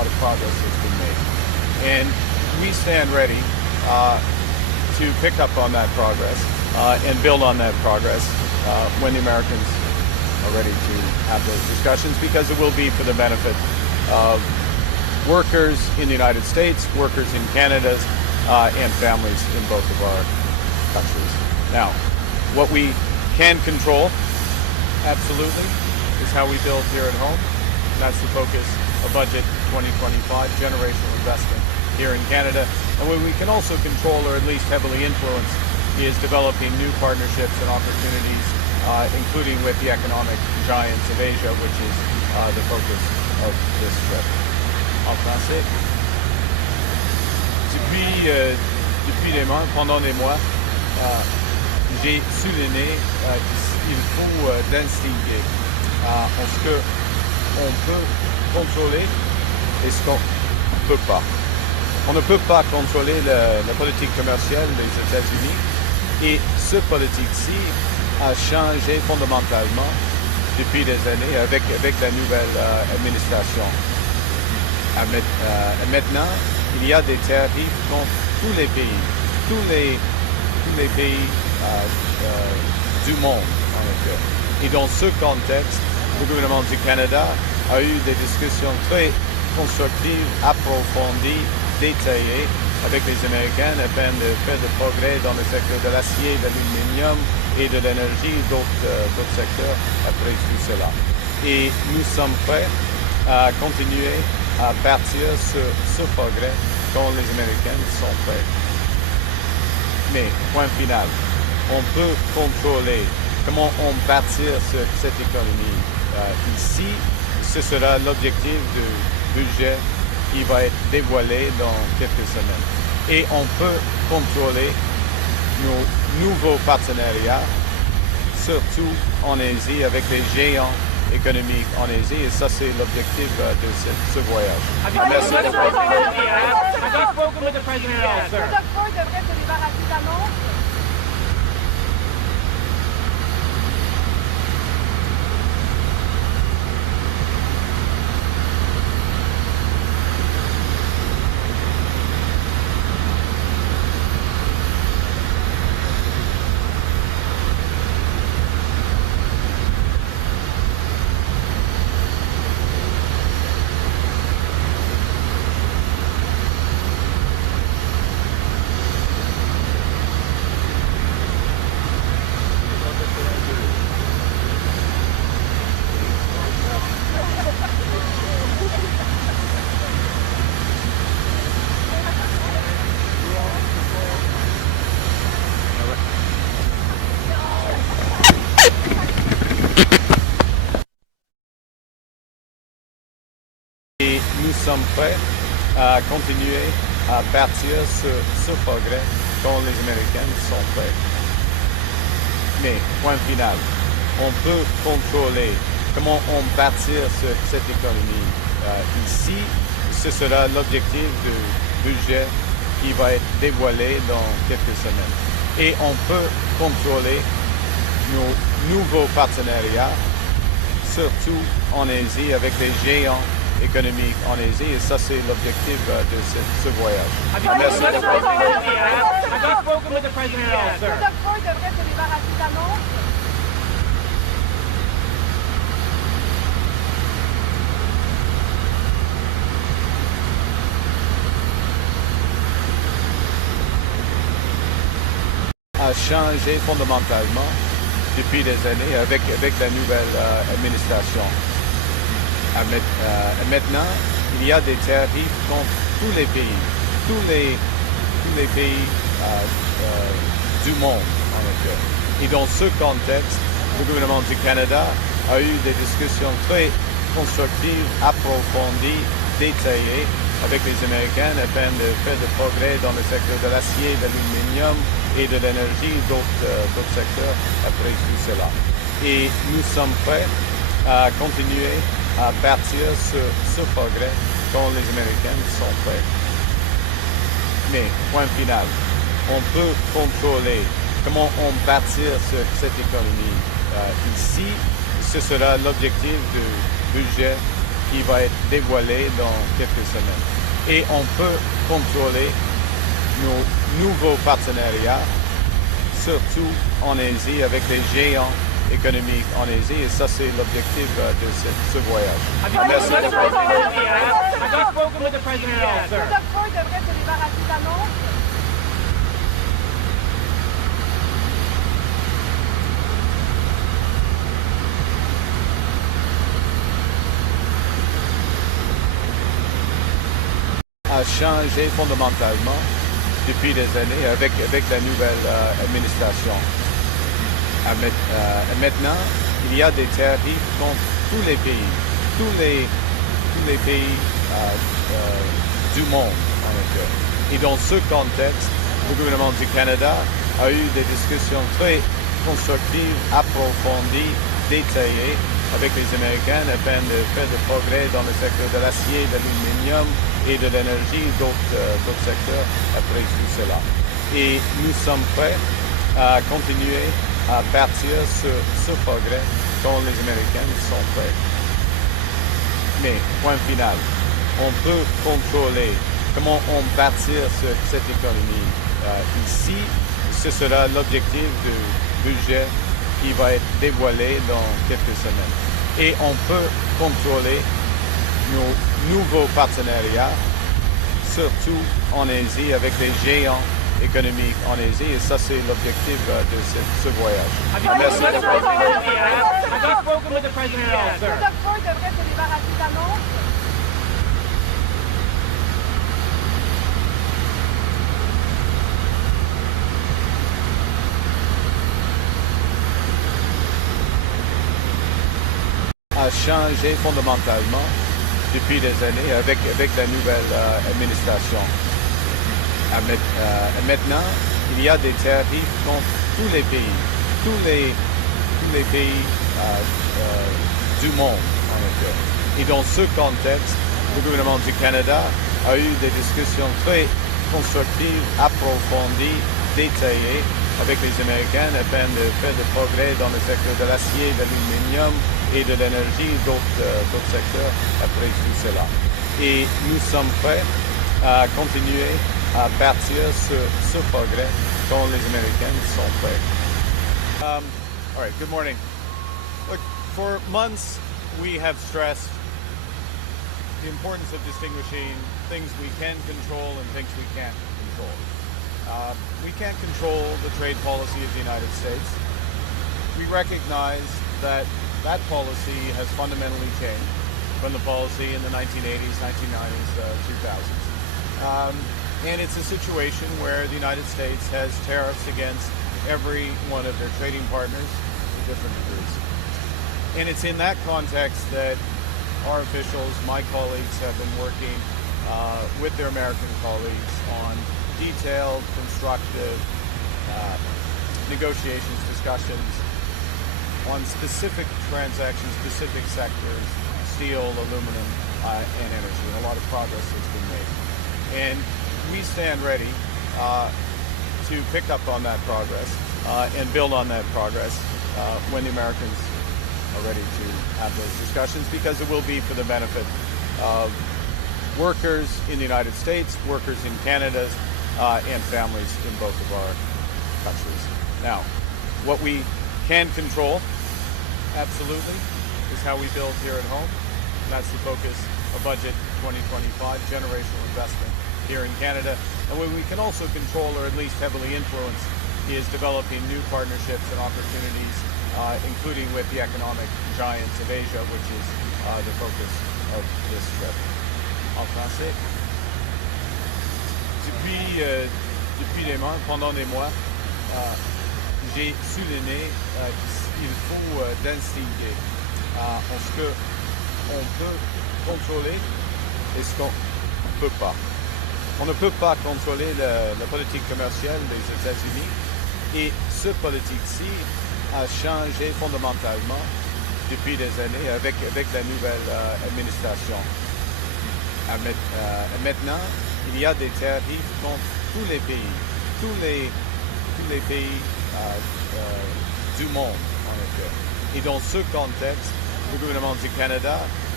lot of progress has been made. And we stand ready to pick up on that progress and build on that progress when the Americans are ready to have those discussions, because it will be for the benefit of workers in the United States, workers in Canada, and families in both of our countries. Now, what we can control, absolutely, is how we build here at home. That's the focus of Budget 2025, generational investment here in Canada. And what we can also control, or at least heavily influence, is developing new partnerships and opportunities, including with the economic giants of Asia, which is the focus of this trip. En français. Depuis des mois, pendant des mois, j'ai souligné qu'il faut distinguer ce qu'on peut contrôler et ce qu'on ne peut pas. On ne peut pas contrôler la politique commerciale des États-Unis, et ce politique-ci a changé fondamentalement depuis des années avec la nouvelle administration. Maintenant, il y a des tarifs contre tous les pays, tous les pays du monde, en effet. Et dans ce contexte, le gouvernement du Canada a eu des discussions très constructives, approfondies, détaillées avec les Américains afin de faire des progrès dans le secteur de l'acier, de l'aluminium et de l'énergie, d'autres secteurs après tout cela. Et nous sommes prêts à continuer à partir sur ce progrès quand les Américains sont prêts. Mais, point final, on peut contrôler comment on bâtir cette économie. Ici, ce sera l'objectif du budget qui va être dévoilé dans quelques semaines. Et on peut contrôler nos nouveaux partenariats, surtout en Asie, avec les géants économiques en Asie, et ça, c'est l'objectif de ce voyage. Merci. Have you spoken with the president at all, sir? Et nous sommes prêts à continuer à partir sur ce progrès quand les Américains sont prêts. Mais, point final, on peut contrôler comment on bâtir cette économie. Ici, ce sera l'objectif du budget qui va être dévoilé dans quelques semaines. Et on peut contrôler nos nouveaux partenariats, surtout en Asie, avec les géants économiques en Asie, et ça, c'est l'objectif de ce voyage. Merci. Have you spoken with the president at all, sir? A changé fondamentalement depuis des années avec la nouvelle administration. Maintenant, il y a des tarifs contre tous les pays, tous les pays du monde, en effet. Et dans ce contexte, le gouvernement du Canada a eu des discussions très constructives, approfondies, détaillées avec les Américains afin de faire des progrès dans le secteur de l'acier, de l'aluminium et de l'énergie, d'autres secteurs après tout cela. Et nous sommes prêts à continuer à partir sur ce progrès quand les Américains sont prêts. Mais, point final, on peut contrôler comment on bâtir cette économie. Ici, ce sera l'objectif du budget qui va être dévoilé dans quelques semaines. Et on peut contrôler nos nouveaux partenariats, surtout en Asie, avec les géants économiques en Asie. Et ça, c'est l'objectif de ce voyage. Have you spoken with the president at all, sir? devrait se débarrasser d'annonces. A changé fondamentalement depuis des années avec la nouvelle administration. Maintenant, il y a des tarifs contre tous les pays, tous les pays du monde en effet. Et dans ce contexte, le gouvernement du Canada a eu des discussions très constructives, approfondies, détaillées avec les Américains afin de faire des progrès dans le secteur de l'acier, de l'aluminium et de l'énergie, d'autres secteurs après tout cela. Et nous sommes prêts à continuer à partir sur ce progrès quand les Américains sont prêts. Mais, point final, on peut contrôler comment on bâtir sur cette économie. Ici, ce sera l'objectif du budget qui va être dévoilé dans quelques semaines. Et on peut contrôler nos nouveaux partenariats, surtout en Asie, avec les géants économiques en Asie. Et ça, c'est l'objectif de ce voyage. Merci. Have you spoken with the president at all, sir? devrait se débarrasser d'annonces. A changé fondamentalement depuis des années avec la nouvelle administration. Maintenant, il y a des tarifs contre tous les pays, tous les pays du monde en effet. Et dans ce contexte, le gouvernement du Canada a eu des discussions très constructives, approfondies, détaillées avec les Américains afin de faire des progrès dans le secteur de l'acier, de l'aluminium et de l'énergie, d'autres secteurs après tout cela. Et nous sommes prêts à continuer à partir sur ce progrès quand les Américains sont prêts. All right, good morning. Look, for months we have stressed the importance of distinguishing things we can control and things we can't control. We can't control the trade policy of the United States. We recognize that policy has fundamentally changed from the policy in the 1980s, 1990s, 2000s. And it's a situation where the United States has tariffs against every one of their trading partners to different degrees. And it's in that context that our officials, my colleagues, have been working with their American colleagues on detailed, constructive negotiations, discussions on specific transactions, specific sectors, steel, aluminum, and energy. And a lot of progress has been made. And we stand ready to pick up on that progress and build on that progress when the Americans are ready to have those discussions, because it will be for the benefit of workers in the United States, workers in Canada, and families in both of our countries. Now, what we can control, absolutely, is how we build here at home. That's the focus of Budget 2025, generational investment here in Canada. And what we can also control, or at least heavily influence, is developing new partnerships and opportunities, including with the economic giants of Asia, which is the focus of this trip. En français. Depuis des mois, pendant des mois, j'ai souligné qu'il faut distinguer en ce qu'on peut contrôler et ce qu'on ne peut pas. On ne peut pas contrôler la politique commerciale des États-Unis, et cette politique-ci a changé fondamentalement depuis des années avec la nouvelle administration. Maintenant, il y a des tarifs contre tous les pays, tous les pays du monde en effet. Et dans ce contexte, le gouvernement du Canada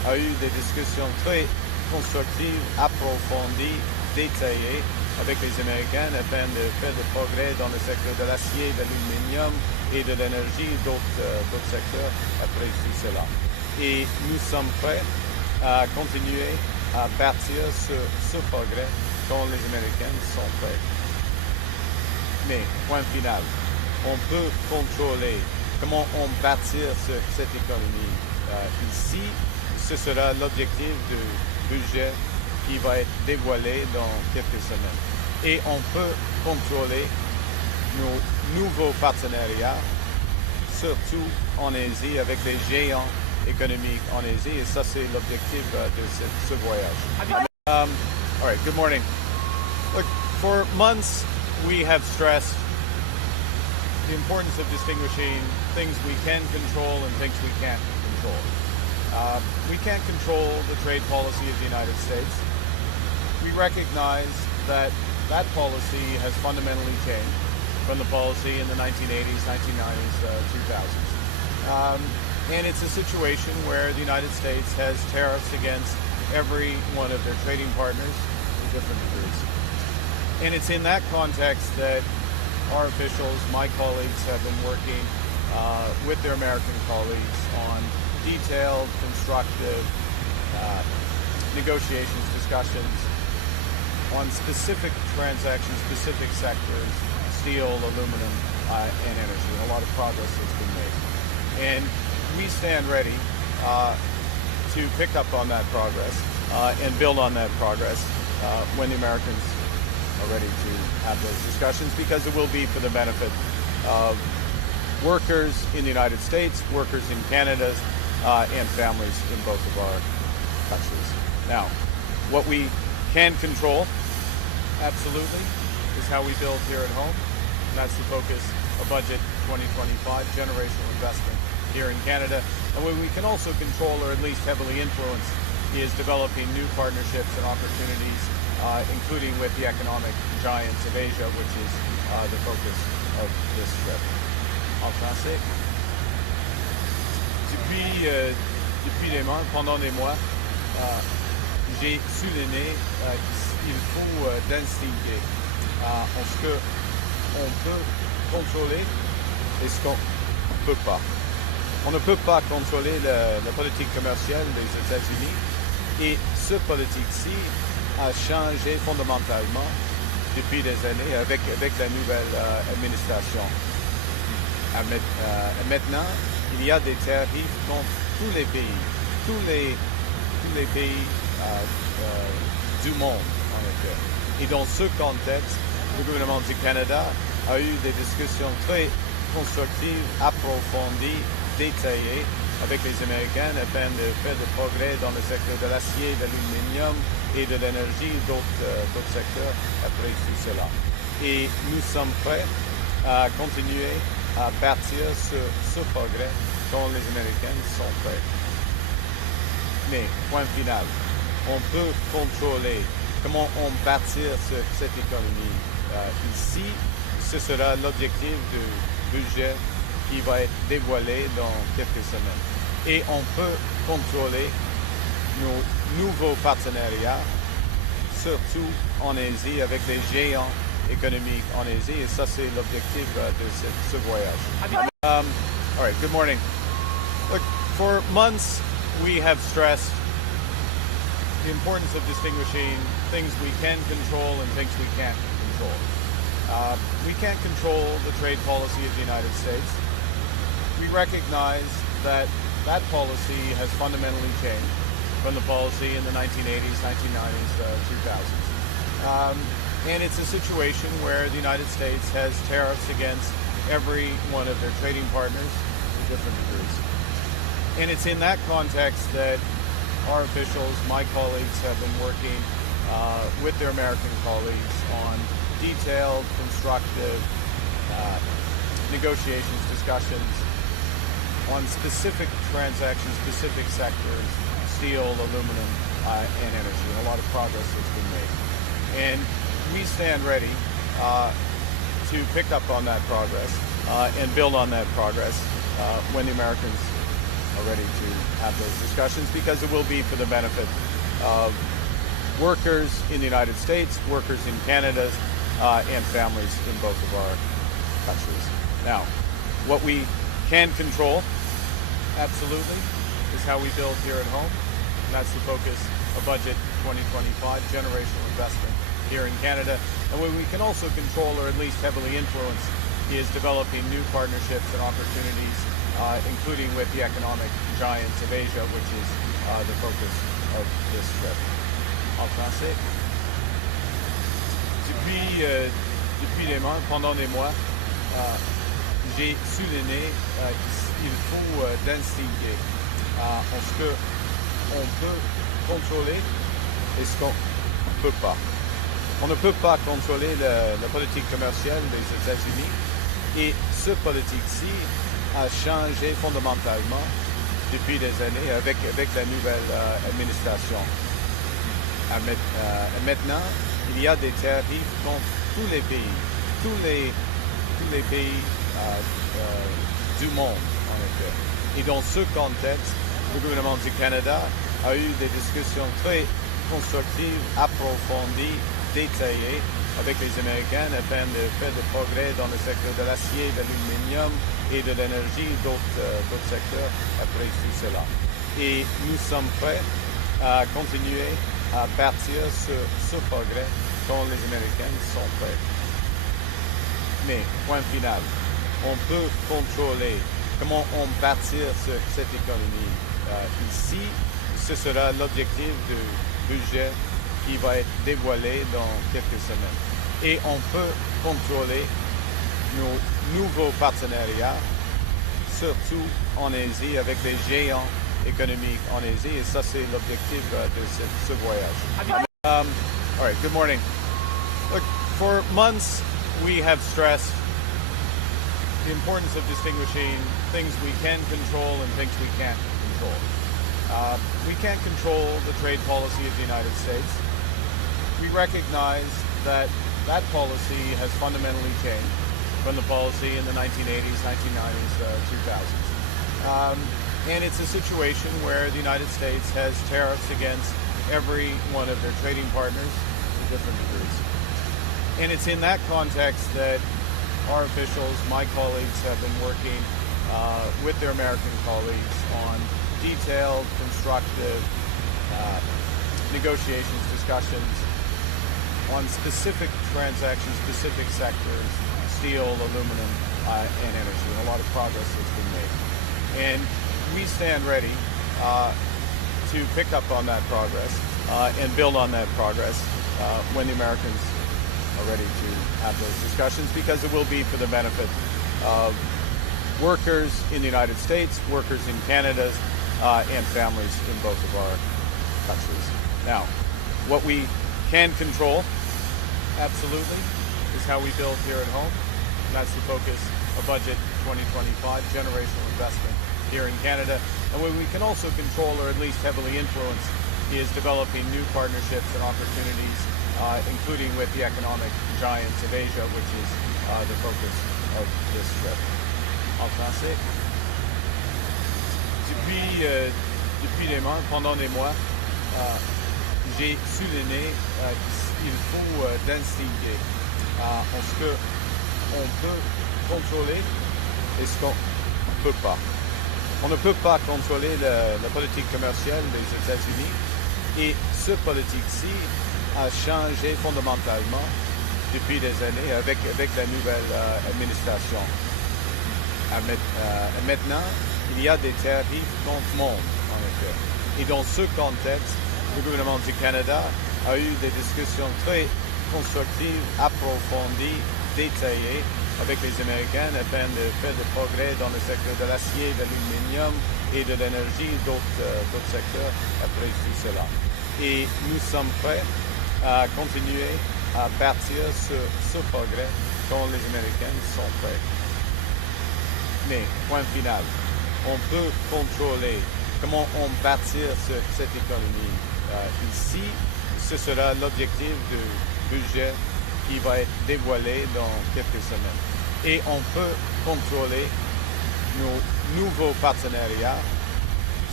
a eu des discussions très constructives, approfondies, détaillées avec les Américains afin de faire des progrès dans le secteur de l'acier, de l'aluminium et de l'énergie, d'autres secteurs après tout cela. Et nous sommes prêts à continuer à bâtir ce progrès quand les Américains sont prêts. Mais, point final, on peut contrôler comment on bâtir cette économie ici. Ce sera l'objectif du budget qui va être dévoilé dans quelques semaines. Et on peut contrôler nos nouveaux partenariats, surtout en Asie, avec les géants économiques en Asie. Et ça, c'est l'objectif de ce voyage. All right, good morning. Look, for months, we have stressed the importance of distinguishing things we can control and things we can't control. We can't control the trade policy of the United States. We recognize that policy has fundamentally changed from the policy in the 1980s, 1990s, 2000s. And it's a situation where the United States has tariffs against every one of their trading partners to different degrees. And it's in that context that our officials, my colleagues, have been working with their American colleagues on detailed, constructive negotiations, discussions on specific transactions, specific sectors, steel, aluminum, and energy. And a lot of progress has been made. And we stand ready to pick up on that progress and build on that progress when the Americans are ready to have those discussions, because it will be for the benefit of workers in the United States, workers in Canada, and families in both of our countries. Now, what we can control, absolutely, is how we build here at home. And that's the focus of Budget 2025, generational investment here in Canada. And what we can also control, or at least heavily influence, is developing new partnerships and opportunities, including with the economic giants of Asia, which is the focus of this trip. En français. Depuis des mois, pendant des mois, j'ai souligné qu'il faut distinguer en ce qu'on peut contrôler et ce qu'on ne peut pas. On ne peut pas contrôler la politique commerciale des États-Unis, et ce politique-ci a changé fondamentalement depuis des années avec la nouvelle administration. Maintenant, il y a des tarifs contre tous les pays, tous les pays du monde, en effet. Et dans ce contexte, le gouvernement du Canada a eu des discussions très constructives, approfondies, détaillées avec les Américains afin de faire des progrès dans le secteur de l'acier, de l'aluminium et de l'énergie, d'autres secteurs après tout cela. Et nous sommes prêts à continuer à bâtir ce progrès quand les Américains sont prêts. Mais, point final, on peut contrôler comment on bâtir cette économie ici. Ce sera l'objectif du budget qui va être dévoilé dans quelques semaines. Et on peut contrôler nos nouveaux partenariats, surtout en Asie, avec les géants économiques en Asie. Et ça, c'est l'objectif de ce voyage. All right, good morning. Look, for months, we have stressed the importance of distinguishing things we can control and things we can't control. We can't control the trade policy of the United States. We recognize that policy has fundamentally changed from the policy in the 1980s, 1990s, 2000s. And it's a situation where the United States has tariffs against every one of their trading partners to different degrees. And it's in that context that our officials, my colleagues, have been working with their American colleagues on detailed, constructive negotiations, discussions on specific transactions, specific sectors, steel, aluminum, and energy. And a lot of progress has been made. And we stand ready to pick up on that progress and build on that progress when the Americans are ready to have those discussions because it will be for the benefit of workers in the United States, workers in Canada, and families in both of our countries. Now, what we can control, absolutely, is how we build here at home. And that's the focus of Budget 2025, generational investment here in Canada. And what we can also control, or at least heavily influence, is developing new partnerships and opportunities, including with the economic giants of Asia, which is the focus of this trip. En français. Depuis des mois, pendant des mois, j'ai souligné qu'il faut distinguer ce qu'on peut contrôler et ce qu'on ne peut pas. On ne peut pas contrôler la politique commerciale des États-Unis et ce politique-ci a changé fondamentalement depuis des années avec la nouvelle administration. Maintenant, il y a des tarifs contre tous les pays, tous les pays du monde, en effet. Et dans ce contexte, le gouvernement du Canada a eu des discussions très constructives, approfondies, détaillées avec les Américains afin de faire des progrès dans le secteur de l'acier, de l'aluminium et de l'énergie, d'autres secteurs après tout cela. Et nous sommes prêts à continuer à bâtir ce progrès quand les Américains sont prêts. Mais, point final, on peut contrôler comment on bâtir cette économie. Ici, ce sera l'objectif du budget qui va être dévoilé dans quelques semaines. Et on peut contrôler nos nouveaux partenariats, surtout en Asie, avec les géants économiques en Asie, et ça c'est l'objectif de ce voyage. All right, good morning. Look, for months we have stressed the importance of distinguishing things we can control and things we can't control. We can't control the trade policy of the United States. We recognize that policy has fundamentally changed from the policy in the 1980s, 1990s, 2000s. And it's a situation where the United States has tariffs against every one of their trading partners to different degrees. And it's in that context that our officials, my colleagues, have been working with their American colleagues on detailed, constructive negotiations, discussions on specific transactions, specific sectors, steel, aluminum, and energy. And a lot of progress has been made. And we stand ready to pick up on that progress and build on that progress when the Americans are ready to have those discussions, because it will be for the benefit of workers in the United States, workers in Canada, and families in both of our countries. Now, what we can control, absolutely, is how we build here at home. And that's the focus of Budget 2025, generational investment here in Canada. And what we can also control, or at least heavily influence, is developing new partnerships and opportunities, including with the economic giants of Asia, which is the focus of this trip. En français. Depuis des mois, pendant des mois, j'ai souligné qu'il faut distinguer ce qu'on peut contrôler et ce qu'on ne peut pas. On ne peut pas contrôler la politique commerciale des États-Unis et ce politique-ci a changé fondamentalement depuis des années avec la nouvelle administration. Maintenant, il y a des tarifs contre tout le monde, en effet. Et dans ce contexte, le gouvernement du Canada a eu des discussions très constructives, approfondies, détaillées avec les Américains afin de faire des progrès dans le secteur de l'acier, de l'aluminium et de l'énergie, d'autres secteurs après tout cela. Et nous sommes prêts à continuer à bâtir ce progrès quand les Américains sont prêts. Mais, point final, on peut contrôler comment on bâtir cette économie. Ici, ce sera l'objectif du budget qui va être dévoilé dans quelques semaines. Et on peut contrôler nos nouveaux partenariats,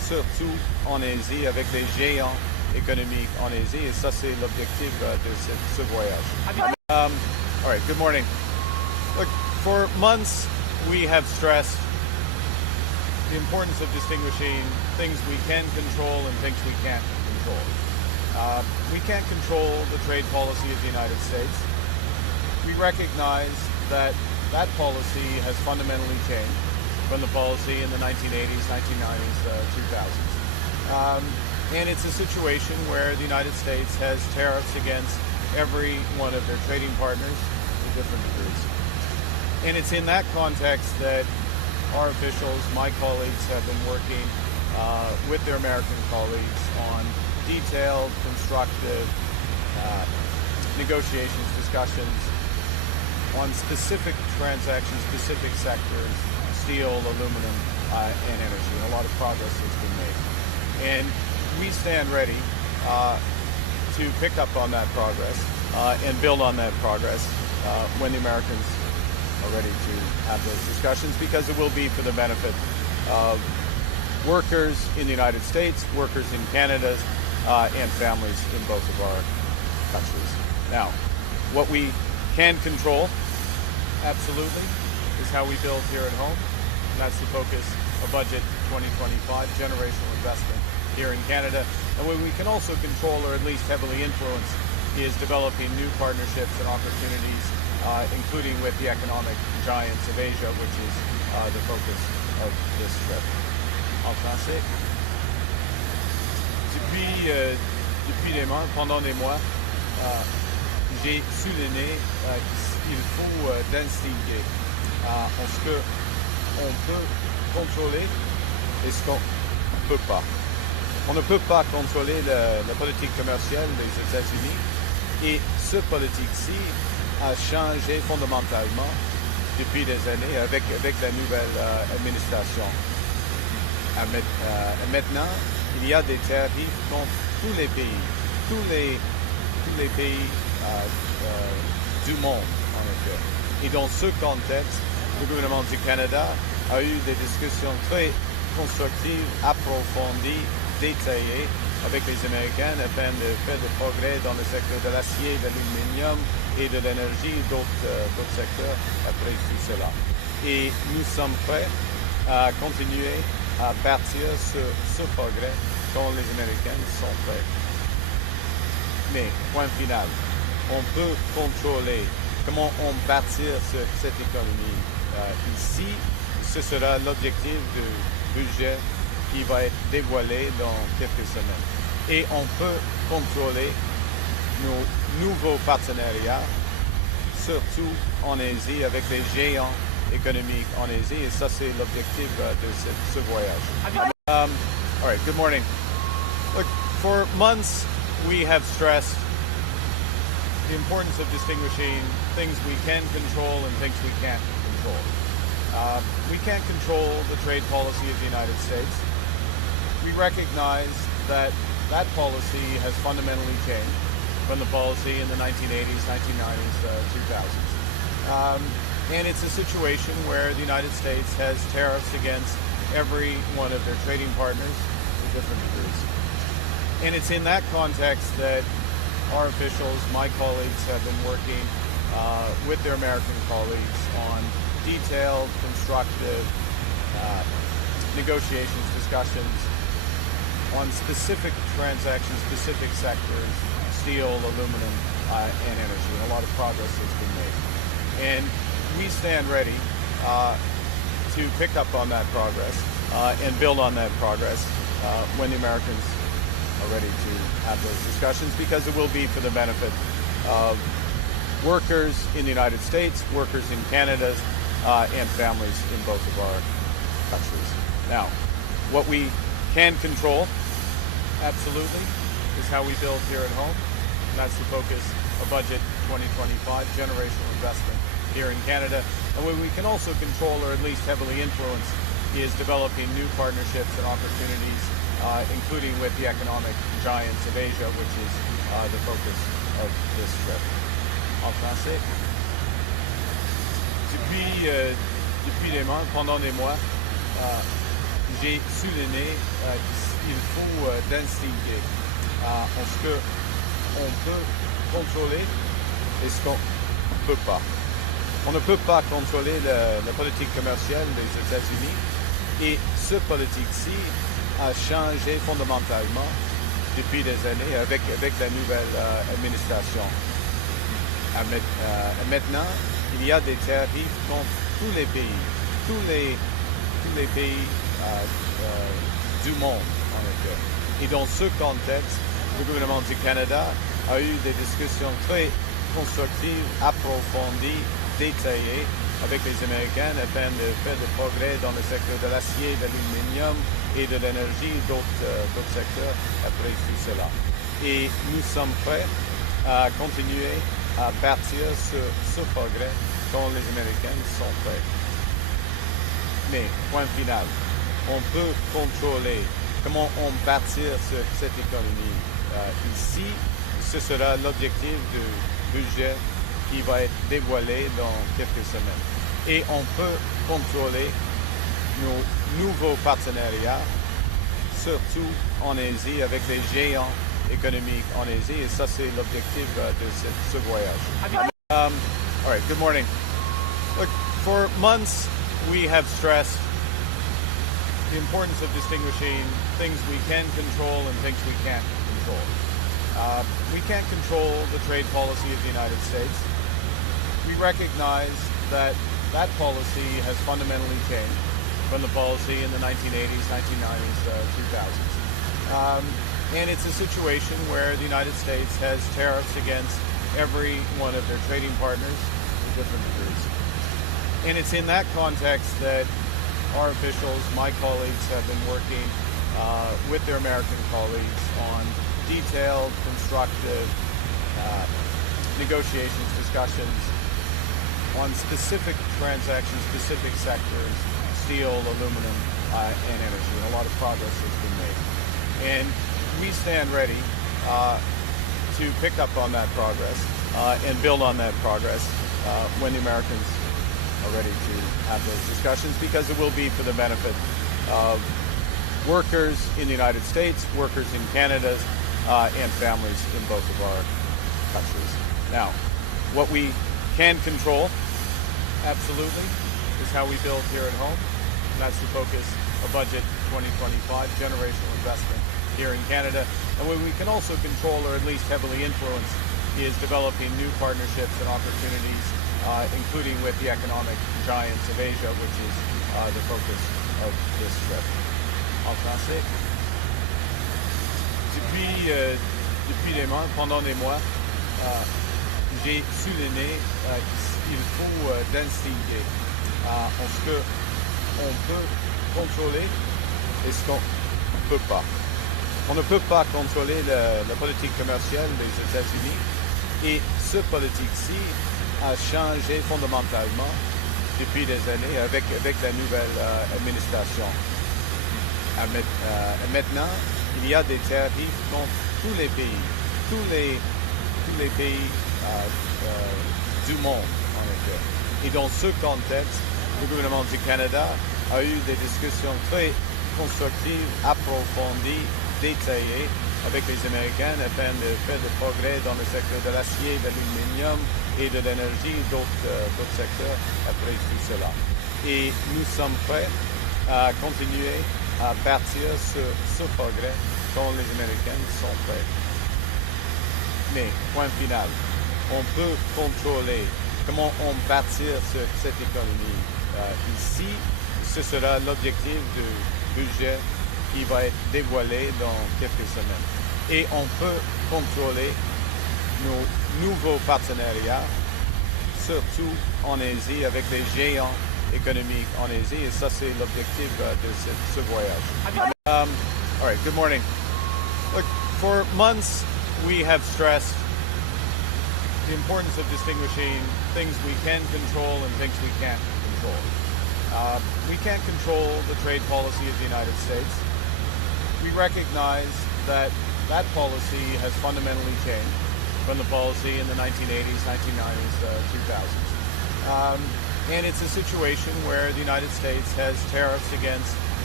surtout en Asie, avec les géants économiques en Asie, et ça, c'est l'objectif de ce voyage. All right, good morning. Look, for months, we have stressed the importance of distinguishing things we can control and things we can't control. We can't control the trade policy of the United States. We recognize that that policy has fundamentally changed from the policy in the 1980s, 1990s, 2000s. And it's a situation where the United States has tariffs against every one of their trading partners to different degrees. And it's in that context that our officials, my colleagues, have been working with their American colleagues on detailed, constructive negotiations, discussions on specific transactions, specific sectors, steel, aluminum, and energy. And a lot of progress has been made. And we stand ready to pick up on that progress and build on that progress when the Americans are ready to have those discussions, because it will be for the benefit of workers in the United States, workers in Canada, and families in both of our countries. Now, what we can control, absolutely, is how we build here at home. And that's the focus of Budget 2025, generational investment here in Canada. And what we can also control, or at least heavily influence, is developing new partnerships and opportunities, including with the economic giants of Asia, which is the focus of this trip. En français. Depuis des mois, pendant des mois, j'ai souligné qu'il faut distinguer ce qu'on peut contrôler et ce qu'on ne peut pas. On ne peut pas contrôler la politique commerciale des États-Unis, et ce politique-ci a changé fondamentalement depuis des années avec la nouvelle administration. Maintenant, il y a des tarifs contre tous les pays, tous les pays du monde, en effet. Et dans ce contexte, le gouvernement du Canada a eu des discussions très constructives, approfondies, détaillées avec les Américains afin de faire des progrès dans le secteur de l'acier, de l'aluminium et de l'énergie, d'autres secteurs après tout cela. Et nous sommes prêts à continuer à bâtir ce progrès quand les Américains sont prêts. Mais, point final, on peut contrôler comment on bâtir cette économie ici. Ce sera l'objectif du budget qui va être dévoilé dans quelques semaines. Et on peut contrôler nos nouveaux partenariats, surtout en Asie, avec les géants économiques en Asie, et ça, c'est l'objectif de ce voyage. All right, good morning. Look, for months, we have stressed the importance of distinguishing things we can control and things we can't control. We can't control the trade policy of the United States. We recognize that that policy has fundamentally changed from the policy in the 1980s, 1990s, 2000s. And it's a situation where the United States has tariffs against every one of their trading partners to different degrees. And it's in that context that our officials, my colleagues, have been working with their American colleagues on detailed, constructive negotiations, discussions on specific transactions, specific sectors, steel, aluminum, and energy. And a lot of progress has been made. And we stand ready to pick up on that progress and build on that progress when the Americans are ready to have those discussions, because it will be for the benefit of workers in the United States, workers in Canada, and families in both of our countries. Now, what we can control, absolutely, is how we build here at home. And that's the focus of Budget 2025, generational investment here in Canada. And what we can also control, or at least heavily influence, is developing new partnerships and opportunities, including with the economic giants of Asia, which is the focus of this trip. En français. Depuis des mois, pendant des mois, j'ai souligné qu'il faut distinguer en ce qu'on peut contrôler et ce qu'on ne peut pas. On ne peut pas contrôler la politique commerciale des États-Unis et ce politique-ci a changé fondamentalement depuis des années avec la nouvelle administration. Maintenant, il y a des tarifs contre tous les pays, tous les pays du monde en effet. Et dans ce contexte, le gouvernement du Canada a eu des discussions très constructives, approfondies, détaillées avec les Américains afin de faire des progrès dans le secteur de l'acier, de l'aluminium et de l'énergie, d'autres secteurs après tout cela. Et nous sommes prêts à continuer à partir sur ce progrès quand les Américains sont prêts. Mais, point final, on peut contrôler comment on bâtir sur cette économie. Ici, ce sera l'objectif du budget qui va être dévoilé dans quelques semaines. Et on peut contrôler nos nouveaux partenariats, surtout en Asie, avec les géants économiques en Asie. Et ça, c'est l'objectif de ce voyage. All right, good morning. Look, for months, we have stressed the importance of distinguishing things we can control and things we can't control. We can't control the trade policy of the United States. We recognize that policy has fundamentally changed from the policy in the 1980s, 1990s, 2000s. And it's a situation where the United States has tariffs against every one of their trading partners to different degrees. And it's in that context that our officials, my colleagues, have been working with their American colleagues on detailed, constructive negotiations, discussions on specific transactions, specific sectors, steel, aluminum, and energy. And a lot of progress has been made. And we stand ready to pick up on that progress and build on that progress when the Americans are ready to have those discussions, because it will be for the benefit of workers in the United States, workers in Canada, and families in both of our countries. Now, what we can control, absolutely, is how we build here at home. That's the focus of Budget 2025, generational investment here in Canada. And what we can also control, or at least heavily influence, is developing new partnerships and opportunities, including with the economic giants of Asia, which is the focus of this trip. En français. Depuis des mois, pendant des mois, j'ai souligné qu'il faut distinguer en ce qu'on peut contrôler et ce qu'on ne peut pas. On ne peut pas contrôler la politique commerciale des États-Unis et ce politique-ci a changé fondamentalement depuis des années avec la nouvelle administration. Maintenant, il y a des tarifs contre tous les pays, tous les pays du monde en effet. Et dans ce contexte, le gouvernement du Canada a eu des discussions très constructives, approfondies, détaillées avec les Américains afin de faire des progrès dans le secteur de l'acier, de l'aluminium et de l'énergie, d'autres secteurs après tout cela. Et nous sommes prêts à continuer à partir sur ce progrès quand les Américains sont prêts. Mais, point final, on peut contrôler comment on bâtir sur cette économie. Ici, ce sera l'objectif du budget qui va être dévoilé dans quelques semaines. Et on peut contrôler nos nouveaux partenariats, surtout en Asie, avec les géants économiques en Asie. Et ça, c'est l'objectif de ce voyage. All right, good morning. Look, for months, we have stressed the importance of distinguishing things we can control and things we can't control. We can't control the trade policy of the United States. We recognize that policy has fundamentally changed from the policy in the 1980s, 1990s, 2000s. And it's a situation where the United States has tariffs against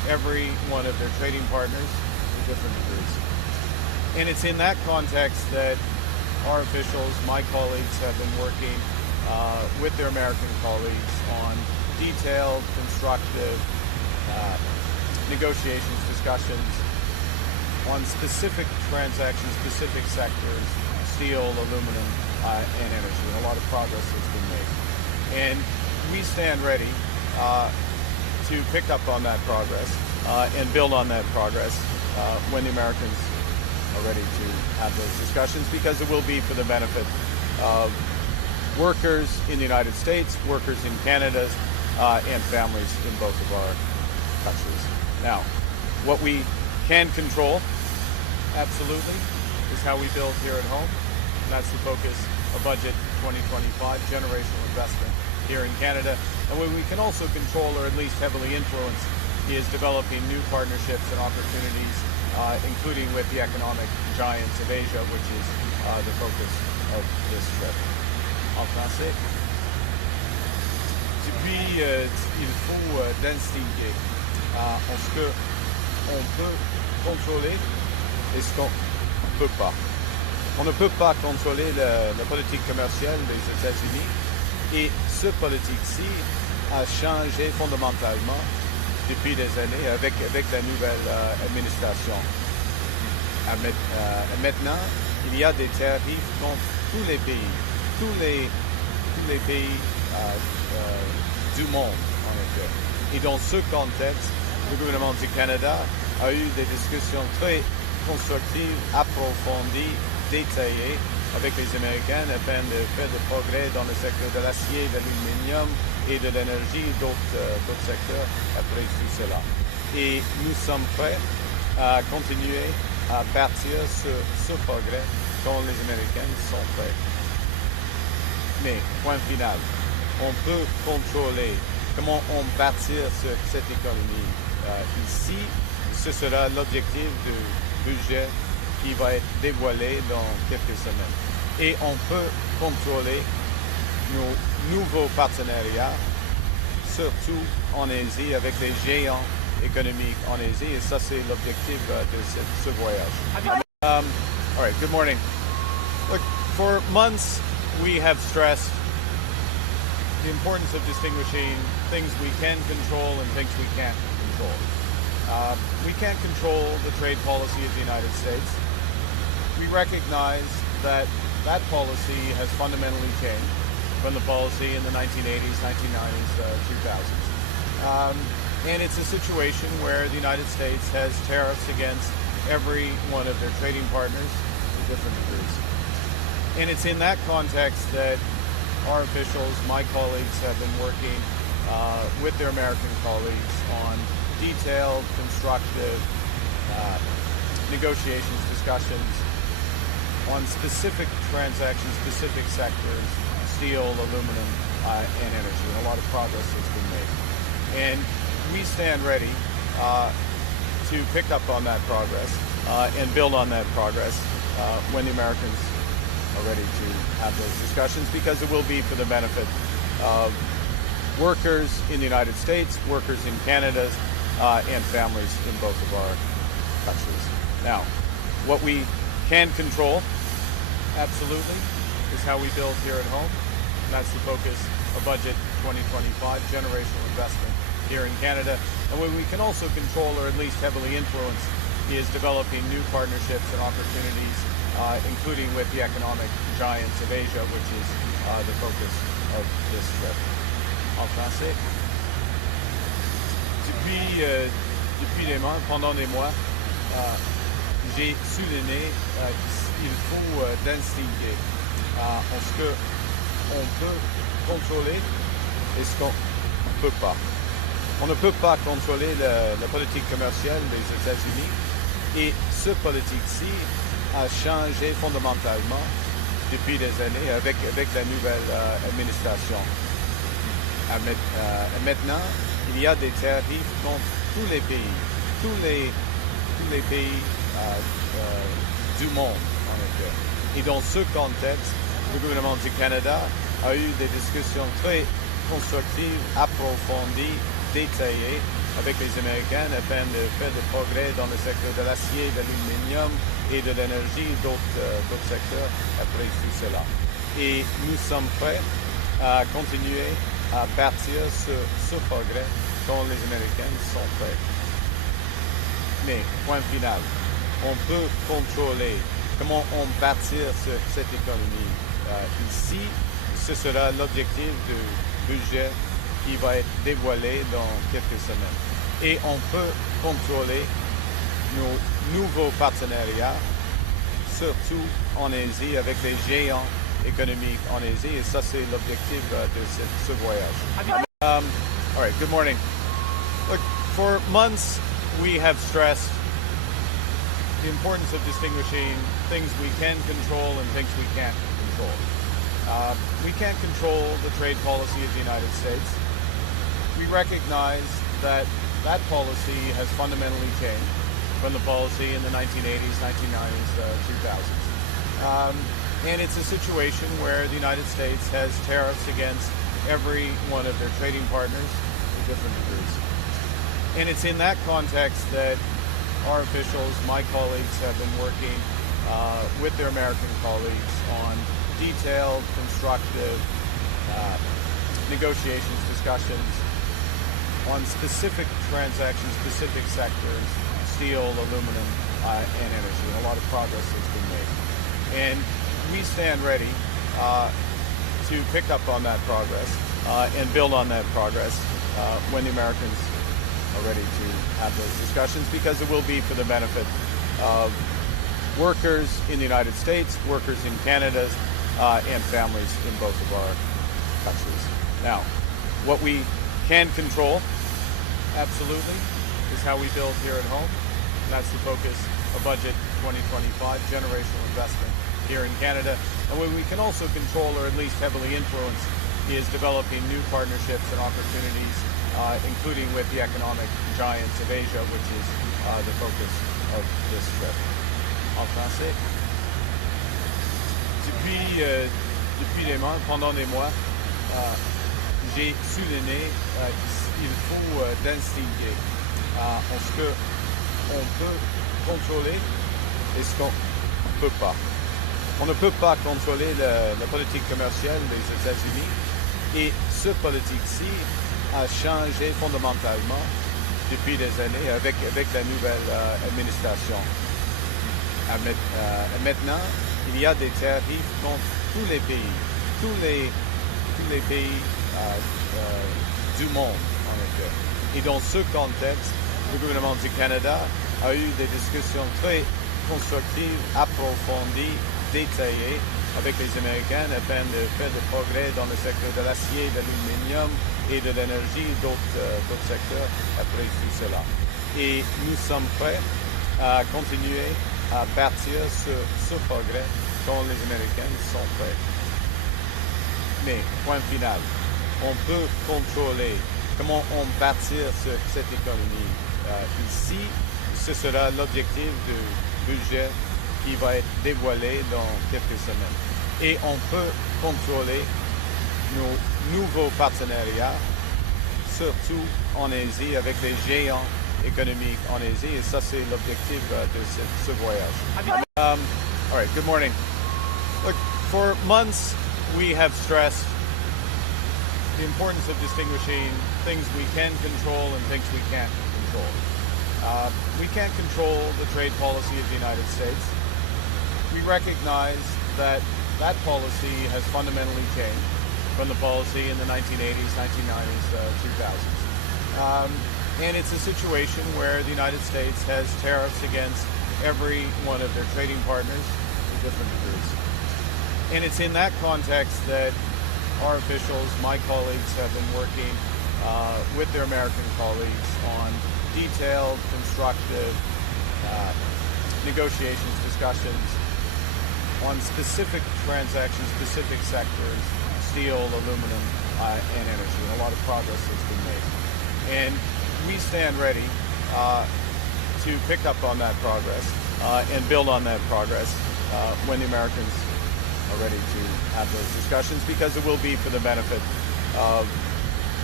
every one of their trading partners to different degrees. And it's in that context that our officials, my colleagues, have been working with their American colleagues on detailed, constructive negotiations, discussions on specific transactions, specific sectors, steel, aluminum, and energy. And a lot of progress has been made. And we stand ready to pick up on that progress and build on that progress when the Americans are ready to have those discussions, because it will be for the benefit of workers in the United States, workers in Canada, and families in both of our countries. Now, what we can control, absolutely, is how we build here at home. And that's the focus of Budget 2025, generational investment here in Canada. And what we can also control, or at least heavily influence, is developing new partnerships and opportunities, including with the economic giants of Asia, which is the focus of this trip. En français. Et puis, il faut distinguer ce qu'on peut contrôler et ce qu'on ne peut pas. On ne peut pas contrôler la politique commerciale des États-Unis, et ce politique-ci a changé fondamentalement depuis des années avec la nouvelle administration. Maintenant, il y a des tarifs contre tous les pays, tous les pays du monde, en effet. Et dans ce contexte, le gouvernement du Canada a eu des discussions très constructives, approfondies, détaillées avec les Américains afin de faire des progrès dans le secteur de l'acier, de l'aluminium et de l'énergie, d'autres secteurs après tout cela. Et nous sommes prêts à continuer à partir sur ce progrès quand les Américains sont prêts. Mais, point final, on peut contrôler comment on bâtir cette économie ici. Ce sera l'objectif du budget qui va être dévoilé dans quelques semaines. Et on peut contrôler nos nouveaux partenariats, surtout en Asie, avec les géants économiques en Asie. Et ça, c'est l'objectif de ce voyage. All right, good morning. Look, for months, we have stressed the importance of distinguishing things we can control and things we can't control. We can't control the trade policy of the United States. We recognize that policy has fundamentally changed from the policy in the 1980s, 1990s, 2000s. And it's a situation where the United States has tariffs against every one of their trading partners to different degrees. And it's in that context that our officials, my colleagues, have been working with their American colleagues on detailed, constructive negotiations, discussions on specific transactions, specific sectors, steel, aluminum, and energy. And a lot of progress has been made. And we stand ready to pick up on that progress and build on that progress when the Americans are ready to have those discussions, because it will be for the benefit of workers in the United States, workers in Canada, and families in both of our countries. Now, what we can control, absolutely, is how we build here at home. And that's the focus of Budget 2025, generational investment here in Canada. And what we can also control, or at least heavily influence, is developing new partnerships and opportunities, including with the economic giants of Asia, which is the focus of this trip. En français. Depuis des mois, pendant des mois, j'ai souligné qu'il faut distinguer ce qu'on peut contrôler et ce qu'on ne peut pas. On ne peut pas contrôler la politique commerciale des États-Unis, et ce politique-ci a changé fondamentalement depuis des années avec la nouvelle administration. Maintenant, il y a des tarifs contre tous les pays, tous les pays du monde, en effet. Et dans ce contexte, le gouvernement du Canada a eu des discussions très constructives, approfondies, détaillée avec les Américains afin de faire des progrès dans le secteur de l'acier, de l'aluminium et de l'énergie et d'autres secteurs après tout cela. Et nous sommes prêts à continuer à partir sur ce progrès quand les Américains sont prêts. Mais, point final, on peut contrôler comment on bâtir cette économie. Ici, ce sera l'objectif du budget qui va être dévoilé dans quelques semaines. Et on peut contrôler nos nouveaux partenariats, surtout en Asie, avec les géants économiques en Asie. Et ça, c'est l'objectif de ce voyage. All right, good morning. Look, for months, we have stressed the importance of distinguishing things we can control and things we can't control. We can't control the trade policy of the United States. We recognize that that policy has fundamentally changed from the policy in the 1980s, 1990s, 2000s. And it's a situation where the United States has tariffs against every one of their trading partners to different degrees. And it's in that context that our officials, my colleagues, have been working with their American colleagues on detailed, constructive negotiations, discussions on specific transactions, specific sectors, steel, aluminum, and energy. And a lot of progress has been made. And we stand ready to pick up on that progress and build on that progress when the Americans are ready to have those discussions, because it will be for the benefit of workers in the United States, workers in Canada, and families in both of our countries. Now, what we can control, absolutely, is how we build here at home. And that's the focus of Budget 2025, generational investment here in Canada. And what we can also control, or at least heavily influence, is developing new partnerships and opportunities, including with the economic giants of Asia, which is the focus of this trip. En français. Depuis des mois, pendant des mois, j'ai souligné qu'il faut distinguer ce qu'on peut contrôler et ce qu'on ne peut pas. On ne peut pas contrôler la politique commerciale des États-Unis, et ce politique-ci a changé fondamentalement depuis des années avec la nouvelle administration. Maintenant, il y a des tarifs contre tous les pays, tous les pays du monde, en effet. Et dans ce contexte, le gouvernement du Canada a eu des discussions très constructives, approfondies, détaillées avec les Américains afin de faire des progrès dans le secteur de l'acier, de l'aluminium et de l'énergie et d'autres secteurs après tout cela. Et nous sommes prêts à continuer à partir sur ce progrès quand les Américains sont prêts. Mais, point final, on peut contrôler comment on bâtir cette économie. Ici, ce sera l'objectif du budget qui va être dévoilé dans quelques semaines. Et on peut contrôler nos nouveaux partenariats, surtout en Asie, avec les géants économiques en Asie. Et ça, c'est l'objectif de ce voyage. All right, good morning. Look, for months, we have stressed the importance of distinguishing things we can control and things we can't control. We can't control the trade policy of the United States. We recognize that that policy has fundamentally changed from the policy in the 1980s, 1990s, 2000s. And it's a situation where the United States has tariffs against every one of their trading partners to different degrees. And it's in that context that our officials, my colleagues, have been working with their American colleagues on detailed, constructive negotiations, discussions on specific transactions, specific sectors, steel, aluminum, and energy. And a lot of progress has been made. And we stand ready to pick up on that progress and build on that progress when the Americans are ready to have those discussions, because it will be for the benefit of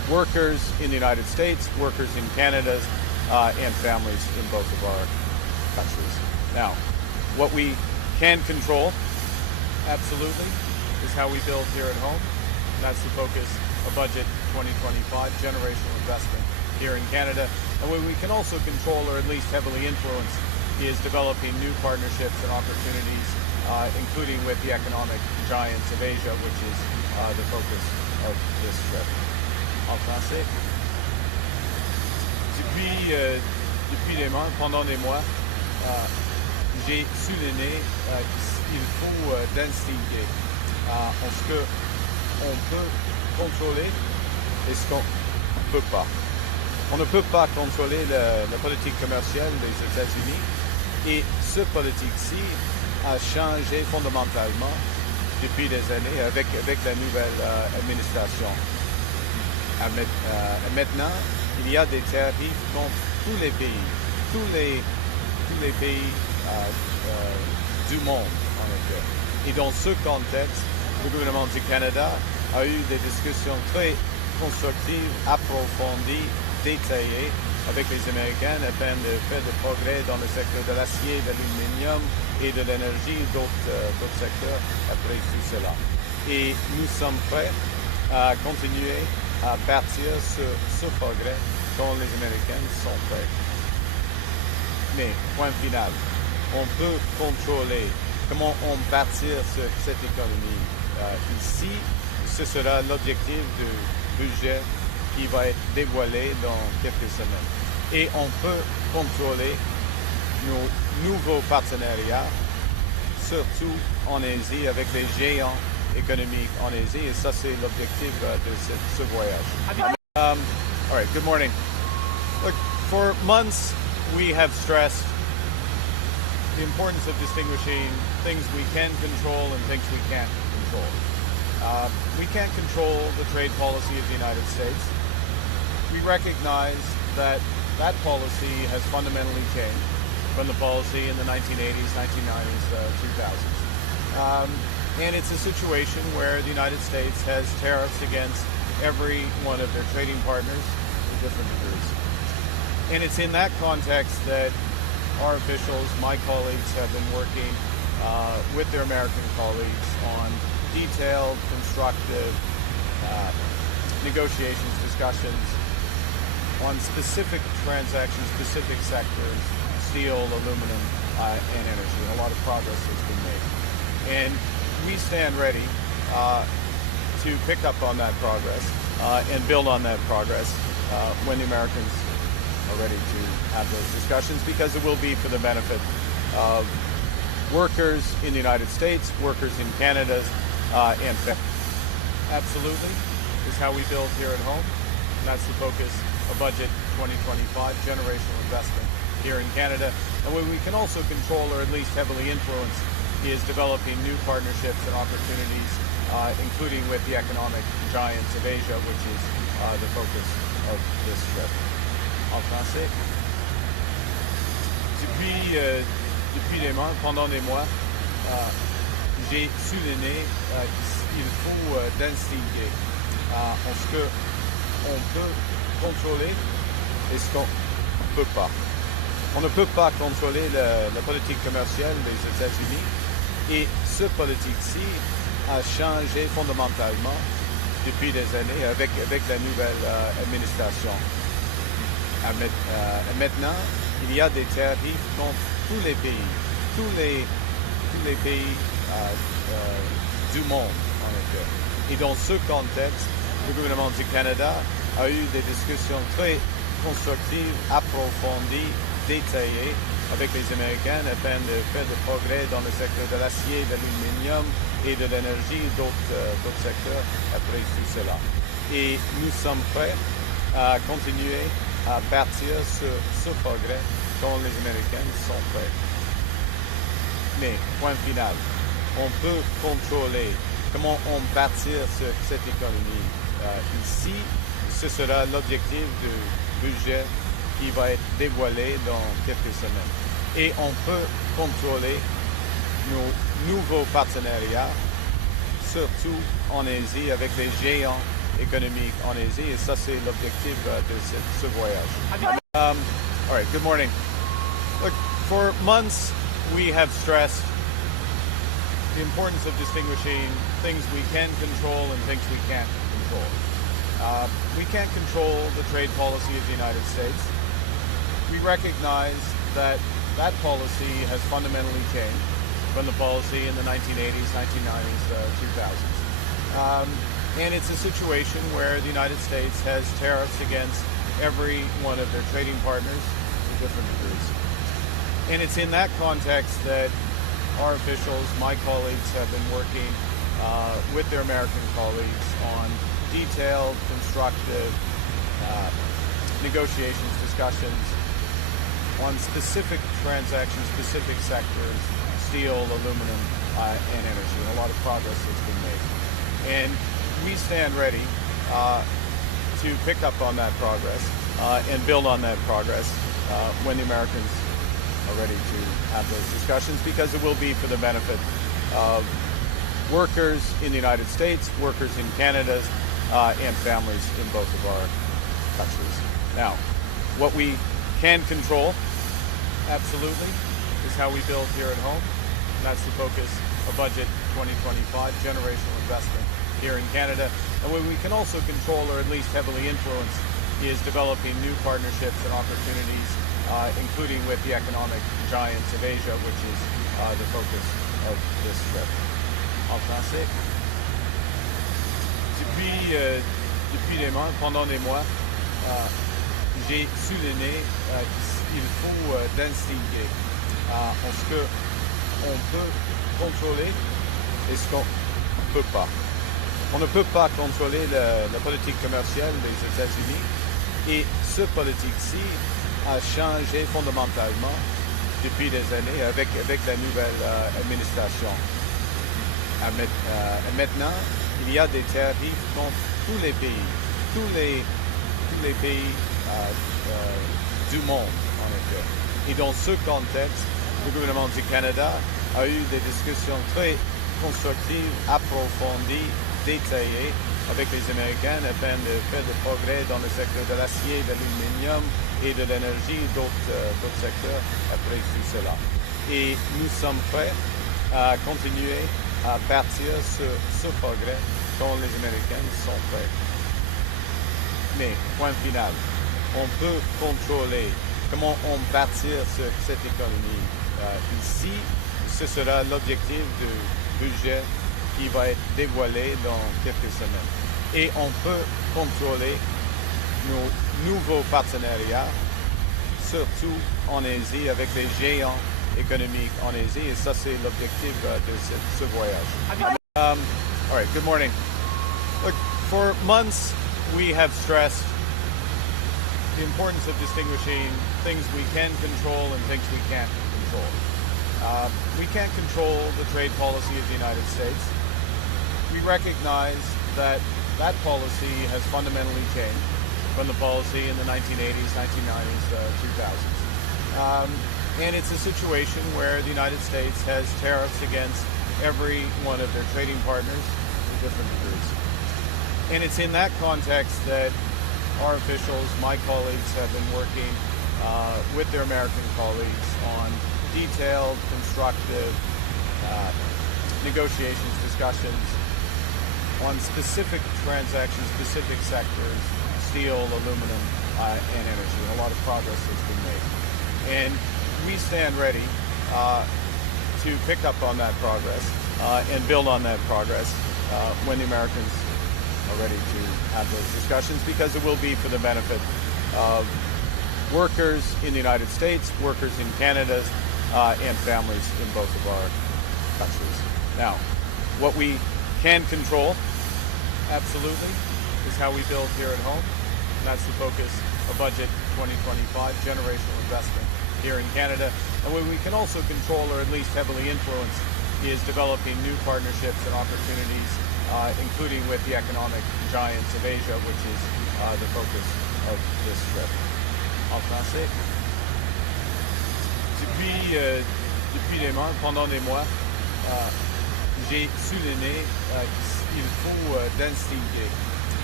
workers in the United States, workers in Canada, and families in both of our countries. Now, what we can control, absolutely, is how we build here at home. That's the focus of Budget 2025, generational investment here in Canada. And what we can also control, or at least heavily influence, is developing new partnerships and opportunities, including with the economic giants of Asia, which is the focus of this trip. En français. Depuis des mois, pendant des mois, j'ai souligné qu'il faut distinguer ce qu'on peut contrôler et ce qu'on ne peut pas. On ne peut pas contrôler la politique commerciale des États-Unis et cette politique-ci a changé fondamentalement depuis des années avec la nouvelle administration. Maintenant, il y a des tariffs contre tous les pays, tous les pays du monde en effet. Et dans ce contexte, le gouvernement du Canada a eu des discussions très constructives, approfondies, détaillées avec les Américains afin de faire des progrès dans le secteur de l'acier, de l'aluminium et de l'énergie, d'autres secteurs après tout cela. Et nous sommes prêts à continuer à partir sur ce progrès quand les Américains sont prêts. Mais, point final, on peut contrôler comment on bâtir cette économie. Ici, ce sera l'objectif du budget qui va être dévoilé dans quelques semaines. Et on peut contrôler nos nouveaux partenariats, surtout en Asie, avec les géants économiques en Asie. Et ça, c'est l'objectif de ce voyage. All right, good morning. Look, for months, we have stressed the importance of distinguishing things we can control and things we can't control. We can't control the trade policy of the United States. We recognize that policy has fundamentally changed from the policy in the 1980s, 1990s, 2000s. And it's a situation where the United States has tariffs against every one of their trading partners to different degrees. And it's in that context that our officials, my colleagues, have been working with their American colleagues on detailed, constructive negotiations, discussions on specific transactions, specific sectors, steel, aluminum, and energy. And a lot of progress has been made. And we stand ready to pick up on that progress and build on that progress when the Americans are ready to have those discussions, because it will be for the benefit of workers in the United States, workers in Canada, and absolutely is how we build here at home. And that's the focus of Budget 2025, generational investment here in Canada. And what we can also control, or at least heavily influence, is developing new partnerships and opportunities, including with the economic giants of Asia, which is the focus of this trip. En français. Depuis des mois, pendant des mois, j'ai souligné qu'il faut distinguer ce qu'on peut contrôler et ce qu'on ne peut pas. On ne peut pas contrôler la politique commerciale des États-Unis et cette politique-ci a changé fondamentalement depuis des années avec la nouvelle administration. Maintenant, il y a des tariffs contre tous les pays, tous les pays du monde en effet. Et dans ce contexte, le gouvernement du Canada a eu des discussions très constructives, approfondies, détaillées avec les Américains afin de faire des progrès dans le secteur de l'acier, de l'aluminium et de l'énergie, d'autres secteurs après tout cela. Et nous sommes prêts à continuer à partir sur ce progrès quand les Américains sont prêts. Mais, point final, on peut contrôler comment on bâtir cette économie. Ici, ce sera l'objectif du budget qui va être dévoilé dans quelques semaines. Et on peut contrôler nos nouveaux partenariats, surtout en Asie, avec les géants économique en Asie, et ça c'est l'objectif de ce voyage. All right, good morning. Look, for months we have stressed the importance of distinguishing things we can control and things we can't control. We can't control the trade policy of the United States. We recognize that that policy has fundamentally changed from the policy in the 1980s, 1990s, 2000s. And it's a situation where the United States has tariffs against every one of their trading partners to different degrees. And it's in that context that our officials, my colleagues, have been working with their American colleagues on detailed, constructive negotiations, discussions on specific transactions, specific sectors, steel, aluminum, and energy. And a lot of progress has been made. And we stand ready to pick up on that progress and build on that progress when the Americans are ready to have those discussions, because it will be for the benefit of workers in the United States, workers in Canada, and families in both of our countries. Now, what we can control, absolutely, is how we build here at home. And that's the focus of Budget 2025, generational investment here in Canada. And what we can also control, or at least heavily influence, is developing new partnerships and opportunities, including with the economic giants of Asia, which is the focus of this trip. En français. Pendant des mois, j'ai souligné qu'il faut distinguer ce qu'on peut contrôler et ce qu'on ne peut pas. On ne peut pas contrôler la politique commerciale des États-Unis, et ce politique-ci a changé fondamentalement depuis des années avec la nouvelle administration. Maintenant, il y a des tarifs contre tous les pays, tous les pays du monde, en effet. Et dans ce contexte, le gouvernement du Canada a eu des discussions très constructives, approfondies, détaillées avec les Américains afin de faire des progrès dans le secteur de l'acier, de l'aluminium et de l'énergie, d'autres secteurs après tout cela. Et nous sommes prêts à continuer à partir sur ce progrès dont les Américains sont prêts. Mais, point final, on peut contrôler comment on partir sur cette économie. Ici, ce sera l'objectif du budget qui va être dévoilé dans quelques semaines. Et on peut contrôler nos nouveaux partenariats, surtout en Asie, avec les géants économiques en Asie, et ça c'est l'objectif de ce voyage. All right, good morning. Look, for months we have stressed the importance of distinguishing things we can control and things we can't control. We can't control the trade policy of the United States. We recognize that that policy has fundamentally changed from the policy in the 1980s, 1990s, 2000s. And it's a situation where the United States has tariffs against every one of their trading partners to different degrees. And it's in that context that our officials, my colleagues, have been working with their American colleagues on detailed, constructive negotiations, discussions on specific transactions, specific sectors, steel, aluminum, and energy. And a lot of progress has been made. And we stand ready to pick up on that progress and build on that progress when the Americans are ready to have those discussions, because it will be for the benefit of workers in the United States, workers in Canada, and families in both of our countries. Now, what we can control, absolutely, is how we build here at home. And that's the focus of Budget 2025, generational investment here in Canada. And what we can also control, or at least heavily influence, is developing new partnerships and opportunities, including with the economic giants of Asia, which is the focus of this trip. En français. Pendant des mois, j'ai souligné qu'il faut distinguer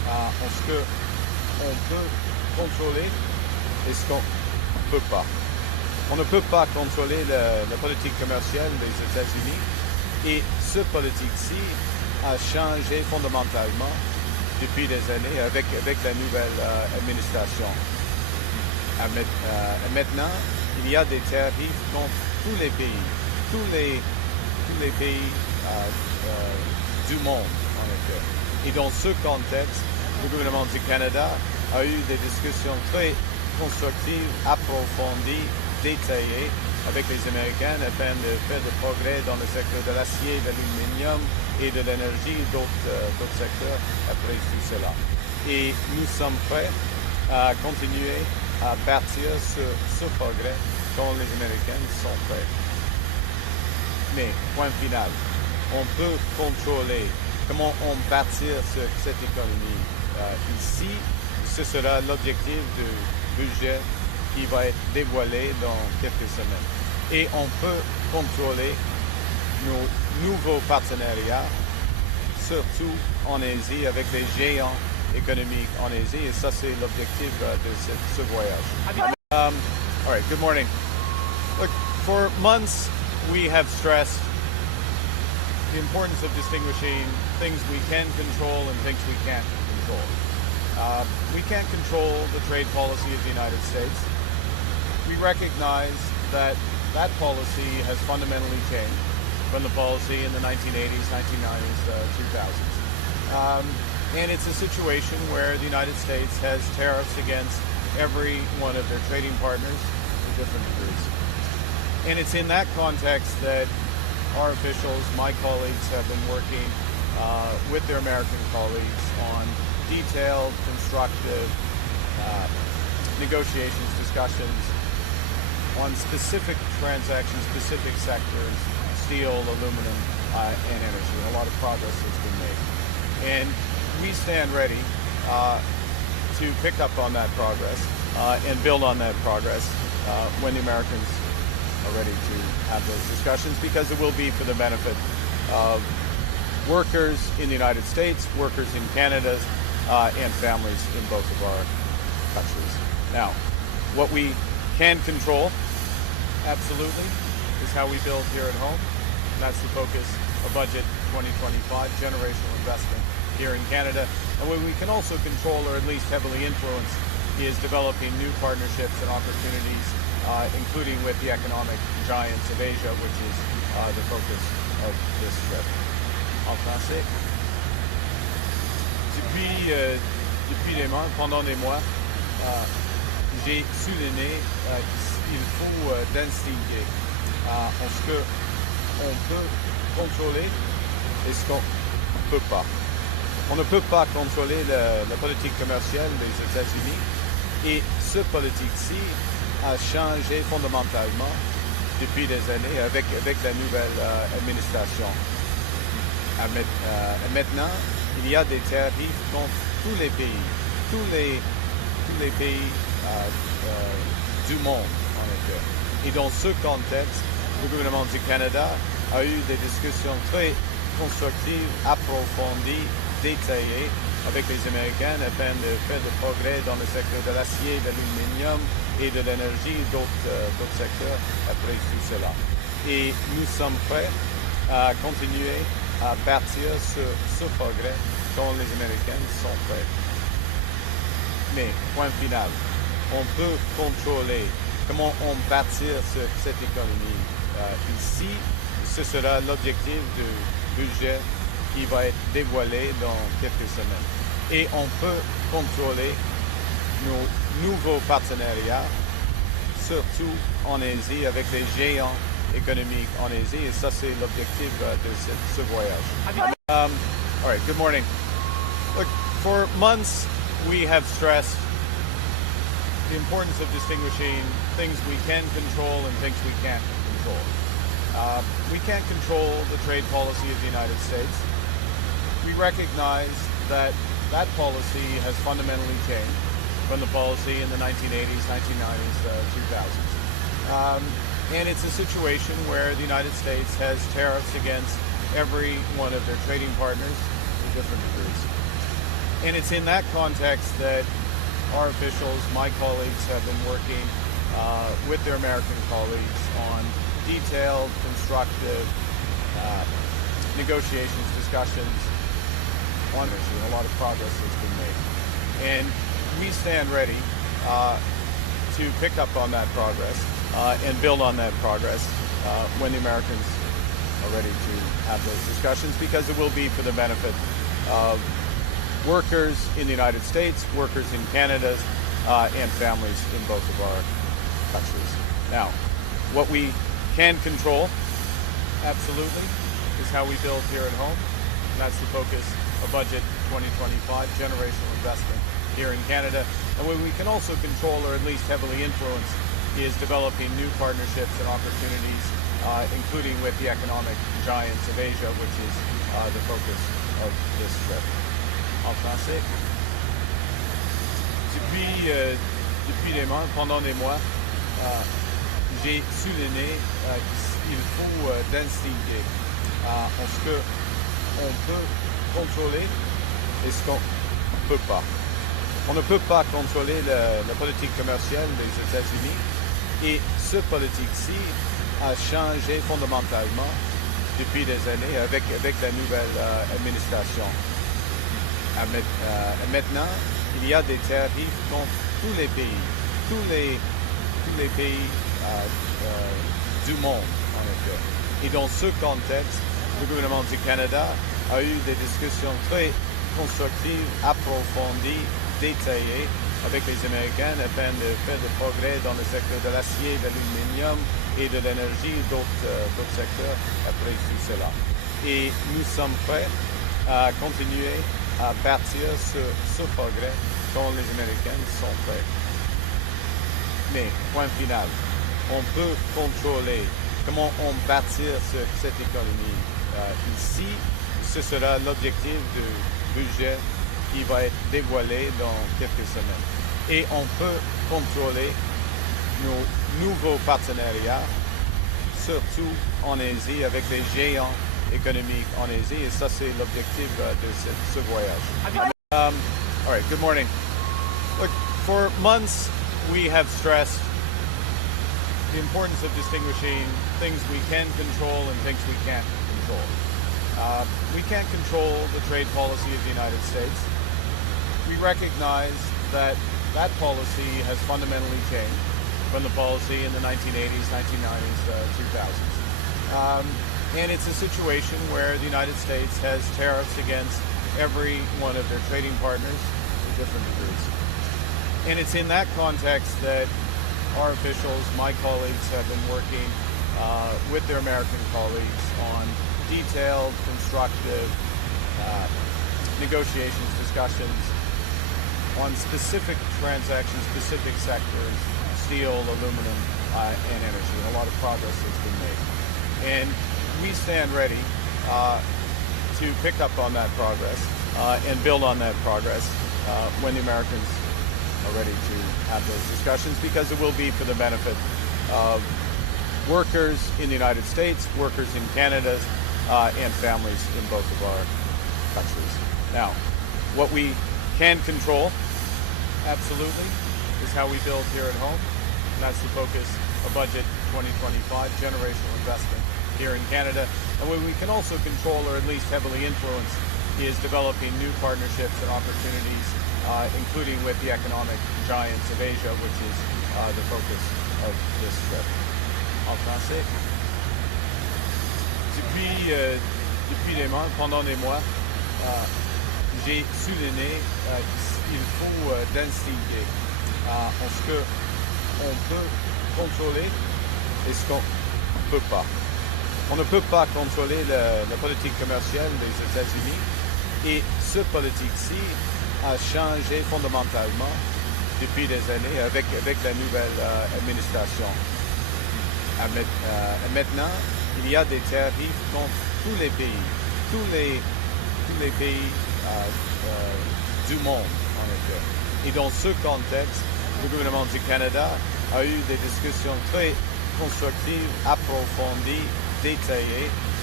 ce qu'on peut contrôler et ce qu'on ne peut pas. On ne peut pas contrôler la politique commerciale des États-Unis et ce politique-ci a changé fondamentalement depuis des années avec la nouvelle administration. Maintenant, il y a des tarifs contre tous les pays, tous les pays du monde, en effet. Et dans ce contexte, le gouvernement du Canada a eu des discussions très constructives, approfondies, détaillées avec les Américains afin de faire des progrès dans le secteur de l'acier, de l'aluminium et de l'énergie, d'autres secteurs après tout cela. Et nous sommes prêts à continuer à bâtir ce progrès quand les Américains sont prêts. Mais, point final, on peut contrôler comment on bâtir cette économie. Ici, ce sera l'objectif du budget qui va être dévoilé dans quelques semaines. Et on peut contrôler nos nouveaux partenariats, surtout en Asie, avec les géants économiques en Asie. Et ça, c'est l'objectif de ce voyage. All right, good morning. Look, for months, we have stressed the importance of distinguishing things we can control and things we can't control. We can't control the trade policy of the United States. We recognize that policy has fundamentally changed from the policy in the 1980s, 1990s, 2000s. And it's a situation where the United States has tariffs against every one of their trading partners to different degrees. And it's in that context that our officials, my colleagues, have been working with their American colleagues on detailed, constructive negotiations, discussions on specific transactions, specific sectors, steel, aluminum, and energy. A lot of progress has been made. And we stand ready to pick up on that progress and build on that progress when the Americans are ready to have those discussions, because it will be for the benefit of workers in the United States, workers in Canada, and families in both of our countries. Now, what we can control, absolutely, is how we build here at home. And that's the focus of Budget 2025, generational investment here in Canada. And what we can also control, or at least heavily influence, is developing new partnerships and opportunities, including with the economic giants of Asia, which is the focus of this trip. En français. Depuis des mois, pendant des mois, j'ai souligné qu'il faut distinguer ce qu'on peut contrôler et ce qu'on ne peut pas. On ne peut pas contrôler la politique commerciale des États-Unis et ce politique-ci a changé fondamentalement depuis des années avec la nouvelle administration. Maintenant, il y a des tarifs contre tous les pays, tous les pays du monde, en effet. Et dans ce contexte, le gouvernement du Canada a eu des discussions très constructives, approfondies, détaillées avec les Américains afin de faire des progrès dans le secteur de l'acier, de l'aluminium et de l'énergie, d'autres secteurs après tout cela. Et nous sommes prêts à continuer à bâtir ce progrès quand les Américains sont prêts. Mais, point final, on peut contrôler comment on bâtir cette économie. Ici, ce sera l'objectif du budget qui va être dévoilé dans quelques semaines. Et on peut contrôler nos nouveaux partenariats, surtout en Asie, avec les géants économiques en Asie. Et ça, c'est l'objectif de ce voyage. All right, good morning. Look, for months, we have stressed the importance of distinguishing things we can control and things we can't control. We can't control the trade policy of the United States. We recognize that policy has fundamentally changed from the policy in the 1980s, 1990s, 2000s. And it's a situation where the United States has tariffs against every one of their trading partners to different degrees. And it's in that context that our officials, my colleagues, have been working with their American colleagues on detailed, constructive negotiations, discussions on this, and a lot of progress has been made. And we stand ready to pick up on that progress and build on that progress when the Americans are ready to have those discussions, because it will be for the benefit of workers in the United States, workers in Canada, and families in both of our countries. Now, what we can control, absolutely, is how we build here at home. And that's the focus of Budget 2025, generational investment here in Canada. And what we can also control, or at least heavily influence, is developing new partnerships and opportunities, including with the economic giants of Asia, which is the focus of this trip. En français. Depuis des mois, pendant des mois, j'ai souligné qu'il faut distinguer ce qu'on peut contrôler et ce qu'on ne peut pas. On ne peut pas contrôler la politique commerciale des États-Unis, et cette politique-ci a changé fondamentalement depuis des années avec la nouvelle administration. Maintenant, il y a des tarifs contre tous les pays, tous les pays du monde, en effet. Et dans ce contexte, le gouvernement du Canada a eu des discussions très constructives, approfondies, détaillées avec les Américains afin de faire des progrès dans le secteur de l'acier, de l'aluminium et de l'énergie et d'autres secteurs après tout cela. Et nous sommes prêts à continuer à partir sur ce progrès quand les Américains sont prêts. Mais, point final, on peut contrôler comment on bâtir cette économie. Ici, ce sera l'objectif du budget qui va être dévoilé dans quelques semaines. Et on peut contrôler nos nouveaux partenariats, surtout en Asie, avec les géants économiques en Asie, et ça c'est l'objectif de ce voyage. All right, good morning. Look, for months we have stressed the importance of distinguishing things we can control and things we can't control. We can't control the trade policy of the United States. We recognize that policy has fundamentally changed from the policy in the 1980s, 1990s, 2000s. And it's a situation where the United States has tariffs against every one of their trading partners to different degrees. And it's in that context that our officials, my colleagues, have been working with their American colleagues on detailed, constructive negotiations, discussions on specific transactions, specific sectors, steel, aluminum, and energy. And a lot of progress has been made. And we stand ready to pick up on that progress and build on that progress when the Americans are ready to have those discussions, because it will be for the benefit of workers in the United States, workers in Canada, and families in both of our countries. Now, what we can control, absolutely, is how we build here at home. And that's the focus of Budget 2025, generational investment here in Canada. And what we can also control, or at least heavily influence, is developing new partnerships and opportunities, including with the economic giants of Asia, which is the focus of this trip. En français. Depuis des mois, pendant des mois, j'ai souligné qu'il faut distinguer ce qu'on peut contrôler et ce qu'on ne peut pas. On ne peut pas contrôler la politique commerciale des États-Unis, et cette politique-ci a changé fondamentalement depuis des années avec la nouvelle administration. Maintenant, il y a des tarifs contre tous les pays, tous les pays du monde, en effet. Et dans ce contexte, le gouvernement du Canada a eu des discussions très constructives, approfondies, détaillées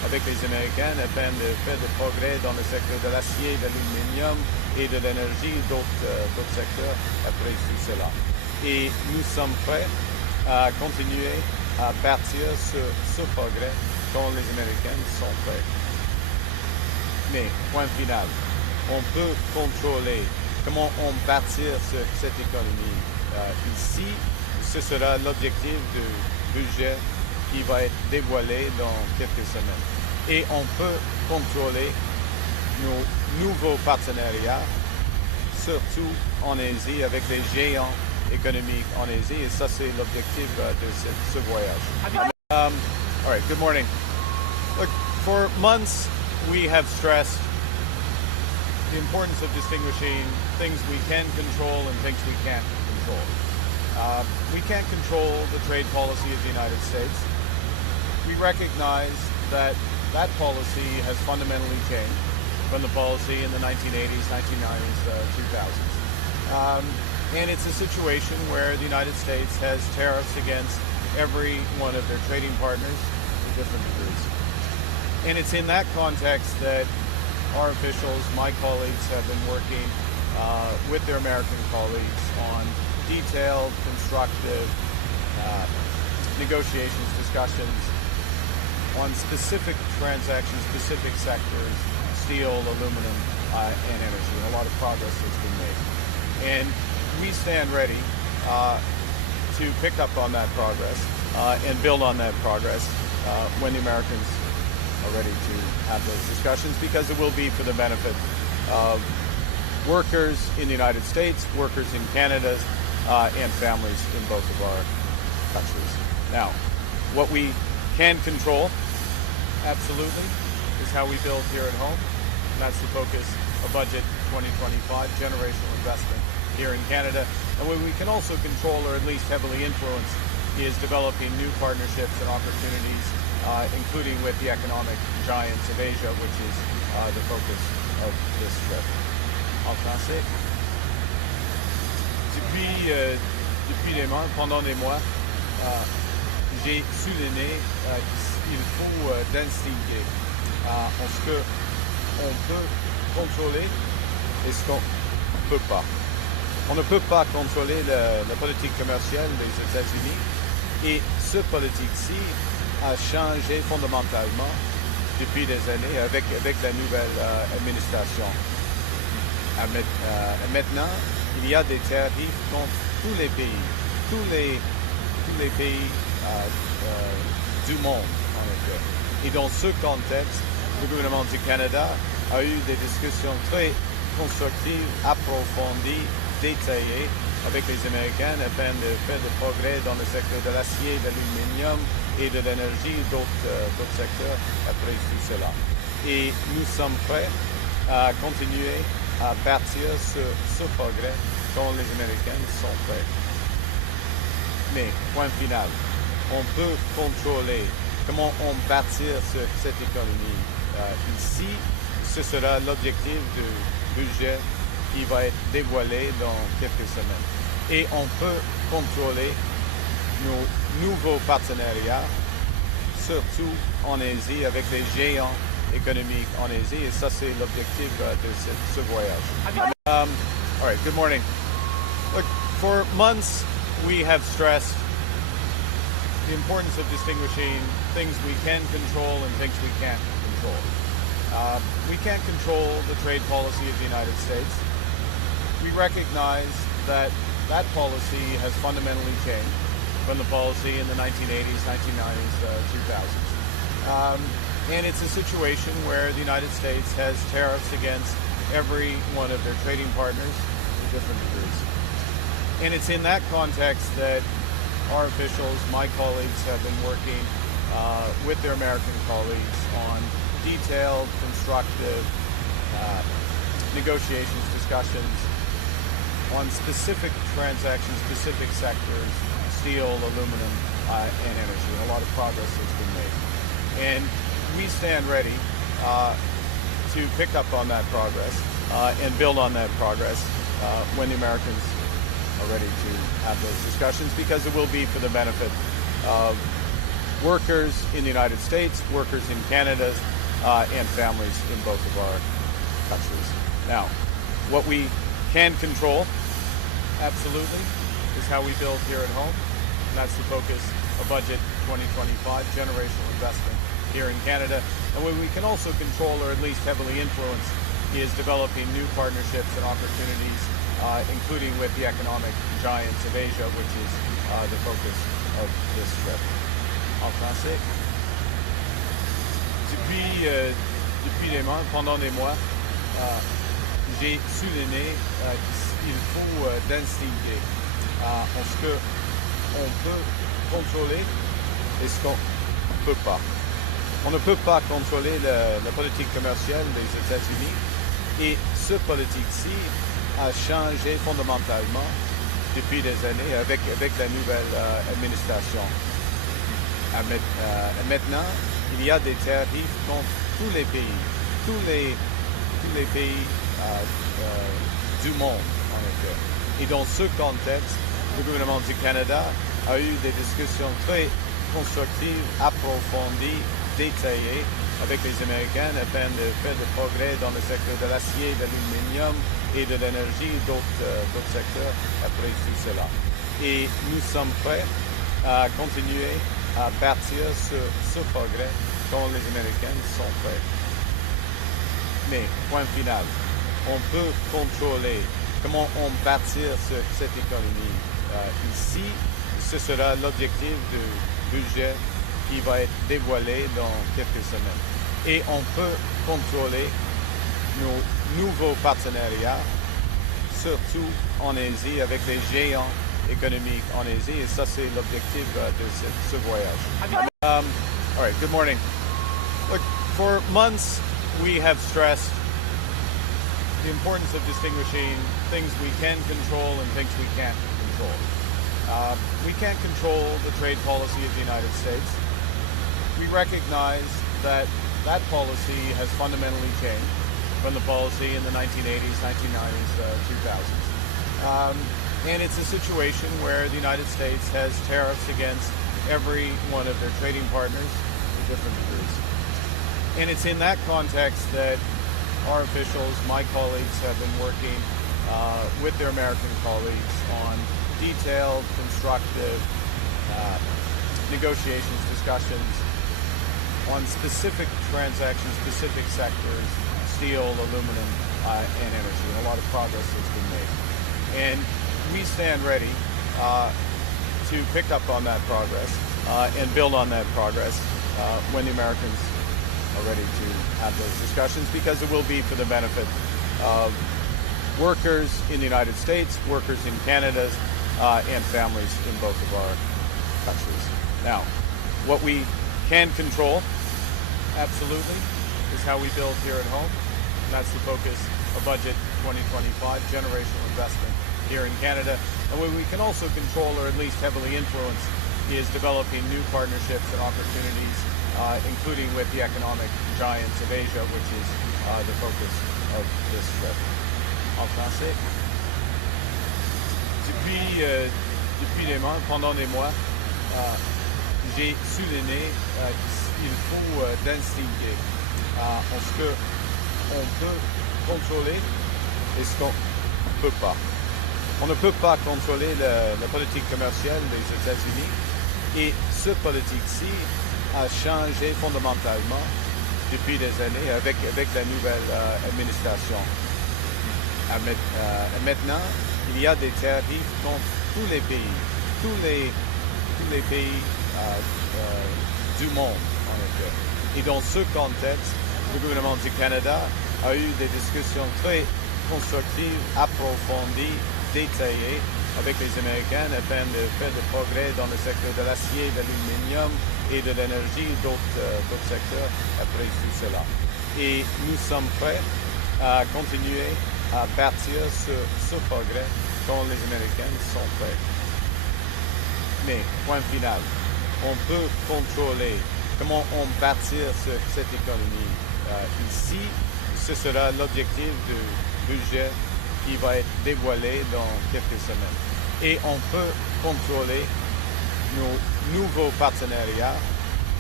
avec les Américains afin de faire des progrès dans le secteur de l'acier, de l'aluminium et de l'énergie, d'autres secteurs après tout cela. Et nous sommes prêts à continuer à bâtir ce progrès quand les Américains sont prêts. Mais, point final, on peut contrôler comment on bâtir cette économie. Ici, ce sera l'objectif du budget qui va être dévoilé dans quelques semaines. Et on peut contrôler nos nouveaux partenariats, surtout en Asie, avec les géants économiques en Asie. Et ça, c'est l'objectif de ce voyage. All right, good morning. Look, for months, we have stressed the importance of distinguishing things we can control and things we can't control. We can't control the trade policy of the United States. We recognize that that policy has fundamentally changed from the policy in the 1980s, 1990s, 2000s. And it's a situation where the United States has tariffs against every one of their trading partners to different degrees. And it's in that context that our officials, my colleagues, have been working with their American colleagues on detailed, constructive negotiations, discussions on specific transactions, specific sectors, steel, aluminum, and energy. And a lot of progress has been made. And we stand ready to pick up on that progress and build on that progress when the Americans are ready to have those discussions, because it will be for the benefit of workers in the United States, workers in Canada, and families in both of our countries. Now, what we can control, absolutely, is how we build here at home. And that's the focus of Budget 2025, generational investment here in Canada. And what we can also control, or at least heavily influence, is developing new partnerships and opportunities, including with the economic giants of Asia, which is the focus of this trip. En français. Depuis des mois, pendant des mois, j'ai souligné qu'il faut distinguer ce qu'on peut contrôler et ce qu'on ne peut pas. On ne peut pas contrôler la politique commerciale des États-Unis, et ce politique-ci a changé fondamentalement depuis des années avec la nouvelle administration. Maintenant, il y a des tarifs contre tous les pays, tous les pays du monde, en effet. Et dans ce contexte, le gouvernement du Canada a eu des discussions très constructives, approfondies, détaillées avec les Américains afin de faire des progrès dans le secteur de l'acier, de l'aluminium et de l'énergie, d'autres secteurs après tout cela. Et nous sommes prêts à continuer à bâtir ce progrès quand les Américains sont prêts. Mais, point final, on peut contrôler comment on bâtir cette économie. Ici, ce sera l'objectif du budget qui va être dévoilé dans quelques semaines. Et on peut contrôler nos nouveaux partenariats, surtout en Asie, avec les géants économiques en Asie. Et ça, c'est l'objectif de ce voyage. All right, good morning. Look, for months, we have stressed the importance of distinguishing things we can control and things we can't control. We can't control the trade policy of the United States. We recognize that that policy has fundamentally changed from the policy in the 1980s, 1990s, 2000s. And it's a situation where the United States has tariffs against every one of their trading partners to different degrees. And it's in that context that our officials, my colleagues, have been working with their American colleagues on detailed, constructive negotiations, discussions on specific transactions, specific sectors, steel, aluminum, and energy. And a lot of progress has been made. And we stand ready to pick up on that progress and build on that progress when the Americans are ready to have those discussions, because it will be for the benefit of workers in the United States, workers in Canada, and families in both of our countries. Now, what we can control, absolutely, is how we build here at home. And that's the focus of Budget 2025, generational investment here in Canada. And what we can also control, or at least heavily influence, is developing new partnerships and opportunities, including with the economic giants of Asia, which is the focus of this trip. En français. Pendant des mois, j'ai souligné qu'il faut distinguer ce qu'on peut contrôler et ce qu'on ne peut pas. On ne peut pas contrôler la politique commerciale des États-Unis et cette politique-ci a changé fondamentalement depuis des années avec la nouvelle administration. Maintenant, il y a des tarifs contre tous les pays, tous les pays du monde, en effet. Et dans ce contexte, le gouvernement du Canada a eu des discussions très constructives, approfondies, détaillées avec les Américains afin de faire des progrès dans le secteur de l'acier, de l'aluminium et de l'énergie et d'autres secteurs après tout cela. Et nous sommes prêts à continuer à bâtir ce progrès quand les Américains sont prêts. Mais, point final, on peut contrôler comment on bâtir cette économie. Ici, ce sera l'objectif du budget qui va être dévoilé dans quelques semaines. Et on peut contrôler nos nouveaux partenariats, surtout en Asie, avec les géants économiques en Asie. Et ça, c'est l'objectif de ce voyage. All right, good morning. Look, for months, we have stressed the importance of distinguishing things we can control and things we can't control. We can't control the trade policy of the United States. We recognize that policy has fundamentally changed from the policy in the 1980s, 1990s, 2000s. And it's a situation where the United States has tariffs against every one of their trading partners to different degrees. And it's in that context that our officials, my colleagues, have been working with their American colleagues on detailed, constructive negotiations, discussions on specific transactions, specific sectors, steel, aluminum, and energy. And a lot of progress has been made. And we stand ready to pick up on that progress and build on that progress when the Americans are ready to have those discussions, because it will be for the benefit of workers in the United States, workers in Canada, and families in both of our countries. Now, what we can control, absolutely, is how we build here at home. And that's the focus of Budget 2025, generational investment here in Canada. And what we can also control, or at least heavily influence, is developing new partnerships and opportunities, including with the economic giants of Asia, which is the focus of this trip. En français. Pendant des mois, j'ai souligné qu'il faut distinguer ce qu'on peut contrôler et ce qu'on ne peut pas. On ne peut pas contrôler la politique commerciale des États-Unis et cette politique-ci a changé fondamentalement depuis des années avec la nouvelle administration. Maintenant, il y a des tarifs contre tous les pays, tous les pays du monde, en effet. Et dans ce contexte, le gouvernement du Canada a eu des discussions très constructives, approfondies, détaillées avec les Américains afin de faire des progrès dans le secteur de l'acier, de l'aluminium et de l'énergie et d'autres secteurs après tout cela. Et nous sommes prêts à continuer à bâtir ce progrès quand les Américains sont prêts. Mais, point final, on peut contrôler comment on bâtir cette économie. Ici, ce sera l'objectif du budget qui va être dévoilé dans quelques semaines. Et on peut contrôler nos nouveaux partenariats,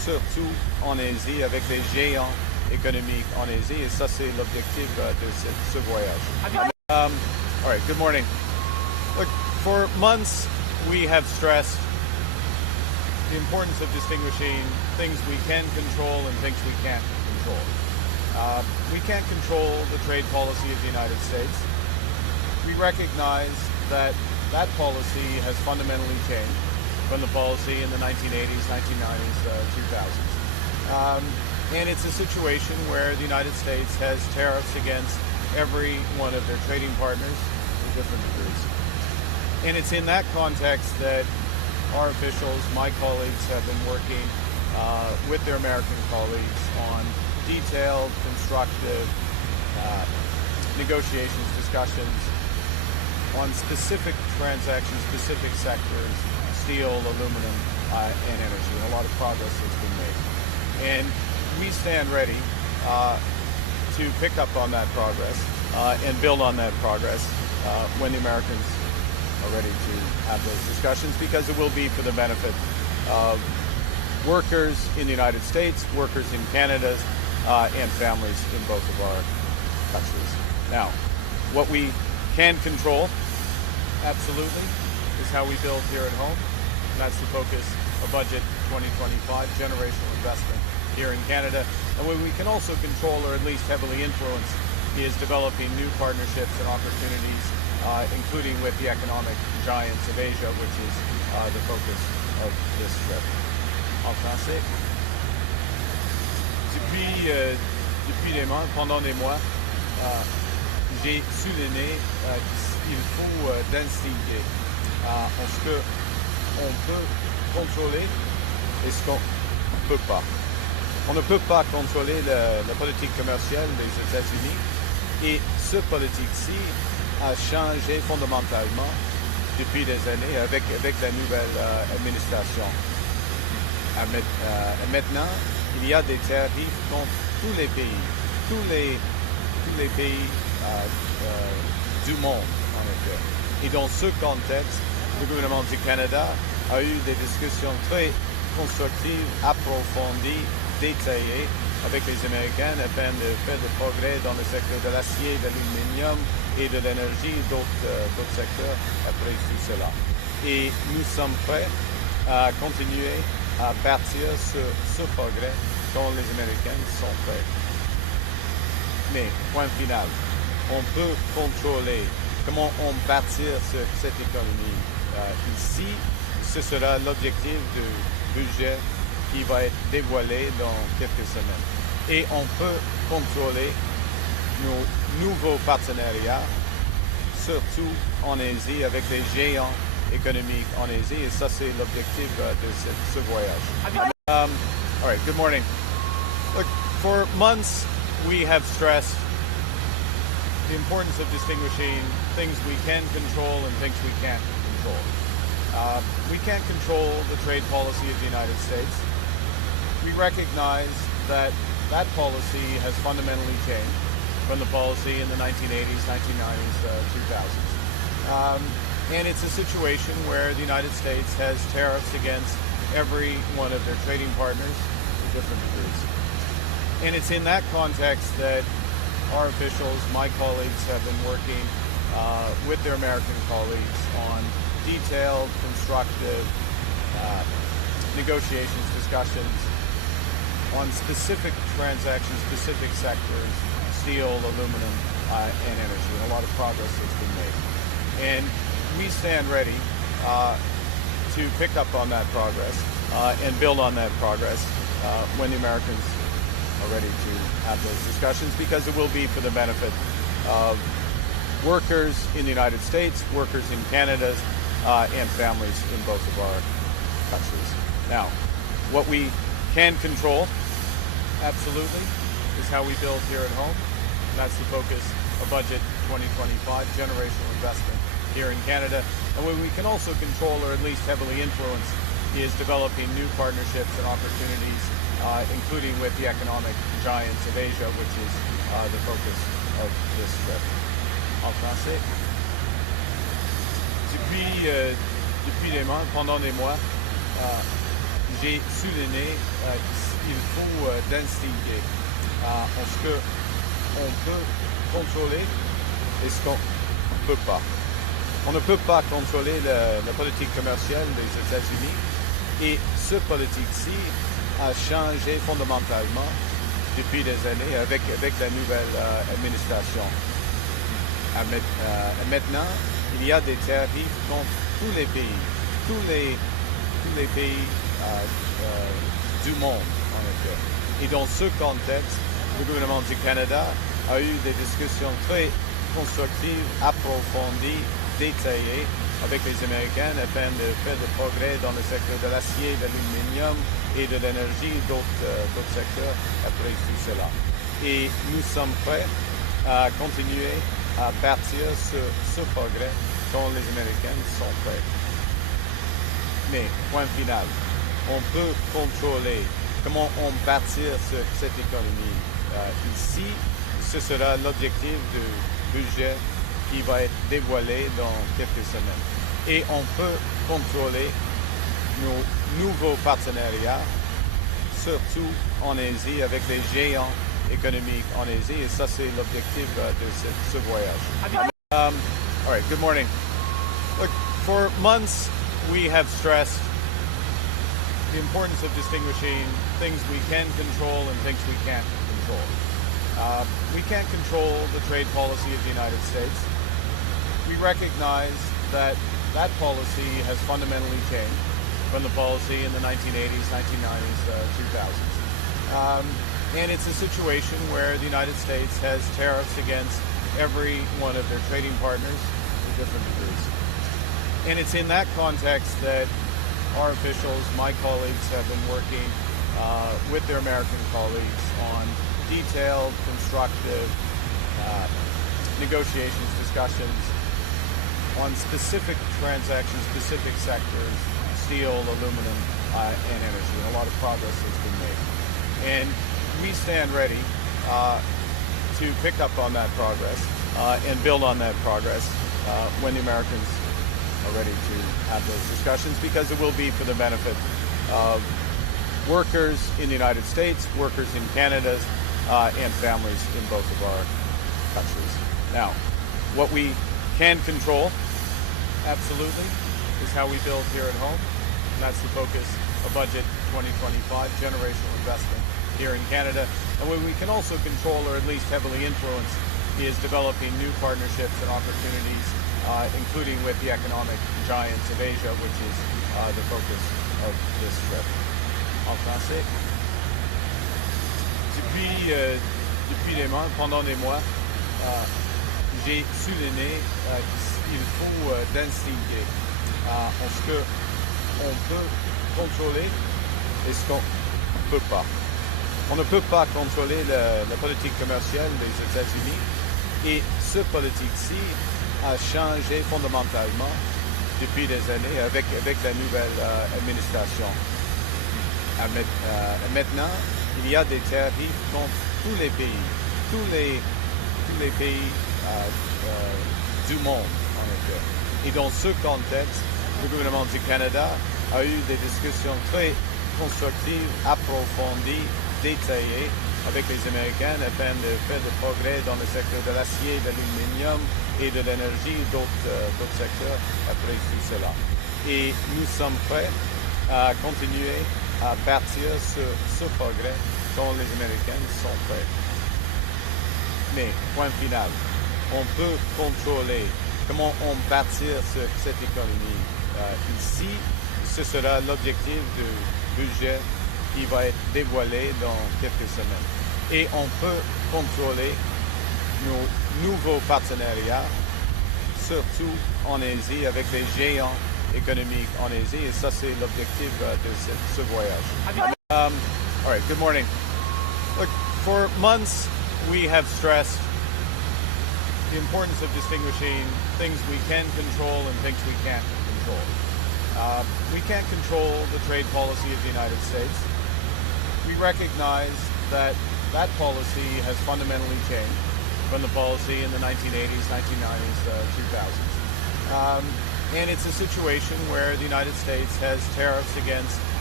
surtout en Asie, avec les géants économiques en Asie, et ça, c'est l'objectif de ce voyage. All right, good morning. Look, for months, we have stressed the importance of distinguishing things we can control and things we can't control. We can't control the trade policy of the United States. We recognize that that policy has fundamentally changed from the policy in the 1980s, 1990s, 2000s. And it's a situation where the United States has tariffs against every one of their trading partners to different degrees. And it's in that context that our officials, my colleagues, have been working with their American colleagues on detailed, constructive negotiations, discussions on specific transactions, specific sectors, steel, aluminum, and energy. And a lot of progress has been made. And we stand ready to pick up on that progress and build on that progress when the Americans are ready to have those discussions, because it will be for the benefit of workers in the United States, workers in Canada, and families in both of our countries. Now, what we can control, absolutely, is how we build here at home. And that's the focus of Budget 2025, generational investment here in Canada. And what we can also control, or at least heavily influence, is developing new partnerships and opportunities, including with the economic giants of Asia, which is the focus of this trip. En français. Depuis des mois, pendant des mois, j'ai souligné qu'il faut distinguer ce qu'on peut contrôler et ce qu'on ne peut pas. On ne peut pas contrôler la politique commerciale des États-Unis, et ce politique-ci a changé fondamentalement depuis des années avec la nouvelle administration. Maintenant, il y a des tarifs contre tous les pays, tous les pays du monde, en effet. Et dans ce contexte, le gouvernement du Canada a eu des discussions très constructives, approfondies, détaillées avec les Américains afin de faire des progrès dans le secteur de l'acier, de l'aluminium et de l'énergie, d'autres secteurs après tout cela. Et nous sommes prêts à continuer à bâtir ce progrès quand les Américains sont prêts. Mais, point final, on peut contrôler comment on bâtir cette économie. Ici, ce sera l'objectif du budget qui va être dévoilé dans quelques semaines. Et on peut contrôler nos nouveaux partenariats, surtout en Asie, avec les géants économiques en Asie, et ça, c'est l'objectif de ce voyage. All right, good morning. Look, for months, we have stressed the importance of distinguishing things we can control and things we can't control. We can't control the trade policy of the United States. We recognize that that policy has fundamentally changed from the policy in the 1980s, 1990s, 2000s. And it's a situation where the United States has tariffs against every one of their trading partners to different degrees. And it's in that context that our officials, my colleagues, have been working with their American colleagues on detailed, constructive negotiations, discussions on specific transactions, specific sectors, steel, aluminum, and energy. And a lot of progress has been made. And we stand ready to pick up on that progress and build on that progress when the Americans are ready to have those discussions, because it will be for the benefit of workers in the United States, workers in Canada, and families in both of our countries. Now, what we can control, absolutely, is how we build here at home. And that's the focus of Budget 2025, generational investment here in Canada. And what we can also control, or at least heavily influence, is developing new partnerships and opportunities, including with the economic giants of Asia, which is the focus of this trip. En français. Depuis des mois, pendant des mois, j'ai souligné qu'il faut distinguer ce qu'on peut contrôler et ce qu'on ne peut pas. On ne peut pas contrôler la politique commerciale des États-Unis et ce politique-ci a changé fondamentalement depuis des années avec la nouvelle administration. Maintenant, il y a des tarifs contre tous les pays, tous les pays du monde en effet. Et dans ce contexte, le gouvernement du Canada a eu des discussions très constructives, approfondies, détaillées avec les Américains afin de faire des progrès dans le secteur de l'acier, de l'aluminium et de l'énergie, d'autres secteurs après tout cela. Et nous sommes prêts à continuer à partir sur ce progrès quand les Américains sont prêts. Mais, point final, on peut contrôler comment on bâtir sur cette économie. Ici, ce sera l'objectif du budget qui va être dévoilé dans quelques semaines. Et on peut contrôler nos nouveaux partenariats, surtout en Asie, avec les géants économiques en Asie. Et ça, c'est l'objectif de ce voyage. All right, good morning. Look, for months, we have stressed the importance of distinguishing things we can control and things we can't control. We can't control the trade policy of the United States. We recognize that policy has fundamentally changed from the policy in the 1980s, 1990s, 2000s. And it's a situation where the United States has tariffs against every one of their trading partners to different degrees. And it's in that context that our officials, my colleagues, have been working with their American colleagues on detailed, constructive negotiations, discussions on specific transactions, specific sectors, steel, aluminum, and energy. And a lot of progress has been made. And we stand ready to pick up on that progress and build on that progress when the Americans are ready to have those discussions, because it will be for the benefit of workers in the United States, workers in Canada, and families in both of our countries. Now, what we can control, absolutely, is how we build here at home. And that's the focus of Budget 2025, generational investment here in Canada. And what we can also control, or at least heavily influence, is developing new partnerships and opportunities, including with the economic giants of Asia, which is the focus of this trip. En français. Depuis des mois, pendant des mois, j'ai souligné qu'il faut distinguer ce qu'on peut contrôler et ce qu'on ne peut pas. On ne peut pas contrôler la politique commerciale des États-Unis et ce politique-ci a changé fondamentalement depuis des années avec la nouvelle administration. Maintenant, il y a des tarifs contre tous les pays, tous les pays du monde en effet. Et dans ce contexte, le gouvernement du Canada a eu des discussions très constructives, approfondies, détaillées avec les Américains afin de faire des progrès dans le secteur de l'acier, de l'aluminium et de l'énergie, d'autres secteurs après tout cela. Et nous sommes prêts à continuer à partir sur ce progrès quand les Américains sont prêts. Mais, point final, on peut contrôler comment on bâtir sur cette économie. Ici, ce sera l'objectif du budget qui va être dévoilé dans quelques semaines. Et on peut contrôler nos nouveaux partenariats, surtout en Asie, avec les géants économiques en Asie. Et ça, c'est l'objectif de ce voyage. All right, good morning. Look, for months, we have stressed the importance of distinguishing things we can control and things we can't control. We can't control the trade policy of the United States. We recognize that policy has fundamentally changed from the policy in the 1980s, 1990s, 2000s. And it's a situation where the United States has tariffs against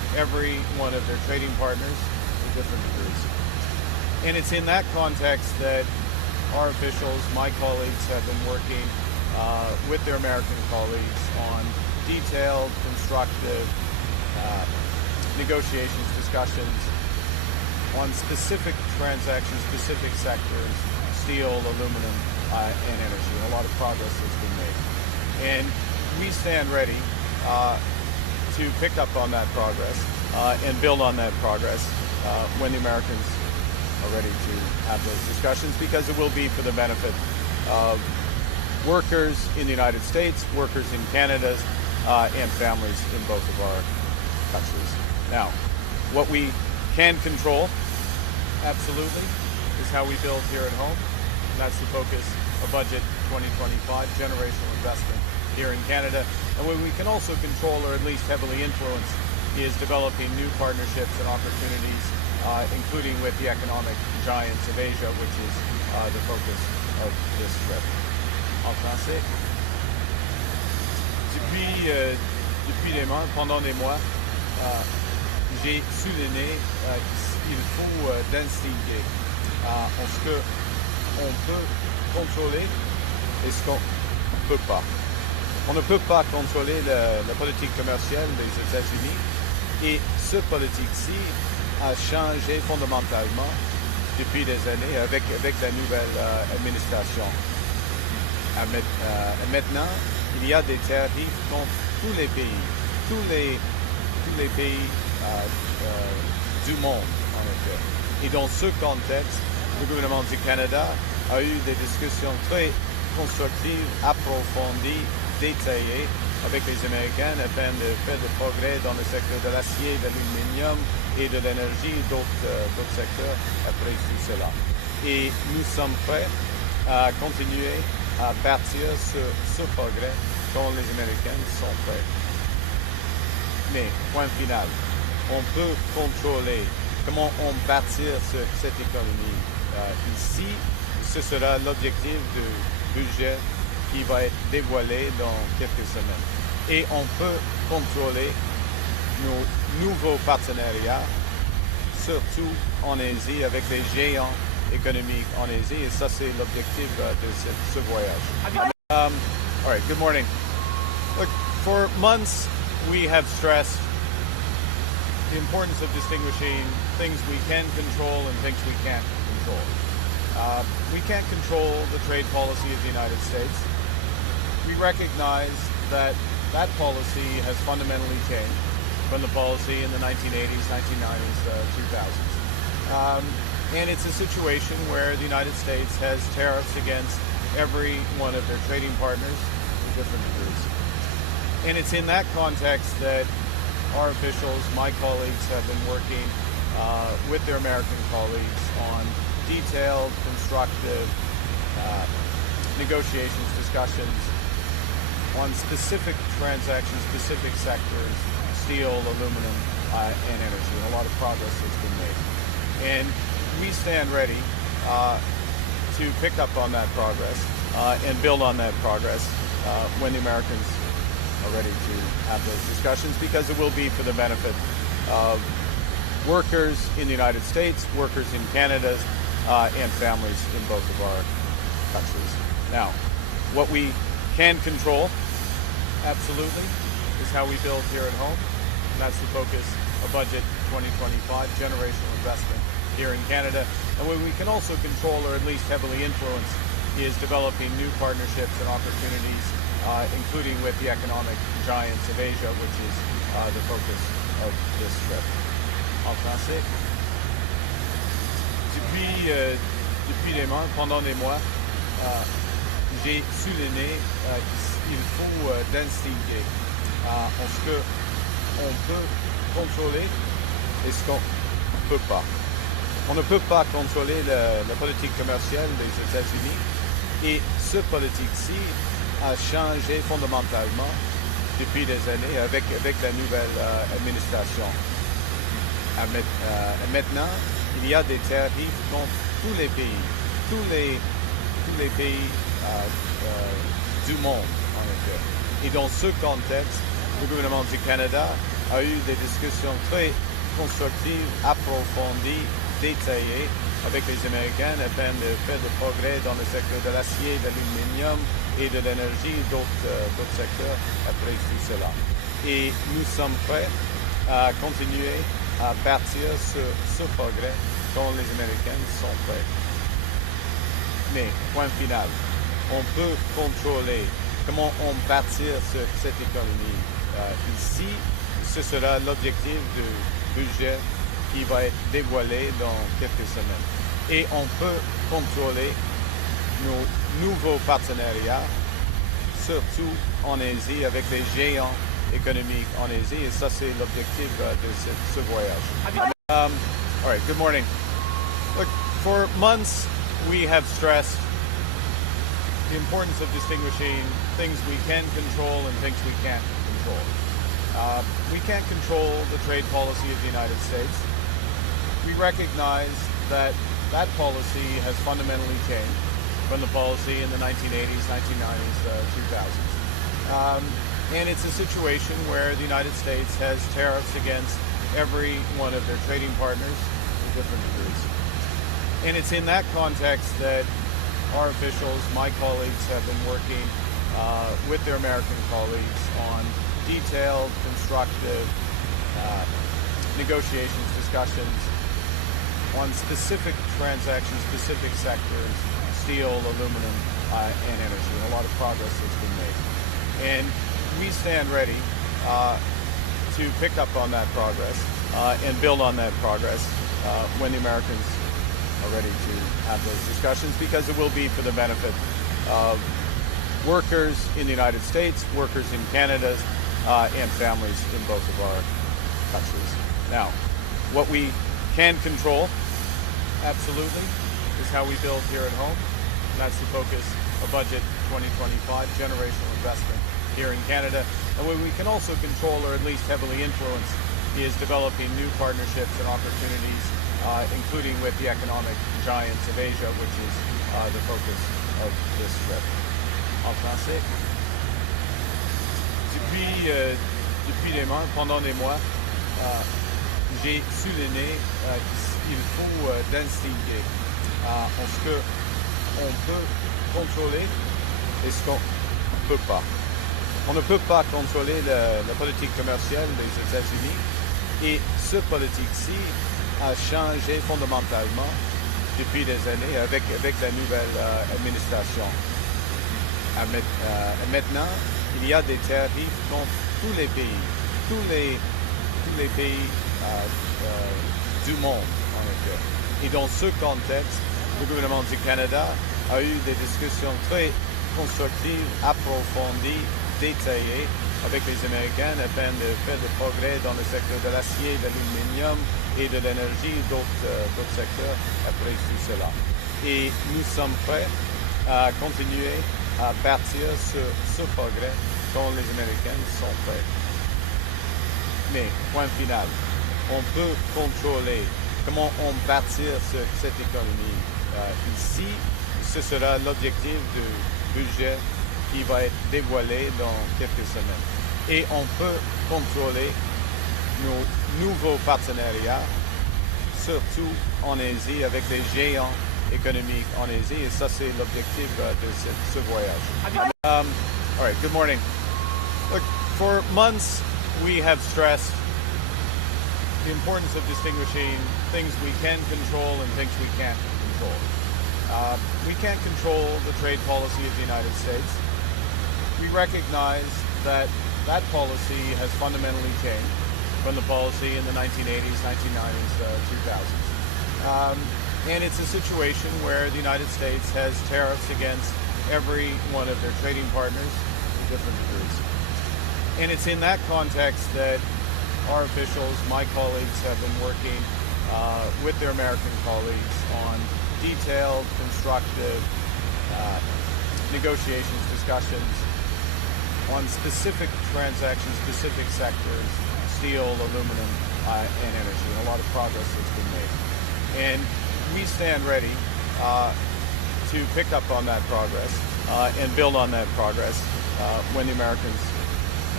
every one of their trading partners to different degrees. And it's in that context that our officials, my colleagues, have been working with their American colleagues on detailed, constructive negotiations, discussions on specific transactions, specific sectors, steel, aluminum, and energy. And a lot of progress has been made. And we stand ready to pick up on that progress and build on that progress when the Americans are ready to have those discussions, because it will be for the benefit of workers in the United States, workers in Canada, and families in both of our countries. Now, what we can control, absolutely, is how we build here at home. That's the focus of Budget 2025, generational investment here in Canada. And what we can also control, or at least heavily influence, is developing new partnerships and opportunities, including with the economic giants of Asia, which is the focus of this trip. En français. Depuis des mois, pendant des mois, j'ai souligné qu'il faut distinguer ce qu'on peut contrôler et ce qu'on ne peut pas. On ne peut pas contrôler la politique commerciale des États-Unis, et ce politique-ci a changé fondamentalement depuis des années avec la nouvelle administration. Maintenant, il y a des tarifs contre tous les pays, tous les pays du monde, en effet. Et dans ce contexte, le gouvernement du Canada a eu des discussions très constructives, approfondies, détaillées avec les Américains afin de faire des progrès dans le secteur de l'acier, de l'aluminium et de l'énergie et d'autres secteurs après tout cela. Et nous sommes prêts à continuer à bâtir ce progrès quand les Américains sont prêts. Mais, point final, on peut contrôler comment on bâtir cette économie ici. Ce sera l'objectif du budget qui va être dévoilé dans quelques semaines. Et on peut contrôler nos nouveaux partenariats, surtout en Asie, avec les géants économiques en Asie. Et ça, c'est l'objectif de ce voyage. All right, good morning. Look, for months, we have stressed the importance of distinguishing things we can control and things we can't control. We can't control the trade policy of the United States. We recognize that policy has fundamentally changed from the policy in the 1980s, 1990s, 2000s. And it's a situation where the United States has tariffs against every one of their trading partners to different degrees. And it's in that context that our officials, my colleagues, have been working with their American colleagues on detailed, constructive negotiations, discussions on specific transactions, specific sectors, steel, aluminum, and energy. And a lot of progress has been made. And we stand ready to pick up on that progress and build on that progress when the Americans are ready to have those discussions, because it will be for the benefit of workers in the United States, workers in Canada, and families in both of our countries. Now, what we can control, absolutely, is how we build here at home. That's the focus of Budget 2025, generational investment here in Canada. And what we can also control, or at least heavily influence, is developing new partnerships and opportunities, including with the economic giants of Asia, which is the focus of this trip. En français. Depuis des mois, pendant des mois, j'ai souligné qu'il faut distinguer ce qu'on peut contrôler et ce qu'on ne peut pas. On ne peut pas contrôler la politique commerciale des États-Unis, et ce politique-ci a changé fondamentalement depuis des années avec la nouvelle administration. Maintenant, il y a des tarifs contre tous les pays, tous les pays du monde, en effet. Et dans ce contexte, le gouvernement du Canada a eu des discussions très constructives, approfondies, détaillées avec les Américains afin de faire des progrès dans le secteur de l'acier, de l'aluminium et de l'énergie, d'autres secteurs après tout cela. Et nous sommes prêts à continuer à bâtir ce progrès quand les Américains sont prêts. Mais, point final, on peut contrôler comment on bâtir cette économie ici. Ce sera l'objectif du budget qui va être dévoilé dans quelques semaines. Et on peut contrôler nos nouveaux partenariats, surtout en Asie, avec les géants économiques en Asie. Et ça, c'est l'objectif de ce voyage. All right, good morning. Look, for months, we have stressed the importance of distinguishing things we can control and things we can't control. We can't control the trade policy of the United States. We recognize that policy has fundamentally changed from the policy in the 1980s, 1990s, 2000s. And it's a situation where the United States has tariffs against every one of their trading partners to different degrees. And it's in that context that our officials, my colleagues, have been working with their American colleagues on detailed, constructive negotiations, discussions on specific transactions, specific sectors, steel, aluminum, and energy. And a lot of progress has been made. And we stand ready to pick up on that progress and build on that progress when the Americans are ready to have those discussions, because it will be for the benefit of workers in the United States, workers in Canada, and families in both of our countries. Now, what we can control, absolutely, is how we build here at home. That's the focus of Budget 2025, generational investment here in Canada. And what we can also control, or at least heavily influence, is developing new partnerships and opportunities, including with the economic giants of Asia, which is the focus of this trip. En français. Depuis des mois, pendant des mois, j'ai souligné qu'il faut distinguer en ce qu'on peut contrôler et ce qu'on ne peut pas. On ne peut pas contrôler la politique commerciale des États-Unis, et ce politique-ci a changé fondamentalement depuis des années avec la nouvelle administration. Maintenant, il y a des tarifs contre tous les pays, tous les pays du monde, en effet. Et dans ce contexte, le gouvernement du Canada a eu des discussions très constructives, approfondies, détaillées avec les Américains afin de faire des progrès dans le secteur de l'acier, de l'aluminium et de l'énergie, d'autres secteurs après tout cela. Et nous sommes prêts à continuer à bâtir ce progrès quand les Américains sont prêts. Mais, point final, on peut contrôler comment on bâtir cette économie ici. Ce sera l'objectif du budget qui va être dévoilé dans quelques semaines. Et on peut contrôler nos nouveaux partenariats, surtout en Asie, avec les géants économiques en Asie. Et ça, c'est l'objectif de ce voyage. All right, good morning. Look, for months, we have stressed the importance of distinguishing things we can control and things we can't control. We can't control the trade policy of the United States. We recognize that policy has fundamentally changed from the policy in the 1980s, 1990s, 2000s. And it's a situation where the United States has tariffs against every one of their trading partners to different degrees. And it's in that context that our officials, my colleagues, have been working with their American colleagues on detailed, constructive negotiations, discussions on specific transactions, specific sectors, steel, aluminum, and energy. And a lot of progress has been made. And we stand ready to pick up on that progress and build on that progress when the Americans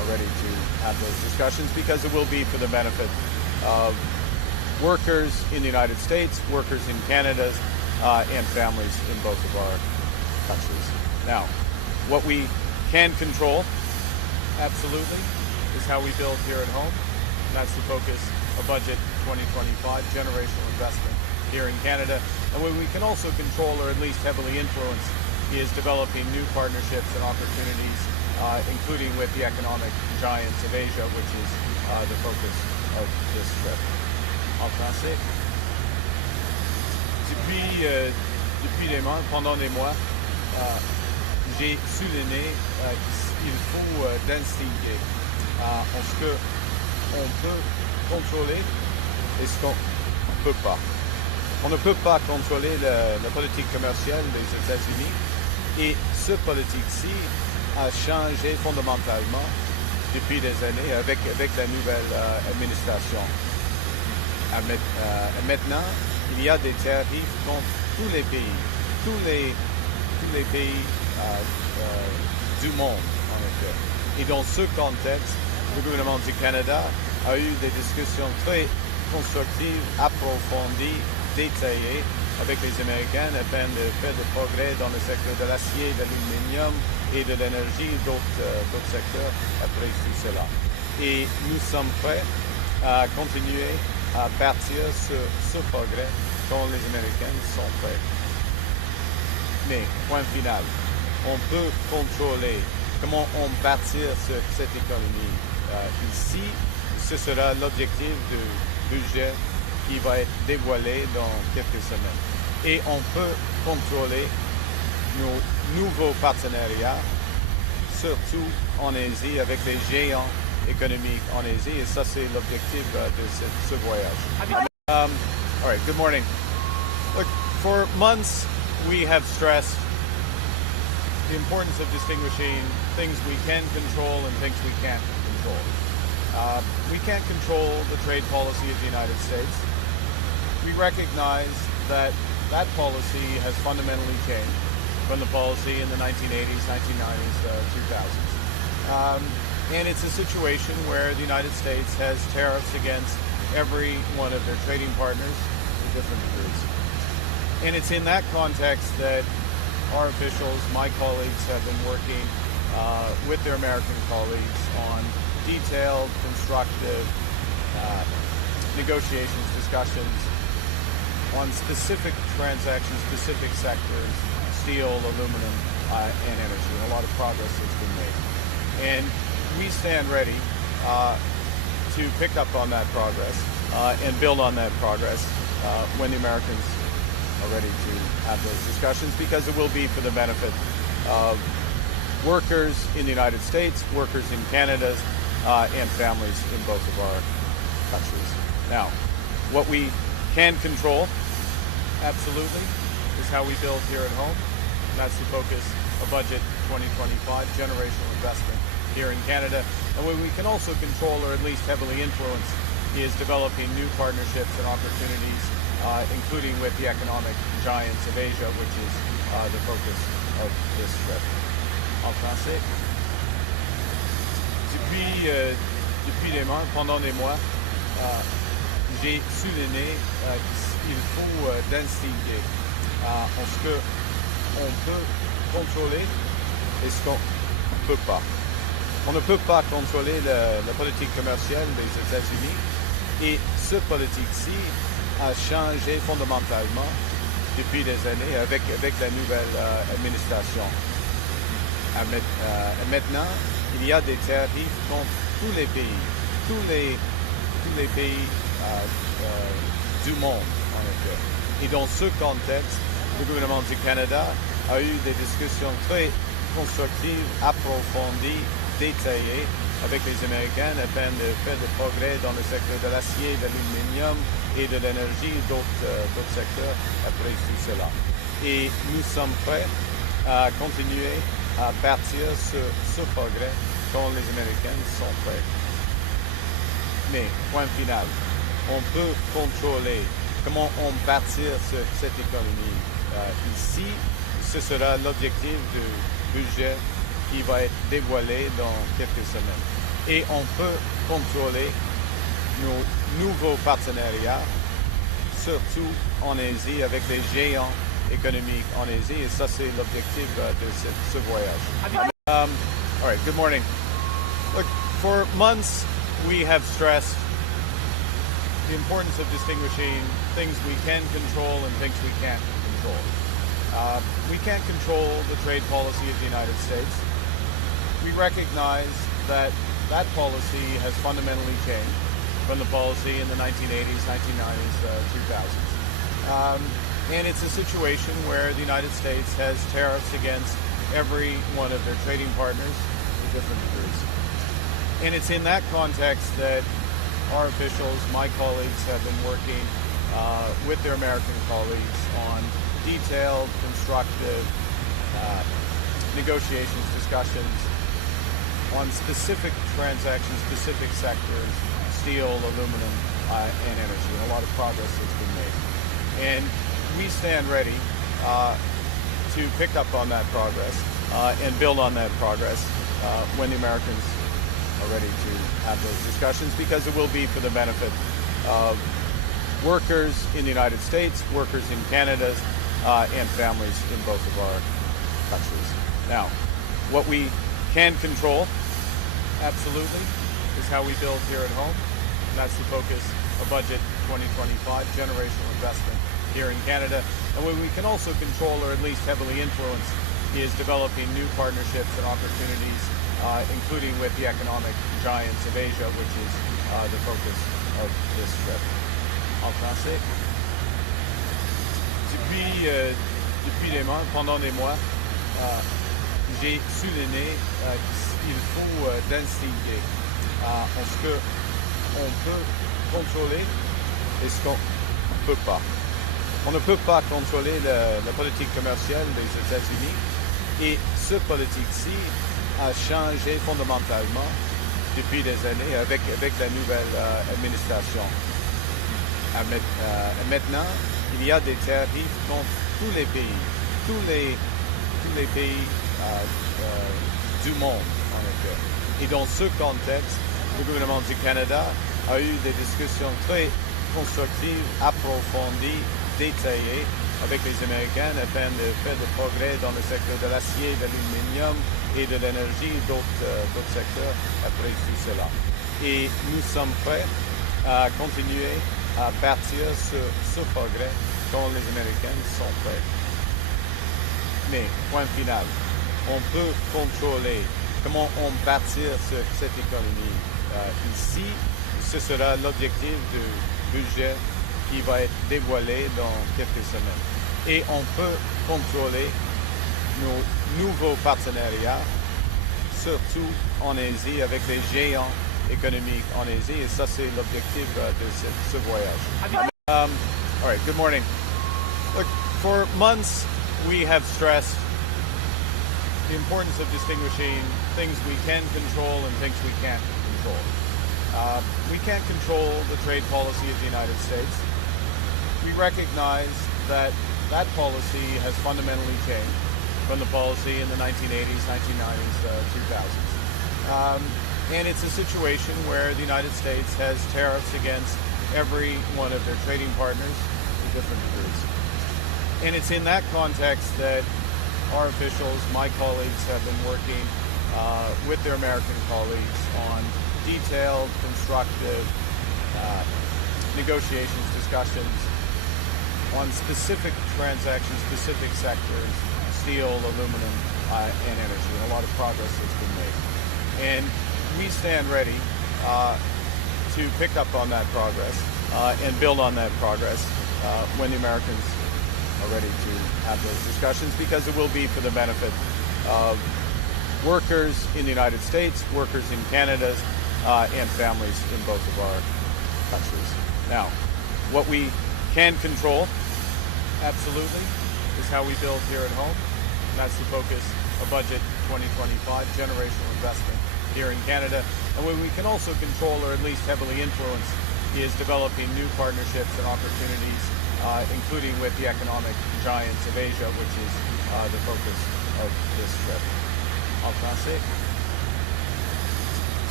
ready to have those discussions because it will be for the benefit of workers in the United States, workers in Canada, and families in both of our countries. Now, what we can control, absolutely, is how we build here at home. And that's the focus of Budget 2025, generational investment here in Canada. And what we can also control, or at least heavily influence, is developing new partnerships and opportunities, including with the economic giants of Asia, which is the focus of this trip. En français. Pendant des mois, j'ai souligné qu'il faut distinguer ce qu'on peut contrôler et ce qu'on ne peut pas. On ne peut pas contrôler la politique commerciale des États-Unis et ce politique-ci a changé fondamentalement depuis des années avec la nouvelle administration. Maintenant, il y a des tarifs contre tous les pays, tous les pays du monde, en effet. Et dans ce contexte, le gouvernement du Canada a eu des discussions très constructives, approfondies, détaillées avec les Américains afin de faire des progrès dans le secteur de l'acier, de l'aluminium et de l'énergie et d'autres secteurs après tout cela. Et nous sommes prêts à continuer à partir sur ce progrès quand les Américains sont prêts. Mais, point final, on peut contrôler comment on bâtir cette économie. Ici, ce sera l'objectif du budget qui va être dévoilé dans quelques semaines. Et on peut contrôler nos nouveaux partenariats, surtout en Asie, avec les géants économiques en Asie, et ça c'est l'objectif de ce voyage. All right, good morning. Look, for months we have stressed the importance of distinguishing things we can control and things we can't control. We can't control the trade policy of the United States. We recognize that policy has fundamentally changed from the policy in the 1980s, 1990s, 2000s. And it's a situation where the United States has tariffs against every one of their trading partners to different degrees. And it's in that context that our officials, my colleagues, have been working with their American colleagues on detailed, constructive negotiations, discussions on specific transactions, specific sectors, steel, aluminum, and energy. And a lot of progress has been made. And we stand ready to pick up on that progress and build on that progress when the Americans are ready to have those discussions, because it will be for the benefit of workers in the United States, workers in Canada, and families in both of our countries. Now, what we can control, absolutely, is how we build here at home. And that's the focus of Budget 2025, generational investment here in Canada. And what we can also control, or at least heavily influence, is developing new partnerships and opportunities, including with the economic giants of Asia, which is the focus of this trip. En français. Pendant des mois, j'ai souligné qu'il faut distinguer ce qu'on peut contrôler et ce qu'on ne peut pas. On ne peut pas contrôler la politique commerciale des États-Unis et ce politique-ci a changé fondamentalement depuis des années avec la nouvelle administration. Maintenant, il y a des tarifs contre tous les pays, tous les pays du monde, en effet. Et dans ce contexte, le gouvernement du Canada a eu des discussions très constructives, approfondies, détaillées avec les Américains afin de faire des progrès dans le secteur de l'acier, de l'aluminium et de l'énergie et d'autres secteurs après tout cela. Et nous sommes prêts à continuer à partir sur ce progrès quand les Américains sont prêts. Mais, point final, on peut contrôler comment on bâtir cette économie. Ici, ce sera l'objectif du budget qui va être dévoilé dans quelques semaines. et on peut contrôler nos nouveaux partenariats, surtout en Asie, avec les géants économiques en Asie, et ça c'est l'objectif de ce voyage. All right, good morning. Look, for months we have stressed the importance of distinguishing things we can control and things we can't control. We can't control the trade policy of the United States. We recognize that that policy has fundamentally changed from the policy in the 1980s, 1990s, 2000s. And it's a situation where the United States has tariffs against every one of their trading partners to different degrees. And it's in that context that our officials, my colleagues, have been working with their American colleagues on detailed, constructive negotiations, discussions on specific transactions, specific sectors, steel, aluminum, and energy. And a lot of progress has been made. And we stand ready to pick up on that progress and build on that progress when the Americans are ready to have those discussions, because it will be for the benefit of workers in the United States, workers in Canada, and families in both of our countries. Now, what we can control, absolutely, is how we build here at home. That's the focus of Budget 2025, generational investment here in Canada. And what we can also control, or at least heavily influence, is developing new partnerships and opportunities, including with the economic giants of Asia, which is the focus of this trip. En français. Pendant des mois, j'ai souligné qu'il faut distinguer ce qu'on peut contrôler et ce qu'on ne peut pas. On ne peut pas contrôler la politique commerciale des États-Unis, et ce politique-ci a changé fondamentalement depuis des années avec la nouvelle administration. Maintenant, il y a des tarifs contre tous les pays, tous les pays du monde, en effet. Et dans ce contexte, le gouvernement du Canada a eu des discussions très constructives, approfondies, détaillées avec les Américains afin de faire des progrès dans le secteur de l'acier, de l'aluminium et de l'énergie et d'autres secteurs après tout cela. Et nous sommes prêts à continuer à partir sur ce progrès quand les Américains sont prêts. Mais, point final, on peut contrôler comment on bâtir sur cette économie ici. Ce sera l'objectif du budget qui va être dévoilé dans quelques semaines. Et on peut contrôler nos nouveaux partenariats, surtout en Asie, avec les géants économiques en Asie, et ça c'est l'objectif de ce voyage. All right, good morning. Look, for months we have stressed the importance of distinguishing things we can control and things we can't control. We can't control the trade policy of the United States. We recognize that that policy has fundamentally changed from the policy in the 1980s, 1990s, 2000s. And it's a situation where the United States has tariffs against every one of their trading partners to different degrees. And it's in that context that our officials, my colleagues, have been working with their American colleagues on detailed, constructive negotiations, discussions on specific transactions, specific sectors, steel, aluminum, and energy. And a lot of progress has been made. And we stand ready to pick up on that progress and build on that progress when the Americans are ready to have those discussions, because it will be for the benefit of workers in the United States, workers in Canada, and families in both of our countries. Now, what we can control, absolutely, is how we build here at home. That's the focus of Budget 2025, generational investment here in Canada. And what we can also control, or at least heavily influence, is developing new partnerships and opportunities, including with the economic giants of Asia, which is the focus of this trip. En français.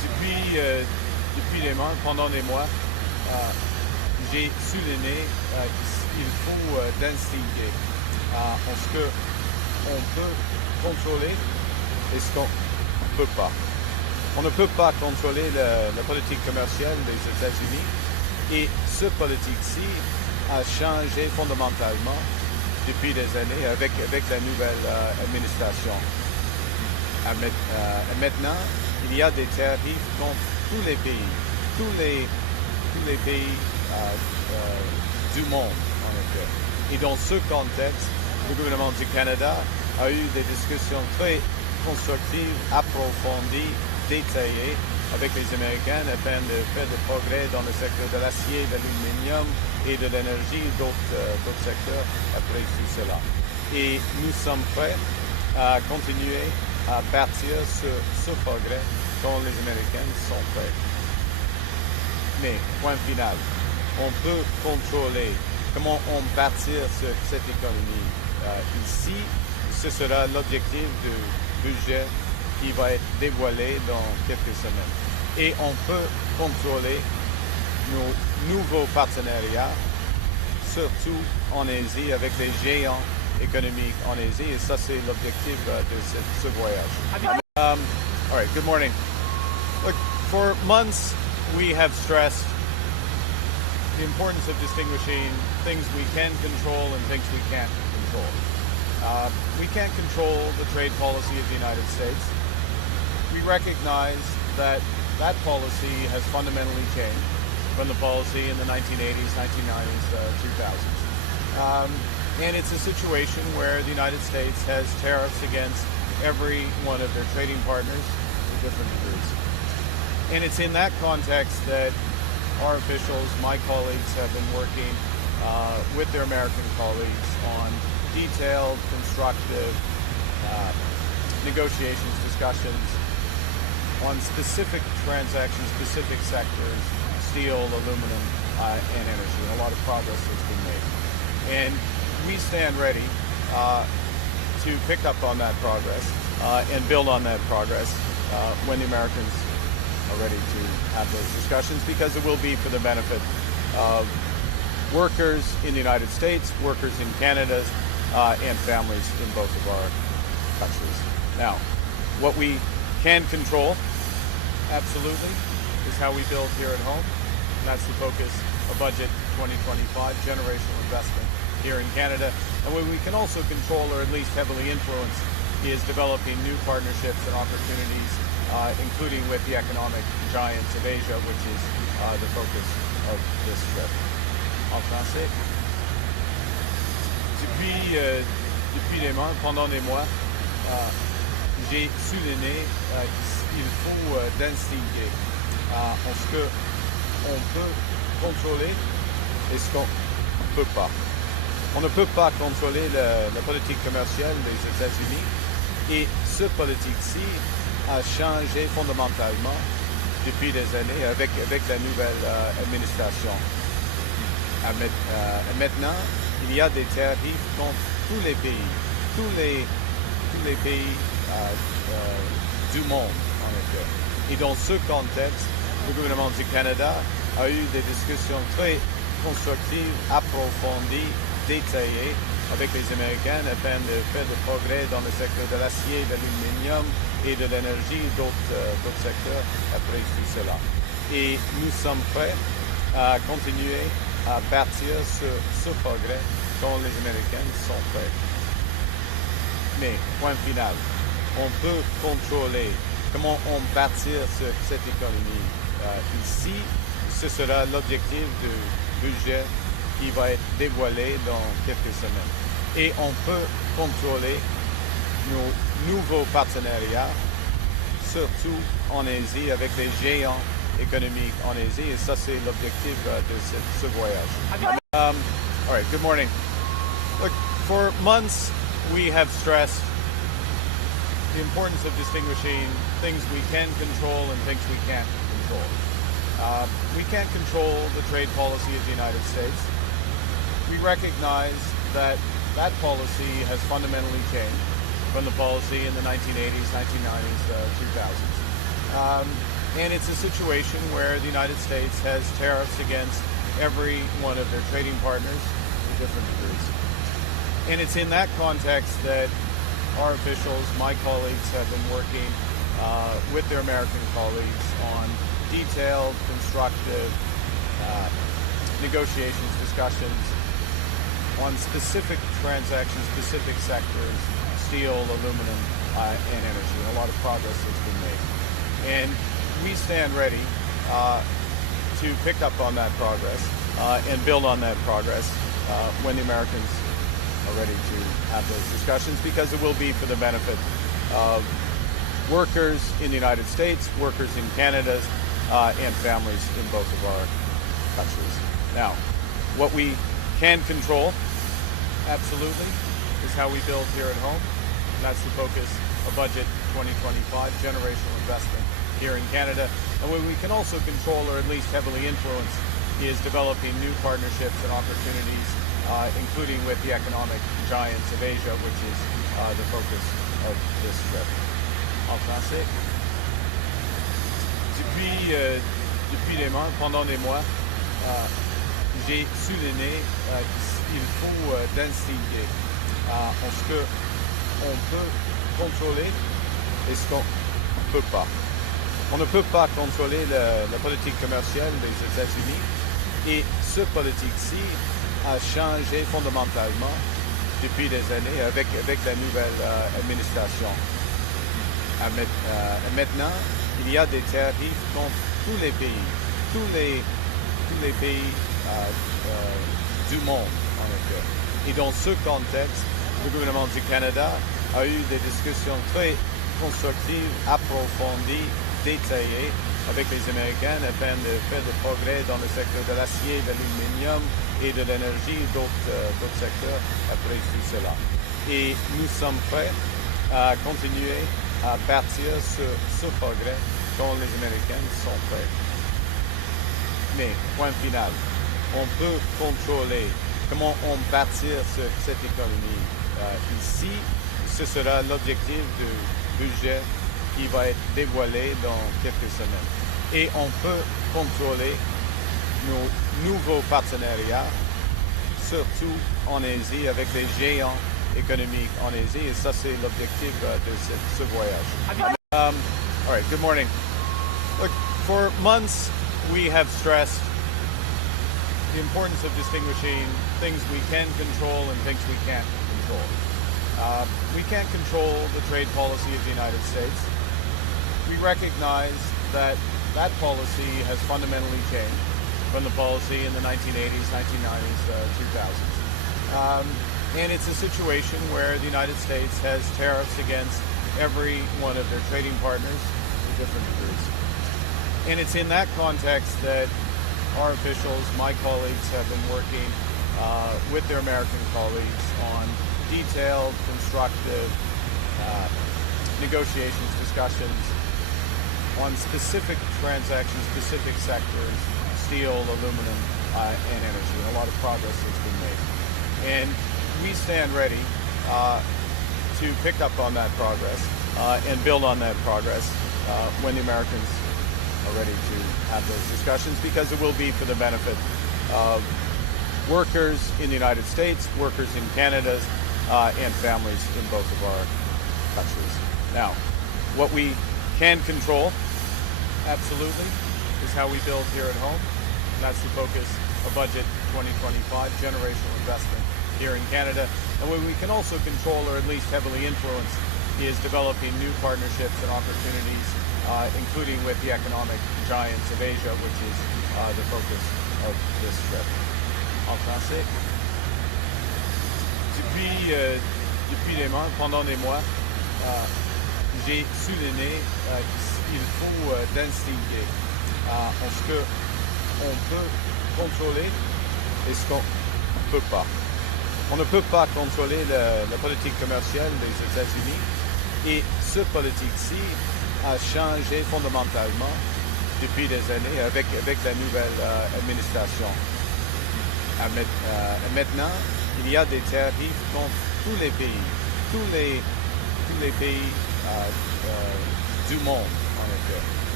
Depuis des mois, pendant des mois, j'ai souligné qu'il faut distinguer en ce qu'on peut contrôler et ce qu'on ne peut pas. On ne peut pas contrôler la politique commerciale des États-Unis et ce politique-ci a changé fondamentalement depuis des années avec la nouvelle administration. Maintenant, il y a des tarifs contre tous les pays, tous les pays du monde, en effet. Et dans ce contexte, le gouvernement du Canada a eu des discussions très constructives, approfondies, détaillées avec les Américains afin de faire des progrès dans le secteur de l'acier, de l'aluminium et de l'énergie, d'autres secteurs après tout cela. Et nous sommes prêts à continuer à bâtir ce progrès quand les Américains sont prêts. Mais, point final, on peut contrôler comment on bâtir cette économie. Ici, ce sera l'objectif du budget qui va être dévoilé dans quelques semaines. Et on peut contrôler nos nouveaux partenariats, surtout en Asie, avec les géants économiques en Asie. Et ça, c'est l'objectif de ce voyage. All right, good morning. Look, for months, we have stressed the importance of distinguishing things we can control and things we can't control. We can't control the trade policy of the United States. We recognize that policy has fundamentally changed from the policy in the 1980s, 1990s, 2000s. And it's a situation where the United States has tariffs against every one of their trading partners to different degrees. And it's in that context that our officials, my colleagues, have been working with their American colleagues on detailed, constructive negotiations, discussions on specific transactions, specific sectors, steel, aluminum, and energy. And a lot of progress has been made. And we stand ready to pick up on that progress and build on that progress when the Americans are ready to have those discussions, because it will be for the benefit of workers in the United States, workers in Canada, and families in both of our countries. Now, what we can control, absolutely, is how we build here at home. And that's the focus of Budget 2025, generational investment here in Canada. And what we can also control, or at least heavily influence, is developing new partnerships and opportunities, including with the economic giants of Asia, which is the focus of this trip. En français. Depuis des mois, pendant des mois, j'ai souligné qu'il faut distinguer en ce qu'on peut contrôler et ce qu'on ne peut pas. On ne peut pas contrôler la politique commerciale des États-Unis et ce politique-ci a changé fondamentalement depuis des années avec la nouvelle administration. Maintenant, il y a des tarifs contre tous les pays, tous les pays du monde, en effet. Et dans ce contexte, le gouvernement du Canada a eu des discussions très constructives, approfondies, détaillées avec les Américains afin de faire des progrès dans le secteur de l'acier, de l'aluminium et de l'énergie, d'autres secteurs après tout cela. Et nous sommes prêts à continuer à bâtir ce progrès quand les Américains sont prêts. Mais, point final, on peut contrôler comment on bâtir cette économie. Ici, ce sera l'objectif du budget qui va être dévoilé dans quelques semaines. Et on peut contrôler nos nouveaux partenariats, surtout en Asie, avec les géants économiques en Asie. Et ça, c'est l'objectif de ce voyage. All right, good morning. Look, for months, we have stressed the importance of distinguishing things we can control and things we can't control. We can't control the trade policy of the United States. We recognize that policy has fundamentally changed from the policy in the 1980s, 1990s, 2000s. And it's a situation where the United States has tariffs against every one of their trading partners to different degrees. And it's in that context that our officials, my colleagues, have been working with their American colleagues on detailed, constructive negotiations, discussions on specific transactions, specific sectors, steel, aluminum, and energy. And a lot of progress has been made. And we stand ready to pick up on that progress and build on that progress when the Americans are ready to have those discussions, because it will be for the benefit of workers in the United States, workers in Canada, and families in both of our countries. Now, what we can control, absolutely, is how we build here at home. That's the focus of Budget 2025, generational investment here in Canada. And what we can also control, or at least heavily influence, is developing new partnerships and opportunities, including with the economic giants of Asia, which is the focus of this trip. En français. Depuis des mois, pendant des mois, j'ai souligné qu'il faut distinguer en ce qu'on peut contrôler et ce qu'on ne peut pas. On ne peut pas contrôler la politique commerciale des États-Unis, et ce politique-ci a changé fondamentalement depuis des années avec la nouvelle administration. Maintenant, il y a des tarifs contre tous les pays, tous les pays du monde, en effet. Et dans ce contexte, le gouvernement du Canada a eu des discussions très constructives, approfondies, détaillées avec les Américains afin de faire des progrès dans le secteur de l'acier, de l'aluminium et de l'énergie et d'autres secteurs après tout cela. Et nous sommes prêts à continuer à partir sur ce progrès quand les Américains sont prêts. Mais, point final, on peut contrôler comment on bâtir cette économie. Ici, ce sera l'objectif du budget qui va être dévoilé dans quelques semaines. Et on peut contrôler nos nouveaux partenariats, surtout en Asie, avec les géants économiques en Asie, et ça c'est l'objectif de ce voyage. All right, good morning. Look, for months we have stressed the importance of distinguishing things we can control and things we can't control. We can't control the trade policy of the United States. We recognize that policy has fundamentally changed from the policy in the 1980s, 1990s, 2000s. And it's a situation where the United States has tariffs against every one of their trading partners to different degrees. And it's in that context that our officials, my colleagues, have been working with their American colleagues on detailed, constructive negotiations, discussions on specific transactions, specific sectors, steel, aluminum, and energy. And a lot of progress has been made. And we stand ready to pick up on that progress and build on that progress when the Americans are ready to have those discussions, because it will be for the benefit of workers in the United States, workers in Canada, and families in both of our countries. Now, what we can control, absolutely, is how we build here at home. That's the focus of Budget 2025, generational investment here in Canada. And what we can also control, or at least heavily influence, is developing new partnerships and opportunities, including with the economic giants of Asia, which is the focus of this trip. En français. Depuis des mois, pendant des mois, j'ai souligné qu'il faut distinguer en ce qu'on peut contrôler et ce qu'on ne peut pas. On ne peut pas contrôler la politique commerciale des États-Unis, et ce politique-ci a changé fondamentalement depuis des années avec la nouvelle administration. Maintenant, il y a des tarifs contre tous les pays, tous les pays du monde, en effet.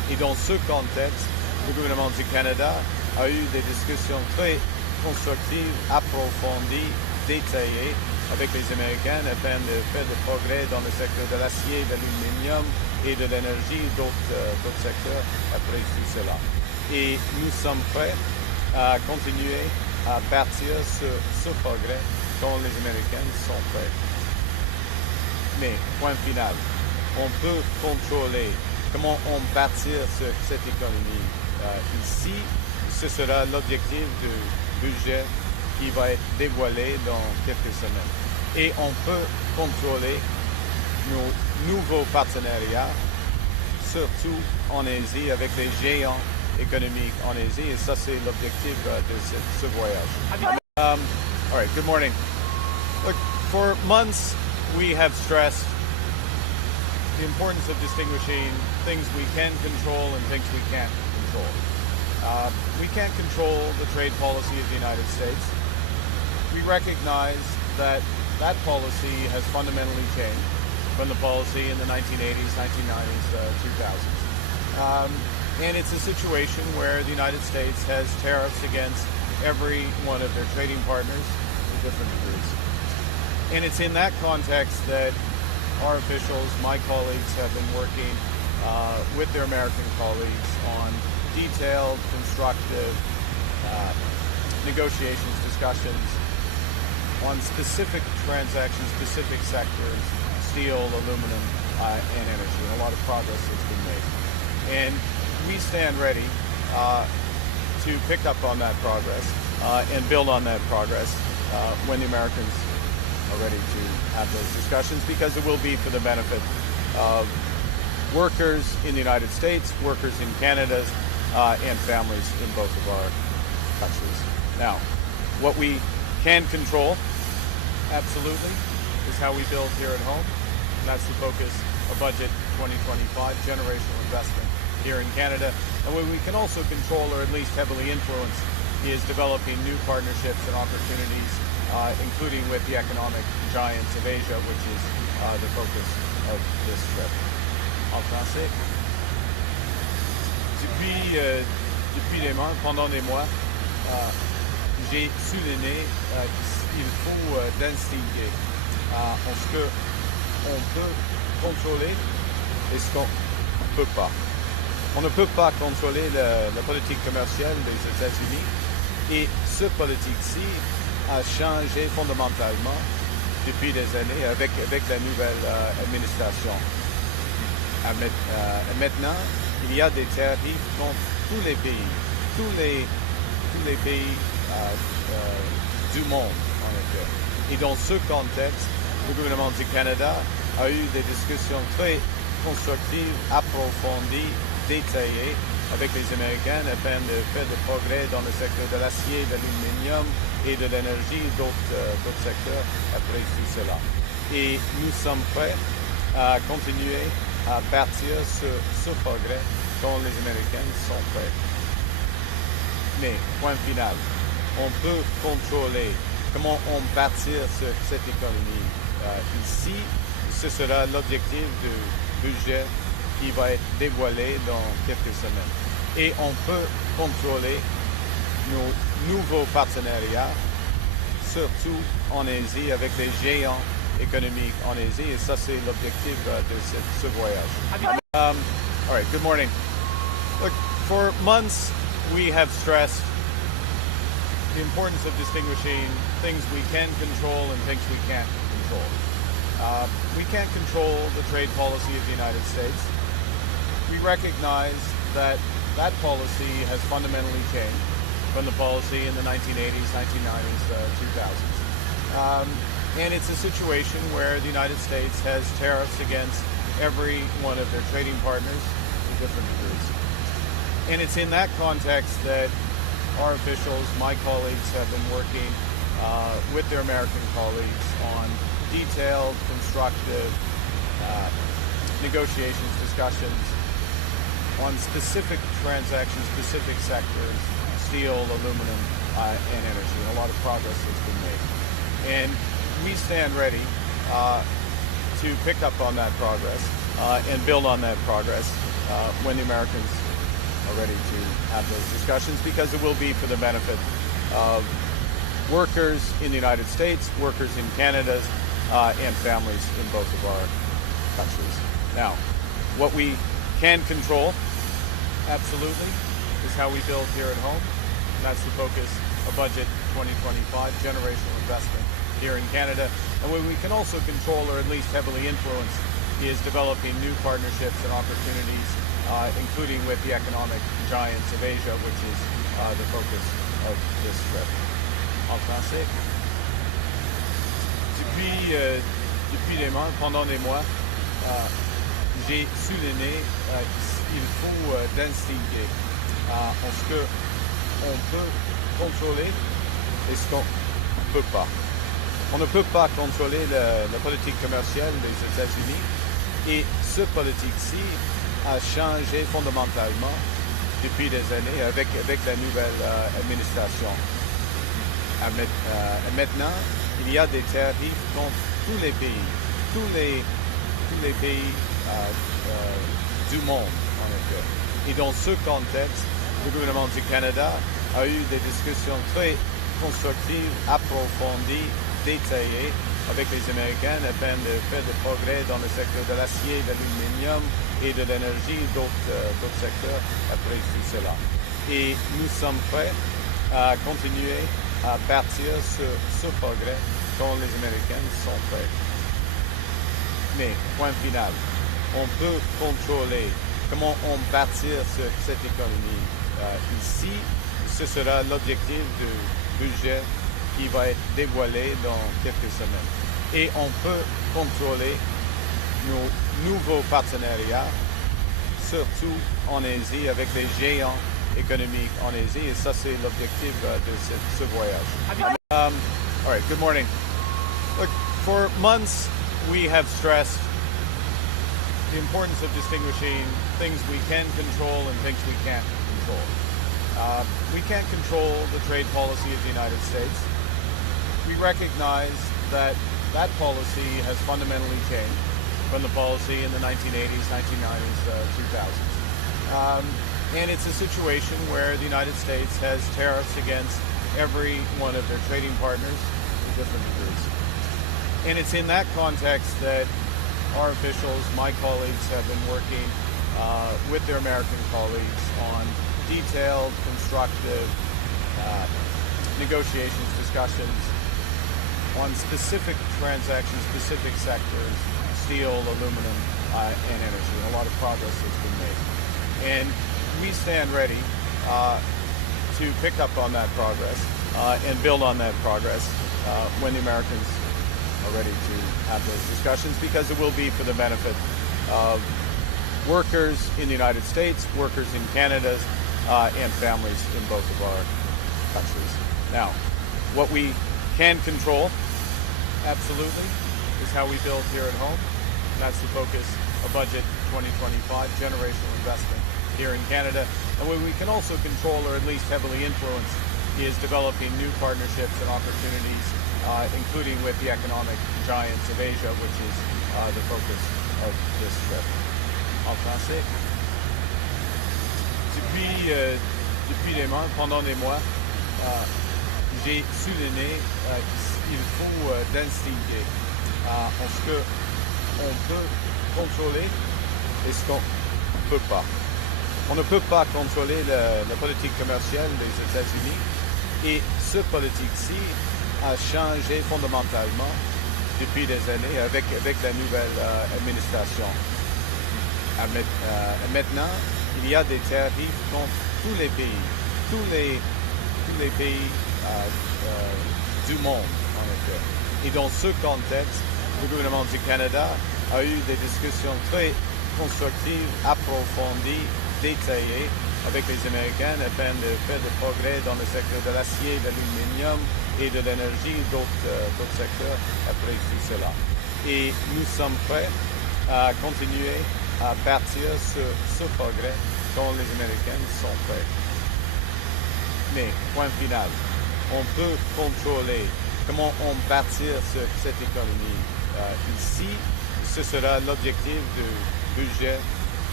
Et dans ce contexte, le gouvernement du Canada a eu des discussions très constructives, approfondies, détaillées avec les Américains afin de faire des progrès dans le secteur de l'acier, de l'aluminium et de l'énergie, d'autres secteurs après tout cela. Et nous sommes prêts à continuer à bâtir ce progrès quand les Américains sont prêts. Mais, point final, on peut contrôler comment on bâtir cette économie. Ici, ce sera l'objectif du budget qui va être dévoilé dans quelques semaines. Et on peut contrôler nos nouveaux partenariats, surtout en Asie, avec les géants économiques en Asie. Et ça, c'est l'objectif de ce voyage. All right, good morning. Look, for months, we have stressed the importance of distinguishing things we can control and things we can't control. We can't control the trade policy of the United States. We recognize that policy has fundamentally changed from the policy in the 1980s, 1990s, 2000s. And it's a situation where the United States has tariffs against every one of their trading partners to different degrees. And it's in that context that our officials, my colleagues, have been working with their American colleagues on detailed, constructive negotiations, discussions on specific transactions, specific sectors, steel, aluminum, and energy. And a lot of progress has been made. And we stand ready to pick up on that progress and build on that progress when the Americans are ready to have those discussions, because it will be for the benefit of workers in the United States, workers in Canada, and families in both of our countries. Now, what we can control, absolutely, is how we build here at home. That's the focus of Budget 2025, generational investment here in Canada. And what we can also control, or at least heavily influence, is developing new partnerships and opportunities, including with the economic giants of Asia, which is the focus of this trip. En français. Depuis des mois, pendant des mois, j'ai souligné qu'il faut distinguer en ce qu'on peut contrôler et ce qu'on ne peut pas. On ne peut pas contrôler la politique commerciale des États-Unis, et ce politique-ci a changé fondamentalement depuis des années avec la nouvelle administration. Maintenant, il y a des tarifs contre tous les pays, tous les pays du monde, en effet. Et dans ce contexte, le gouvernement du Canada a eu des discussions très constructives, approfondies, détaillées avec les Américains afin de faire des progrès dans le secteur de l'acier, de l'aluminium et de l'énergie, d'autres secteurs après tout cela. Et nous sommes prêts à continuer à bâtir ce progrès quand les Américains sont prêts. Mais, point final, on peut contrôler comment on bâtir cette économie. Ici, ce sera l'objectif du budget qui va être dévoilé dans quelques semaines. Et on peut contrôler nos nouveaux partenariats, surtout en Asie, avec les géants économiques en Asie. Et ça, c'est l'objectif de ce voyage. All right, good morning. Look, for months, we have stressed the importance of distinguishing things we can control and things we can't control. We can't control the trade policy of the United States. We recognize that policy has fundamentally changed from the policy in the 1980s, 1990s, 2000s. And it's a situation where the United States has tariffs against every one of their trading partners to different degrees. And it's in that context that our officials, my colleagues, have been working with their American colleagues on detailed, constructive negotiations, discussions on specific transactions, specific sectors, steel, aluminum, and energy. And a lot of progress has been made. And we stand ready to pick up on that progress and build on that progress when the Americans are ready to have those discussions, because it will be for the benefit of workers in the United States, workers in Canada, and families in both of our countries. Now, what we can control, absolutely, is how we build here at home. That's the focus of Budget 2025, generational investment here in Canada. And what we can also control, or at least heavily influence, is developing new partnerships and opportunities, including with the economic giants of Asia, which is the focus of this trip. En français. Depuis des mois, pendant des mois, j'ai souligné qu'il faut distinguer ce qu'on peut contrôler et ce qu'on ne peut pas. On ne peut pas contrôler la politique commerciale des États-Unis, et ce politique-ci a changé fondamentalement depuis des années avec la nouvelle administration. Maintenant, il y a des tarifs contre tous les pays, tous les pays du monde, en effet. Et dans ce contexte, le gouvernement du Canada a eu des discussions très constructives, approfondies, détaillées avec les Américains afin de faire des progrès dans le secteur de l'acier, de l'aluminium et de l'énergie, d'autres secteurs après tout cela. Et nous sommes prêts à continuer à bâtir ce progrès quand les Américains sont prêts. Mais, point final, on peut contrôler comment on bâtir cette économie. Ici, ce sera l'objectif du budget qui va être dévoilé dans quelques semaines. Et on peut contrôler nos nouveaux partenariats, surtout en Asie, avec les géants économiques en Asie, et ça c'est l'objectif de ce voyage. All right, good morning. Look, for months we have stressed the importance of distinguishing things we can control and things we can't control. We can't control the trade policy of the United States. We recognize that policy has fundamentally changed from the policy in the 1980s, 1990s, 2000s. And it's a situation where the United States has tariffs against every one of their trading partners to different degrees. And it's in that context that our officials, my colleagues, have been working with their American colleagues on detailed, constructive negotiations, discussions on specific transactions, specific sectors, steel, aluminum, and energy. And a lot of progress has been made. And we stand ready to pick up on that progress and build on that progress when the Americans are ready to have those discussions, because it will be for the benefit of workers in the United States, workers in Canada, and families in both of our countries. Now, what we can control, absolutely, is how we build here at home. That's the focus of Budget 2025, generational investment here in Canada. And what we can also control, or at least heavily influence, is developing new partnerships and opportunities, including with the economic giants of Asia, which is the focus of this trip. En français. Depuis des mois, pendant des mois, j'ai souligné qu'il faut distinguer ce qu'on peut contrôler et ce qu'on ne peut pas. On ne peut pas contrôler la politique commerciale des États-Unis, et ce politique-ci a changé fondamentalement depuis des années avec la nouvelle administration. Maintenant, il y a des tarifs contre tous les pays, tous les pays du monde, en effet. Et dans ce contexte, le gouvernement du Canada a eu des discussions très constructives, approfondies, détaillées avec les Américains afin de faire des progrès dans le secteur de l'acier, de l'aluminium et de l'énergie, d'autres secteurs après tout cela. Et nous sommes prêts à continuer à bâtir ce progrès quand les Américains sont prêts. Mais, point final, on peut contrôler comment on bâtir cette économie. Ici, ce sera l'objectif du budget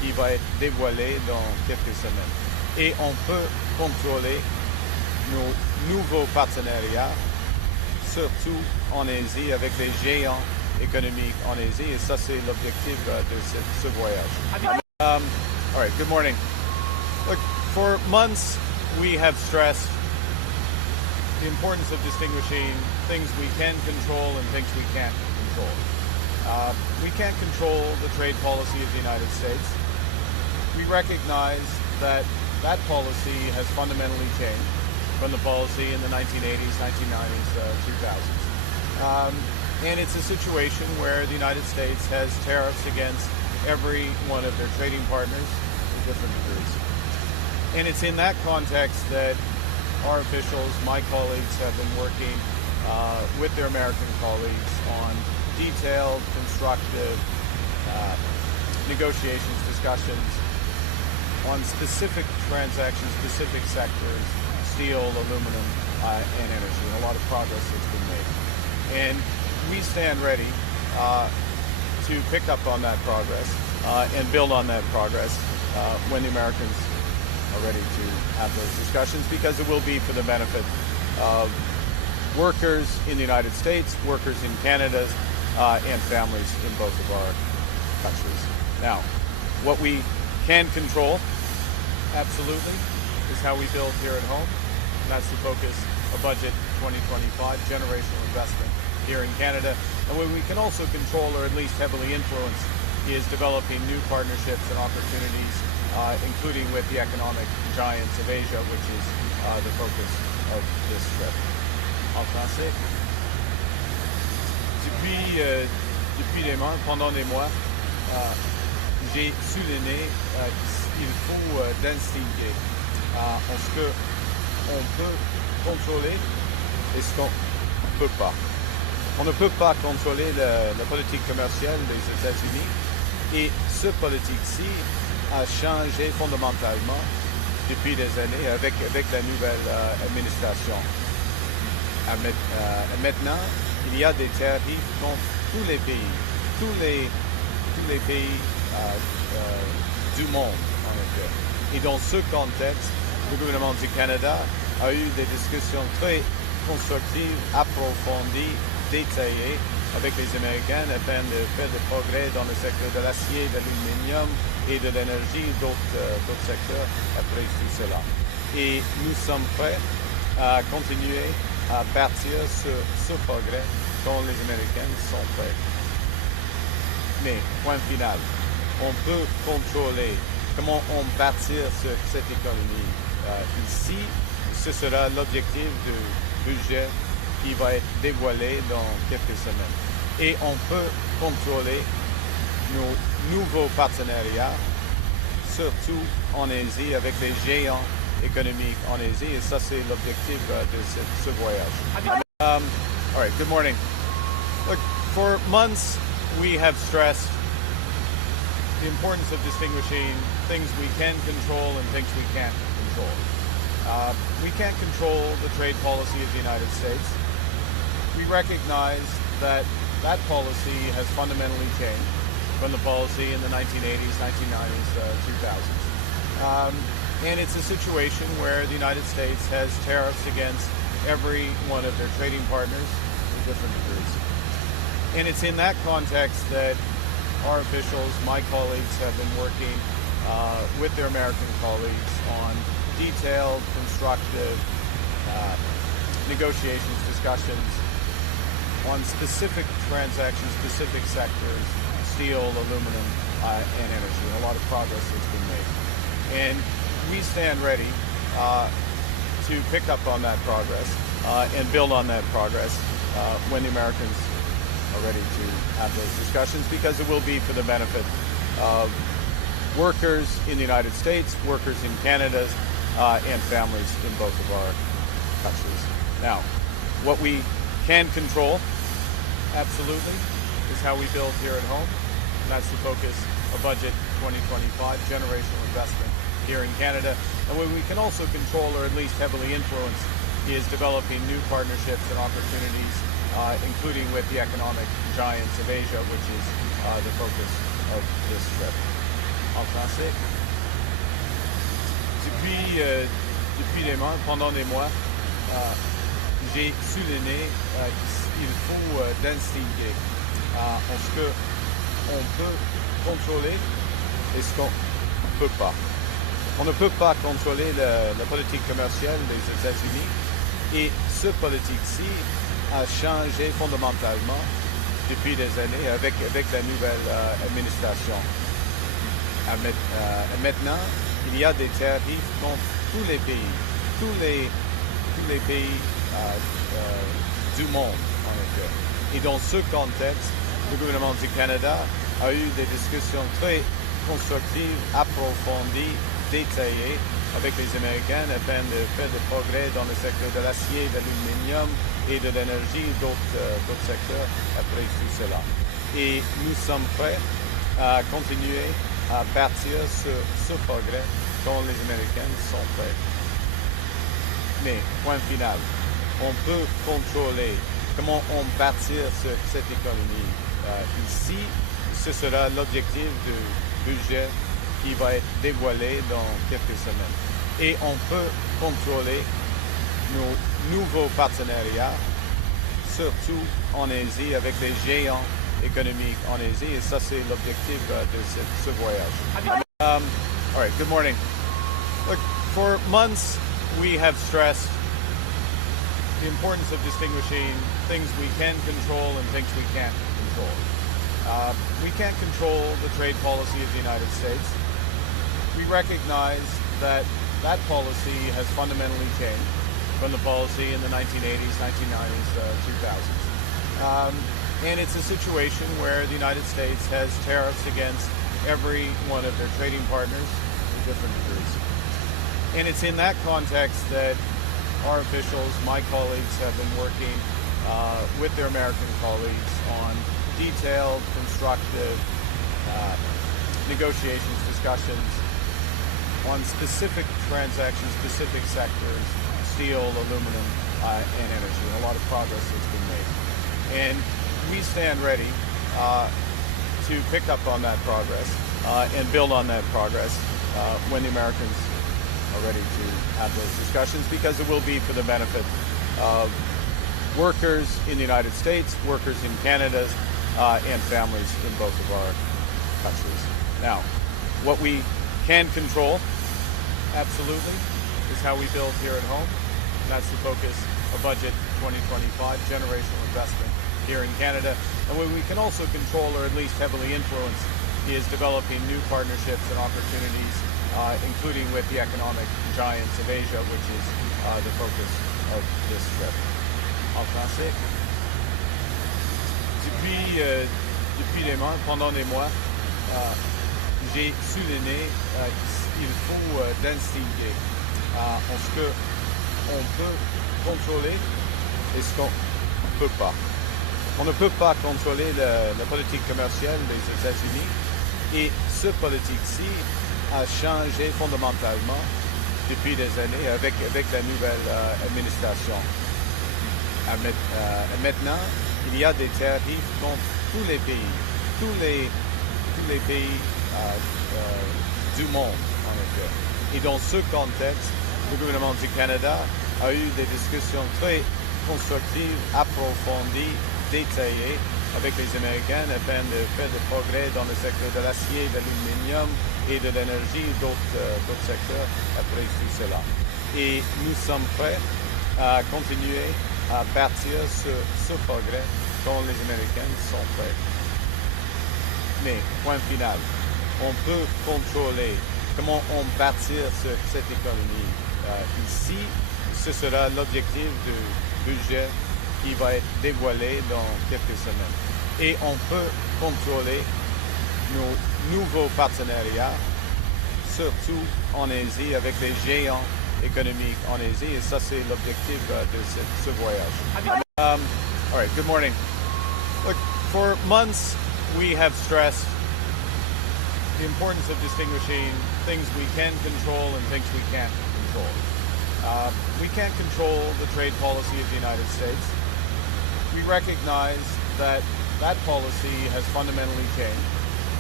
qui va être dévoilé dans quelques semaines. Et on peut contrôler nos nouveaux partenariats, surtout en Asie, avec les géants économiques en Asie. Et ça, c'est l'objectif de ce voyage. All right, good morning. Look, for months, we have stressed the importance of distinguishing things we can control and things we can't control. We can't control the trade policy of the United States. We recognize that that policy has fundamentally changed from the policy in the 1980s, 1990s, 2000s. And it's a situation where the United States has tariffs against every one of their trading partners to different degrees. And it's in that context that our officials, my colleagues, have been working with their American colleagues on detailed, constructive negotiations, discussions on specific transactions, specific sectors, steel, aluminum, and energy. And a lot of progress has been made. And we stand ready to pick up on that progress and build on that progress when the Americans are ready to have those discussions, because it will be for the benefit of workers in the United States, workers in Canada, and families in both of our countries. Now, what we can control, absolutely, is how we build here at home. And that's the focus of Budget 2025, generational investment here in Canada. And what we can also control, or at least heavily influence, is developing new partnerships and opportunities, including with the economic giants of Asia, which is the focus of this trip. En français. Depuis des mois, pendant des mois, j'ai souligné qu'il faut distinguer ce qu'on peut contrôler et ce qu'on ne peut pas. On ne peut pas contrôler la politique commerciale des États-Unis, et ce politique-ci a changé fondamentalement depuis des années avec la nouvelle administration. Maintenant, il y a des tarifs contre tous les pays, tous les pays du monde, en effet. Et dans ce contexte, le gouvernement du Canada a eu des discussions très constructives, approfondies, détaillées avec les Américains afin de faire des progrès dans le secteur de l'acier, de l'aluminium et de l'énergie, d'autres secteurs après tout cela. Et nous sommes prêts à continuer à partir sur ce progrès quand les Américains sont prêts. Mais, point final, on peut contrôler comment on bâtir sur cette économie ici. Ce sera l'objectif du budget qui va être dévoilé dans quelques semaines. Et on peut contrôler nos nouveaux partenariats, surtout en Asie, avec les géants économiques en Asie. Et ça, c'est l'objectif de ce voyage. All right, good morning. Look, for months, we have stressed the importance of distinguishing things we can control and things we can't control. We can't control the trade policy of the United States. We recognize that that policy has fundamentally changed from the policy in the 1980s, 1990s, 2000s. And it's a situation where the United States has tariffs against every one of their trading partners to different degrees. And it's in that context that our officials, my colleagues, have been working with their American colleagues on detailed, constructive negotiations, discussions on specific transactions, specific sectors, steel, aluminum, and energy. And a lot of progress has been made. And we stand ready to pick up on that progress and build on that progress when the Americans are ready to have those discussions, because it will be for the benefit of workers in the United States, workers in Canada, and families in both of our countries. Now, what we can control, absolutely, is how we build here at home. And that's the focus of Budget 2025, generational investment here in Canada. And what we can also control, or at least heavily influence, is developing new partnerships and opportunities, including with the economic giants of Asia, which is the focus of this trip. en français. Depuis des mois, pendant des mois, j'ai souligné qu'il faut distinguer ce qu'on peut contrôler et ce qu'on ne peut pas. On ne peut pas contrôler la politique commerciale des États-Unis et ce politique-ci a changé fondamentalement depuis des années avec la nouvelle administration. Maintenant, il y a des tarifs contre tous les pays, tous les pays du monde en effet. Et dans ce contexte, le gouvernement du Canada a eu des discussions très constructives, approfondies, détaillées avec les Américains afin de faire des progrès dans le secteur de l'acier, de l'aluminium et de l'énergie, d'autres secteurs après tout cela. Et nous sommes prêts à continuer à bâtir ce progrès quand les Américains sont prêts. Mais, point final, on peut contrôler comment on bâtir cette économie. Ici, ce sera l'objectif du budget qui va être dévoilé dans quelques semaines. Et on peut contrôler nos nouveaux partenariats, surtout en Asie, avec les géants économiques en Asie. Et ça, c'est l'objectif de ce voyage. All right, good morning. Look, for months, we have stressed the importance of distinguishing things we can control and things we can't control. We can't control the trade policy of the United States. We recognize that policy has fundamentally changed from the policy in the 1980s, 1990s, 2000s. And it's a situation where the United States has tariffs against every one of their trading partners to different degrees. And it's in that context that our officials, my colleagues, have been working with their American colleagues on detailed, constructive negotiations, discussions on specific transactions, specific sectors, steel, aluminum, and energy. And a lot of progress has been made. And we stand ready to pick up on that progress and build on that progress when the Americans are ready to have those discussions, because it will be for the benefit of workers in the United States, workers in Canada, and families in both of our countries. Now, what we can control, absolutely, is how we build here at home. That's the focus of Budget 2025, generational investment here in Canada. And what we can also control, or at least heavily influence, is developing new partnerships and opportunities, including with the economic giants of Asia, which is the focus of this trip. En français. Depuis des mois, pendant des mois, j'ai souligné qu'il faut distinguer ce qu'on peut contrôler et ce qu'on ne peut pas. On ne peut pas contrôler la politique commerciale des États-Unis et ce politique-ci a changé fondamentalement depuis des années avec la nouvelle administration. Maintenant, il y a des tarifs contre tous les pays, tous les pays du monde en effet. Et dans ce contexte, le gouvernement du Canada a eu des discussions très constructives, approfondies, détaillées avec les Américains afin de faire des progrès dans le secteur de l'acier, de l'aluminium et de l'énergie, d'autres secteurs après tout cela. Et nous sommes prêts à continuer à bâtir ce progrès quand les Américains sont prêts. Mais, point final, on peut contrôler comment on bâtir cette économie. Ici, ce sera l'objectif du budget qui va être dévoilé dans quelques semaines. Et on peut contrôler nos nouveaux partenariats, surtout en Asie, avec les géants économiques en Asie. Et ça, c'est l'objectif de ce voyage. All right, good morning. Look, for months, we have stressed the importance of distinguishing things we can control and things we can't control. We can't control the trade policy of the United States. We recognize that policy has fundamentally changed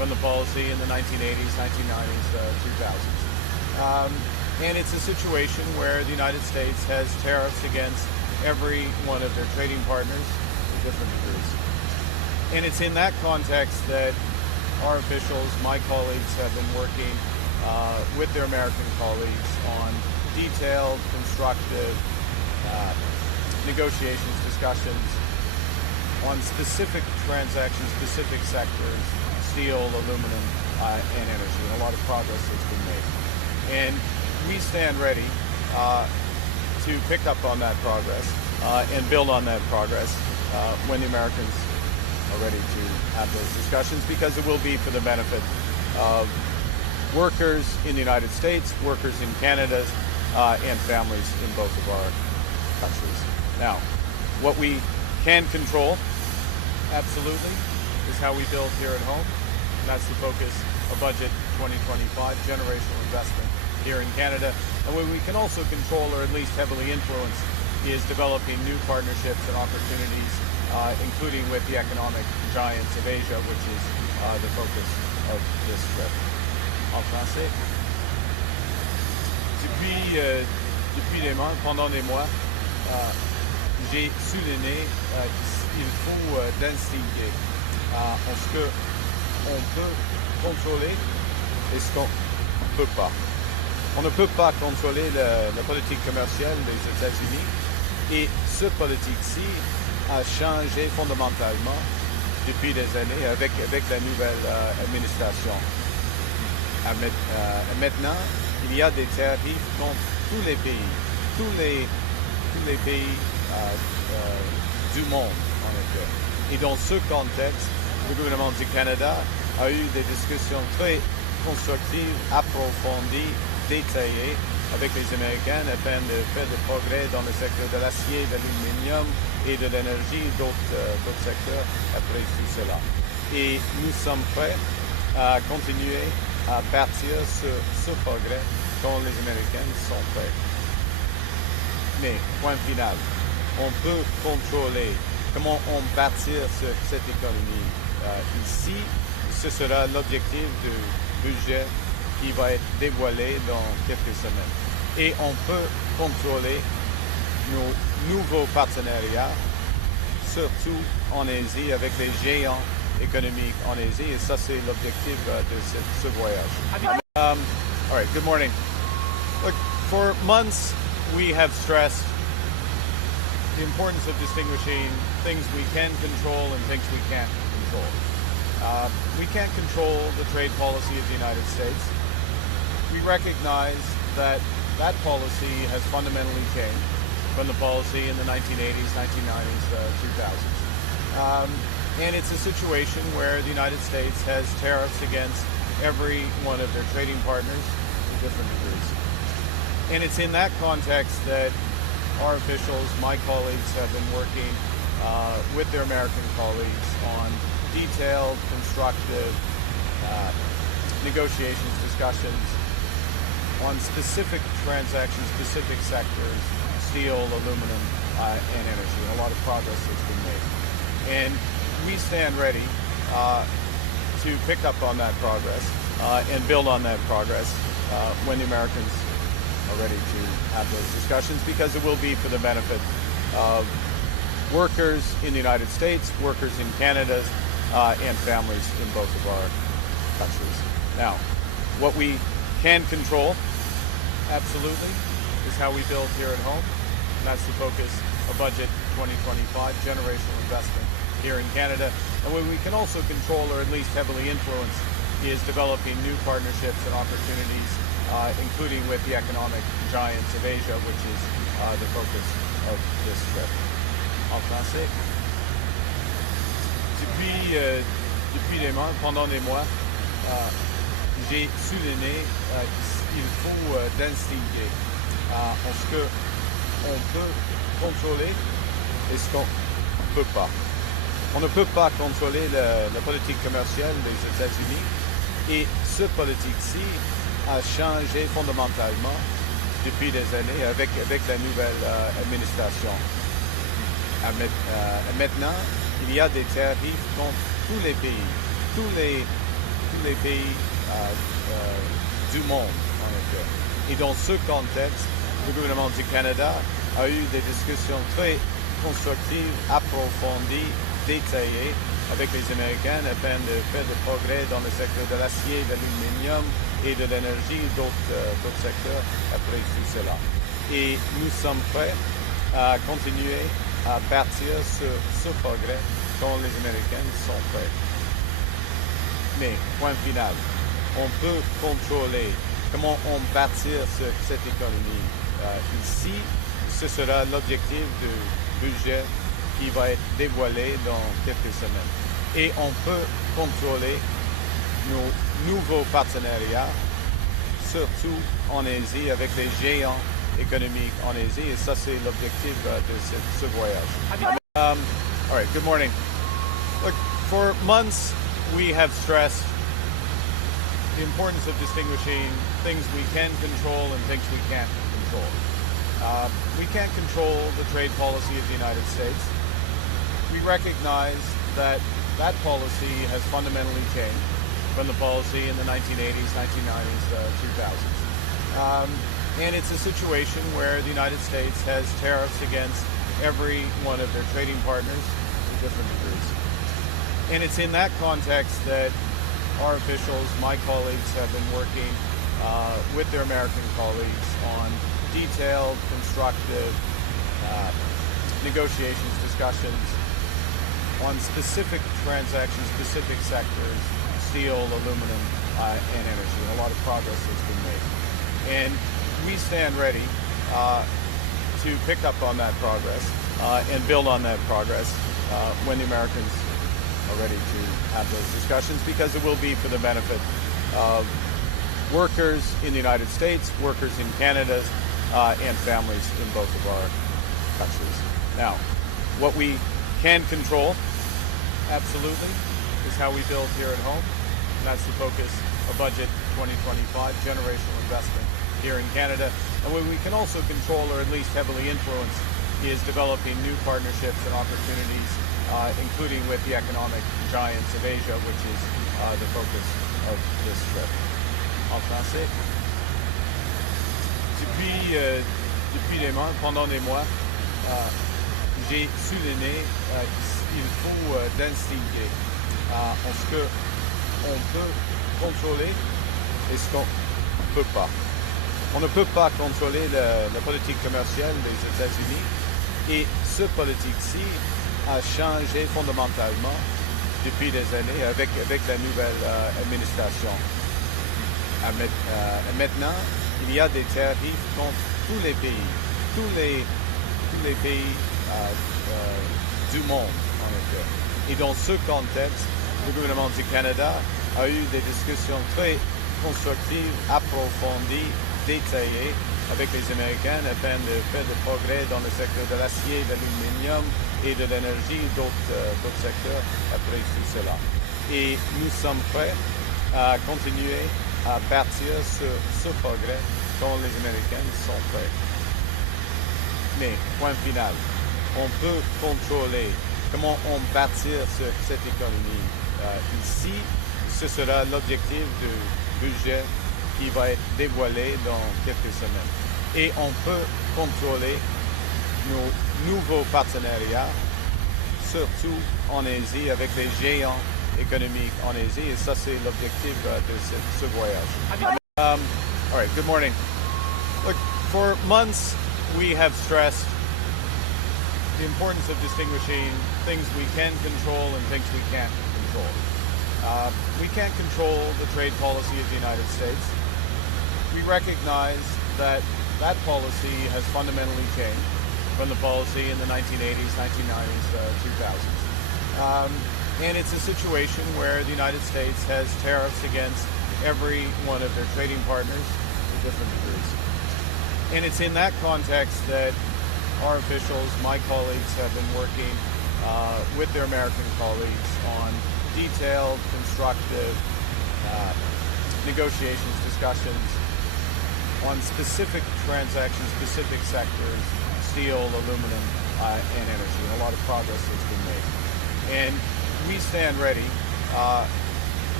from the policy in the 1980s, 1990s, 2000s. And it's a situation where the United States has tariffs against every one of their trading partners to different degrees. And it's in that context that our officials, my colleagues, have been working with their American colleagues on detailed, constructive negotiations, discussions on specific transactions, specific sectors, steel, aluminum, and energy. And a lot of progress has been made. And we stand ready to pick up on that progress and build on that progress when the Americans are ready to have those discussions, because it will be for the benefit of workers in the United States, workers in Canada, and families in both of our countries. Now, what we can control, absolutely, is how we build here at home. And that's the focus of Budget 2025, generational investment here in Canada. And what we can also control, or at least heavily influence, is developing new partnerships and opportunities, including with the economic giants of Asia, which is the focus of this trip. En français. Depuis des mois, pendant des mois, j'ai souligné qu'il faut distinguer ce qu'on peut contrôler et ce qu'on ne peut pas. On ne peut pas contrôler la politique commerciale des États-Unis, et ce politique-ci a changé fondamentalement depuis des années avec la nouvelle administration. Maintenant, il y a des tarifs contre tous les pays, tous les pays du monde, en effet. Et dans ce contexte, le gouvernement du Canada a eu des discussions très constructives, approfondies, détaillées avec les Américains afin de faire des progrès dans le secteur de l'acier, de l'aluminium et de l'énergie, d'autres secteurs après tout cela. Et nous sommes prêts à continuer à partir sur ce progrès quand les Américains sont prêts. Mais, point final, on peut contrôler comment on bâtir sur cette économie ici. Ce sera l'objectif du budget qui va être dévoilé dans quelques semaines. Et on peut contrôler nos nouveaux partenariats, surtout en Asie, avec les géants économiques en Asie. Et ça, c'est l'objectif de ce voyage. All right, good morning. Look, for months, we have stressed the importance of distinguishing things we can control and things we can't control. We can't control the trade policy of the United States. We recognize that policy has fundamentally changed from the policy in the 1980s, 1990s, 2000s. And it's a situation where the United States has tariffs against every one of their trading partners to different degrees. And it's in that context that our officials, my colleagues, have been working with their American colleagues on detailed, constructive negotiations, discussions on specific transactions, specific sectors, steel, aluminum, and energy. And a lot of progress has been made. And we stand ready to pick up on that progress and build on that progress when the Americans are ready to have those discussions, because it will be for the benefit of workers in the United States, workers in Canada, and families in both of our countries. Now, what we can control, absolutely, is how we build here at home. And that's the focus of Budget 2025, generational investment here in Canada. And what we can also control, or at least heavily influence, is developing new partnerships and opportunities, including with the economic giants of Asia, which is the focus of this trip. En français. Depuis des mois, pendant des mois, j'ai souligné qu'il faut distinguer ce qu'on peut contrôler et ce qu'on ne peut pas. On ne peut pas contrôler la politique commerciale des États-Unis, et ce politique-ci a changé fondamentalement depuis des années avec la nouvelle administration. Maintenant, il y a des tarifs contre tous les pays, tous tous les pays du monde, en effet. Et dans ce contexte, le gouvernement du Canada a eu des discussions très constructives, approfondies, détaillées avec les Américains afin de faire des progrès dans le secteur de l'acier, de l'aluminium et de l'énergie, d'autres secteurs après tout cela. Et nous sommes prêts à continuer à bâtir ce progrès quand les Américains sont prêts. Mais, point final, on peut contrôler comment on bâtir cette économie. Ici, ce sera l'objectif du budget qui va être dévoilé dans quelques semaines. Et on peut contrôler nos nouveaux partenariats, surtout en Asie, avec les géants économiques en Asie. Et ça, c'est l'objectif de ce voyage. All right, good morning. Look, for months, we have stressed the importance of distinguishing things we can control and things we can't control. We can't control the trade policy of the United States. We recognize that policy has fundamentally changed from the policy in the 1980s, 1990s, 2000s. And it's a situation where the United States has tariffs against every one of their trading partners to different degrees. And it's in that context that our officials, my colleagues, have been working with their American colleagues on detailed, constructive negotiations, discussions on specific transactions, specific sectors, steel, aluminum, and energy. And a lot of progress has been made. And we stand ready to pick up on that progress and build on that progress when the Americans are ready to have those discussions, because it will be for the benefit of workers in the United States, workers in Canada, and families in both of our countries. Now, what we can control, absolutely, is how we build here at home. And that's the focus of Budget 2025, generational investment here in Canada. And what we can also control, or at least heavily influence, is developing new partnerships and opportunities, including with the economic giants of Asia, which is the focus of this trip. En français. Pendant des mois, j'ai souligné qu'il faut distinguer ce qu'on peut contrôler et ce qu'on ne peut pas. On ne peut pas contrôler la politique commerciale des États-Unis, et ce politique-ci a changé fondamentalement depuis des années avec la nouvelle administration. Maintenant, il y a des tarifs contre tous les pays, tous les pays du monde, en effet. Et dans ce contexte, le gouvernement du Canada a eu des discussions très constructives, approfondies, détaillées avec les Américains afin de faire des progrès dans le secteur de l'acier, de l'aluminium et de l'énergie, d'autres secteurs après tout cela. Et nous sommes prêts à continuer à bâtir ce progrès quand les Américains sont prêts. Mais, point final, on peut contrôler comment on bâtir cette économie. Ici, ce sera l'objectif du budget qui va être dévoilé dans quelques semaines. Et on peut contrôler nos nouveaux partenariats, surtout en Asie, avec les géants économiques en Asie. Et ça, c'est l'objectif de ce voyage. All right, good morning. Look, for months, we have stressed the importance of distinguishing things we can control and things we can't control. We can't control the trade policy of the United States. We recognize that policy has fundamentally changed from the policy in the 1980s, 1990s, 2000s. And it's a situation where the United States has tariffs against every one of their trading partners to different degrees. And it's in that context that our officials, my colleagues, have been working with their American colleagues on detailed, constructive negotiations, discussions on specific transactions, specific sectors, steel, aluminum, and energy. And a lot of progress has been made. And we stand ready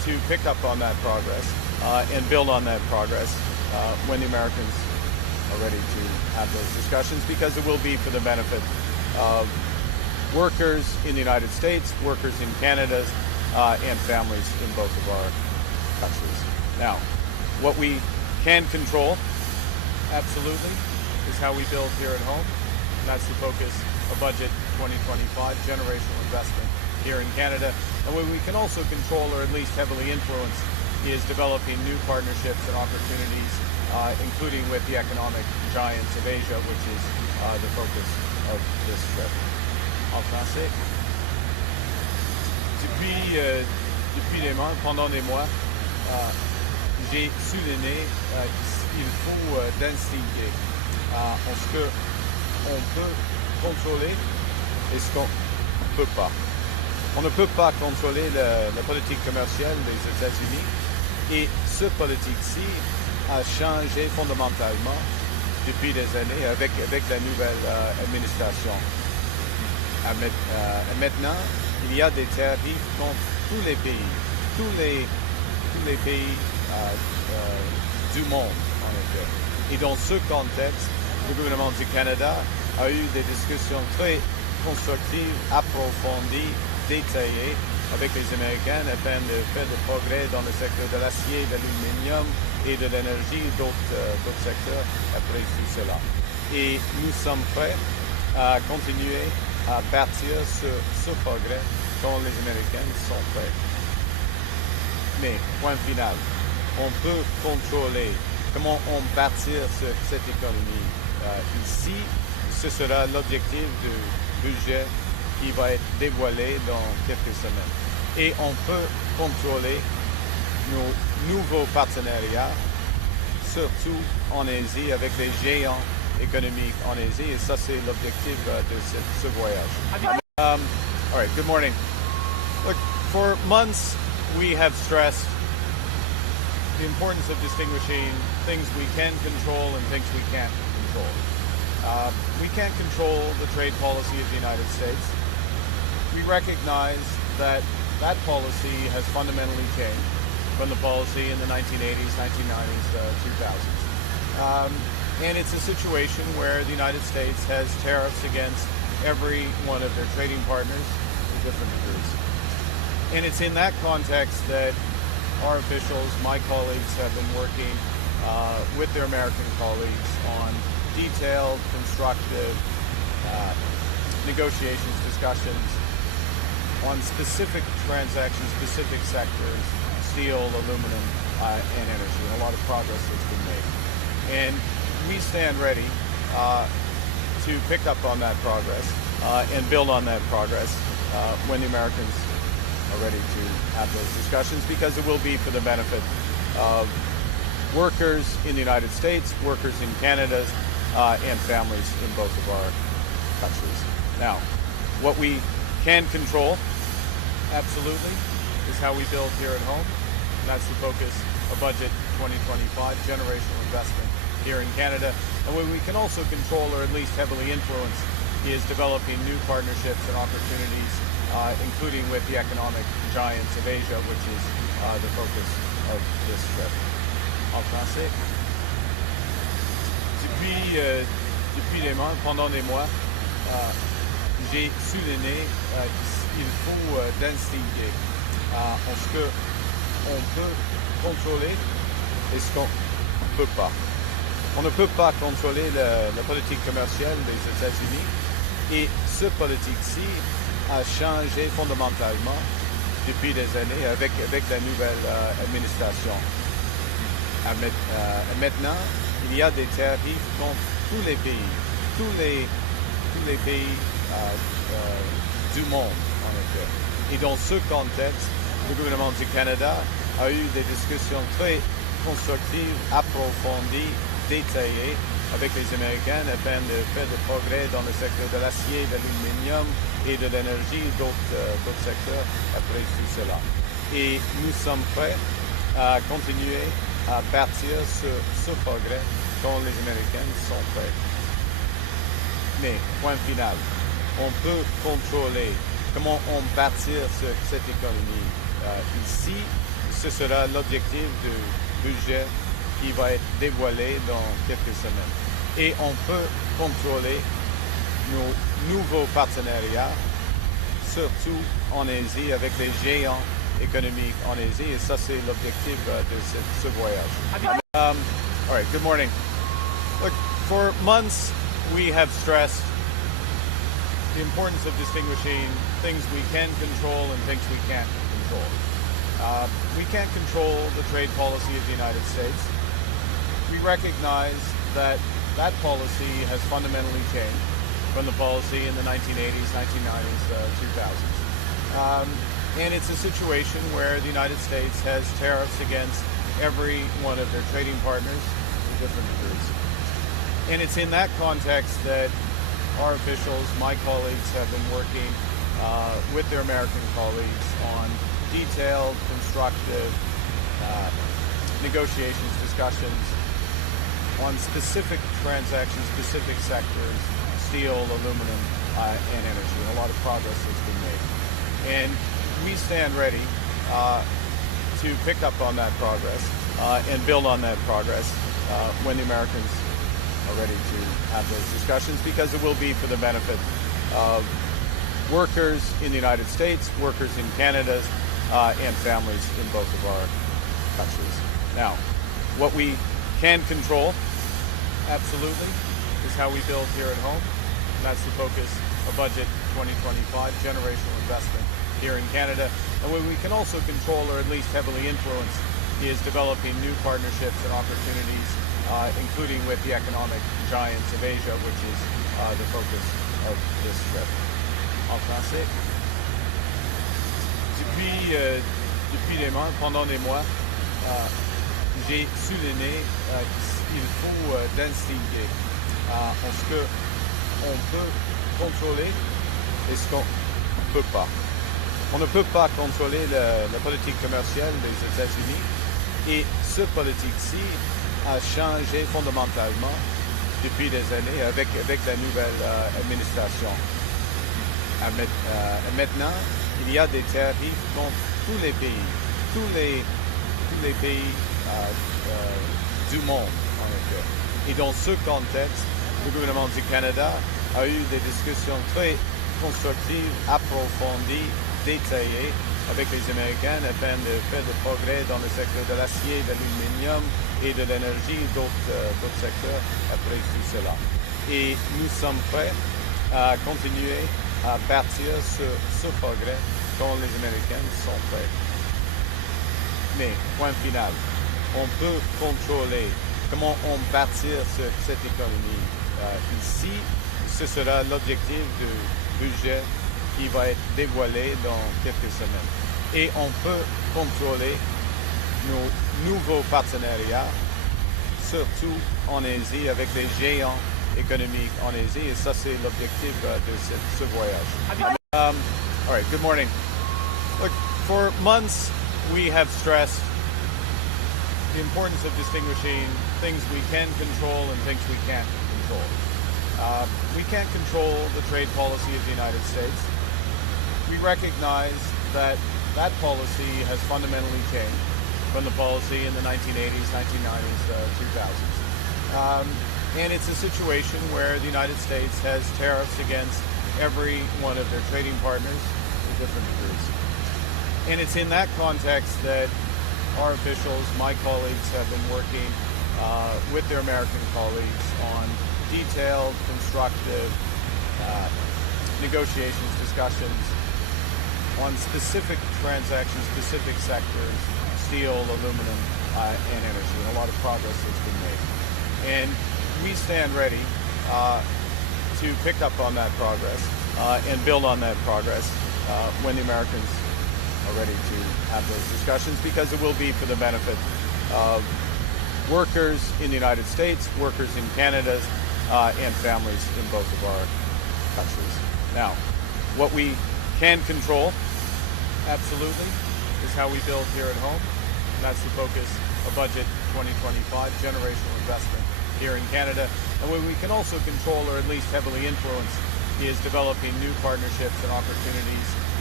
to pick up on that progress and build on that progress when the Americans are ready to have those discussions, because it will be for the benefit of workers in the United States, workers in Canada, and families in both of our countries. Now, what we can control, absolutely, is how we build here at home. And that's the focus of Budget 2025, generational investment here in Canada. And what we can also control, or at least heavily influence, is developing new partnerships and opportunities, including with the economic giants of Asia, which is the focus of this trip. En français. Depuis des mois, pendant des mois, j'ai souligné qu'il faut distinguer ce qu'on peut contrôler et ce qu'on ne peut pas. On ne peut pas contrôler la politique commerciale des États-Unis, et ce politique-ci a changé fondamentalement depuis des années avec la nouvelle administration. Maintenant, il y a des tarifs contre tous les pays, tous les pays du monde, en effet. Et dans ce contexte, le gouvernement du Canada a eu des discussions très constructives, approfondies, détaillées avec les Américains afin de faire des progrès dans le secteur de l'acier, de l'aluminium et de l'énergie, d'autres secteurs après tout cela. Et nous sommes prêts à continuer à partir sur ce progrès quand les Américains sont prêts. Mais, point final, on peut contrôler comment on bâtir cette économie. Ici, ce sera l'objectif du budget qui va être dévoilé dans quelques semaines. Et on peut contrôler nos nouveaux partenariats, surtout en Asie, avec les géants économiques en Asie, et ça c'est l'objectif de ce voyage. All right, good morning. Look, for months we have stressed the importance of distinguishing things we can control and things we can't control. We can't control the trade policy of the United States. We recognize that policy has fundamentally changed from the policy in the 1980s, 1990s, 2000s. And it's a situation where the United States has tariffs against every one of their trading partners to different degrees. And it's in that context that our officials, my colleagues, have been working with their American colleagues on detailed, constructive negotiations, discussions on specific transactions, specific sectors, steel, aluminum, and energy. And a lot of progress has been made. And we stand ready to pick up on that progress and build on that progress when the Americans are ready to have those discussions, because it will be for the benefit of workers in the United States, workers in Canada, and families in both of our countries. Now, what we can control, absolutely, is how we build here at home. And that's the focus of Budget 2025, generational investment here in Canada. And what we can also control, or at least heavily influence, is developing new partnerships and opportunities, including with the economic giants of Asia, which is the focus of this trip. En français. Depuis des mois, pendant des mois, j'ai souligné qu'il faut distinguer ce qu'on peut contrôler et ce qu'on ne peut pas. On ne peut pas contrôler la politique commerciale des États-Unis, et ce politique-ci a changé fondamentalement depuis des années avec la nouvelle administration. Maintenant, il y a des tarifs contre tous les pays, tous les pays du monde, en effet. Et dans ce contexte, le gouvernement du Canada a eu des discussions très constructives, approfondies, détaillées avec les Américains afin de faire des progrès dans le secteur de l'acier, de l'aluminium et de l'énergie, d'autres secteurs après tout cela. Et nous sommes prêts à continuer à partir sur ce progrès quand les Américains sont prêts. Mais, point final, on peut contrôler comment on bâtir cette économie. Ici, ce sera l'objectif du budget qui va être dévoilé dans quelques semaines. Et on peut contrôler nos nouveaux partenariats, surtout en Asie, avec les géants économiques en Asie. Et ça, c'est l'objectif de ce voyage. All right, good morning. Look, for months, we have stressed the importance of distinguishing things we can control and things we can't control. We can't control the trade policy of the United States. We recognize that that policy has fundamentally changed from the policy in the 1980s, 1990s, 2000s. And it's a situation where the United States has tariffs against every one of their trading partners to different degrees. And it's in that context that our officials, my colleagues, have been working with their American colleagues on detailed, constructive negotiations, discussions on specific transactions, specific sectors, steel, aluminum, and energy. And a lot of progress has been made. And we stand ready to pick up on that progress and build on that progress when the Americans are ready to have those discussions, because it will be for the benefit of workers in the United States, workers in Canada, and families in both of our countries. Now, what we can control, absolutely, is how we build here at home. And that's the focus of Budget 2025, generational investment here in Canada. And what we can also control, or at least heavily influence, is developing new partnerships and opportunities, including with the economic giants of Asia, which is the focus of this trip. En français. Depuis des mois, pendant des mois, j'ai souligné qu'il faut distinguer ce qu'on peut contrôler et ce qu'on ne peut pas. On ne peut pas contrôler la politique commerciale des États-Unis, et ce politique-ci a changé fondamentalement depuis des années avec la nouvelle administration. Maintenant, il y a des tarifs contre tous les pays, tous les pays du monde, en effet. Et dans ce contexte, le gouvernement du Canada a eu des discussions très constructives, approfondies, détaillées avec les Américains afin de faire des progrès dans le secteur de l'acier, de l'aluminium et de l'énergie, d'autres secteurs après tout cela. Et nous sommes prêts à continuer à partir sur ce progrès quand les Américains sont prêts. Mais, point final, on peut contrôler comment on bâtir cette économie. Ici, ce sera l'objectif du budget qui va être dévoilé dans quelques semaines. Et on peut contrôler nos nouveaux partenariats, surtout en Asie, avec les géants économiques en Asie. Et ça, c'est l'objectif de ce voyage. All right, good morning. Look, for months, we have stressed the importance of distinguishing things we can control and things we can't control. We can't control the trade policy of the United States. We recognize that that policy has fundamentally changed from the policy in the 1980s, 1990s, 2000s. And it's a situation where the United States has tariffs against every one of their trading partners to different degrees. And it's in that context that our officials, my colleagues, have been working with their American colleagues on detailed, constructive negotiations, discussions on specific transactions, specific sectors, steel, aluminum, and energy. And a lot of progress has been made. And we stand ready to pick up on that progress and build on that progress when the Americans are ready to have those discussions, because it will be for the benefit of workers in the United States, workers in Canada, and families in both of our countries. Now, what we can control, absolutely, is how we build here at home. And that's the focus of Budget 2025, generational investment here in Canada. And what we can also control, or at least heavily influence, is developing new partnerships and opportunities,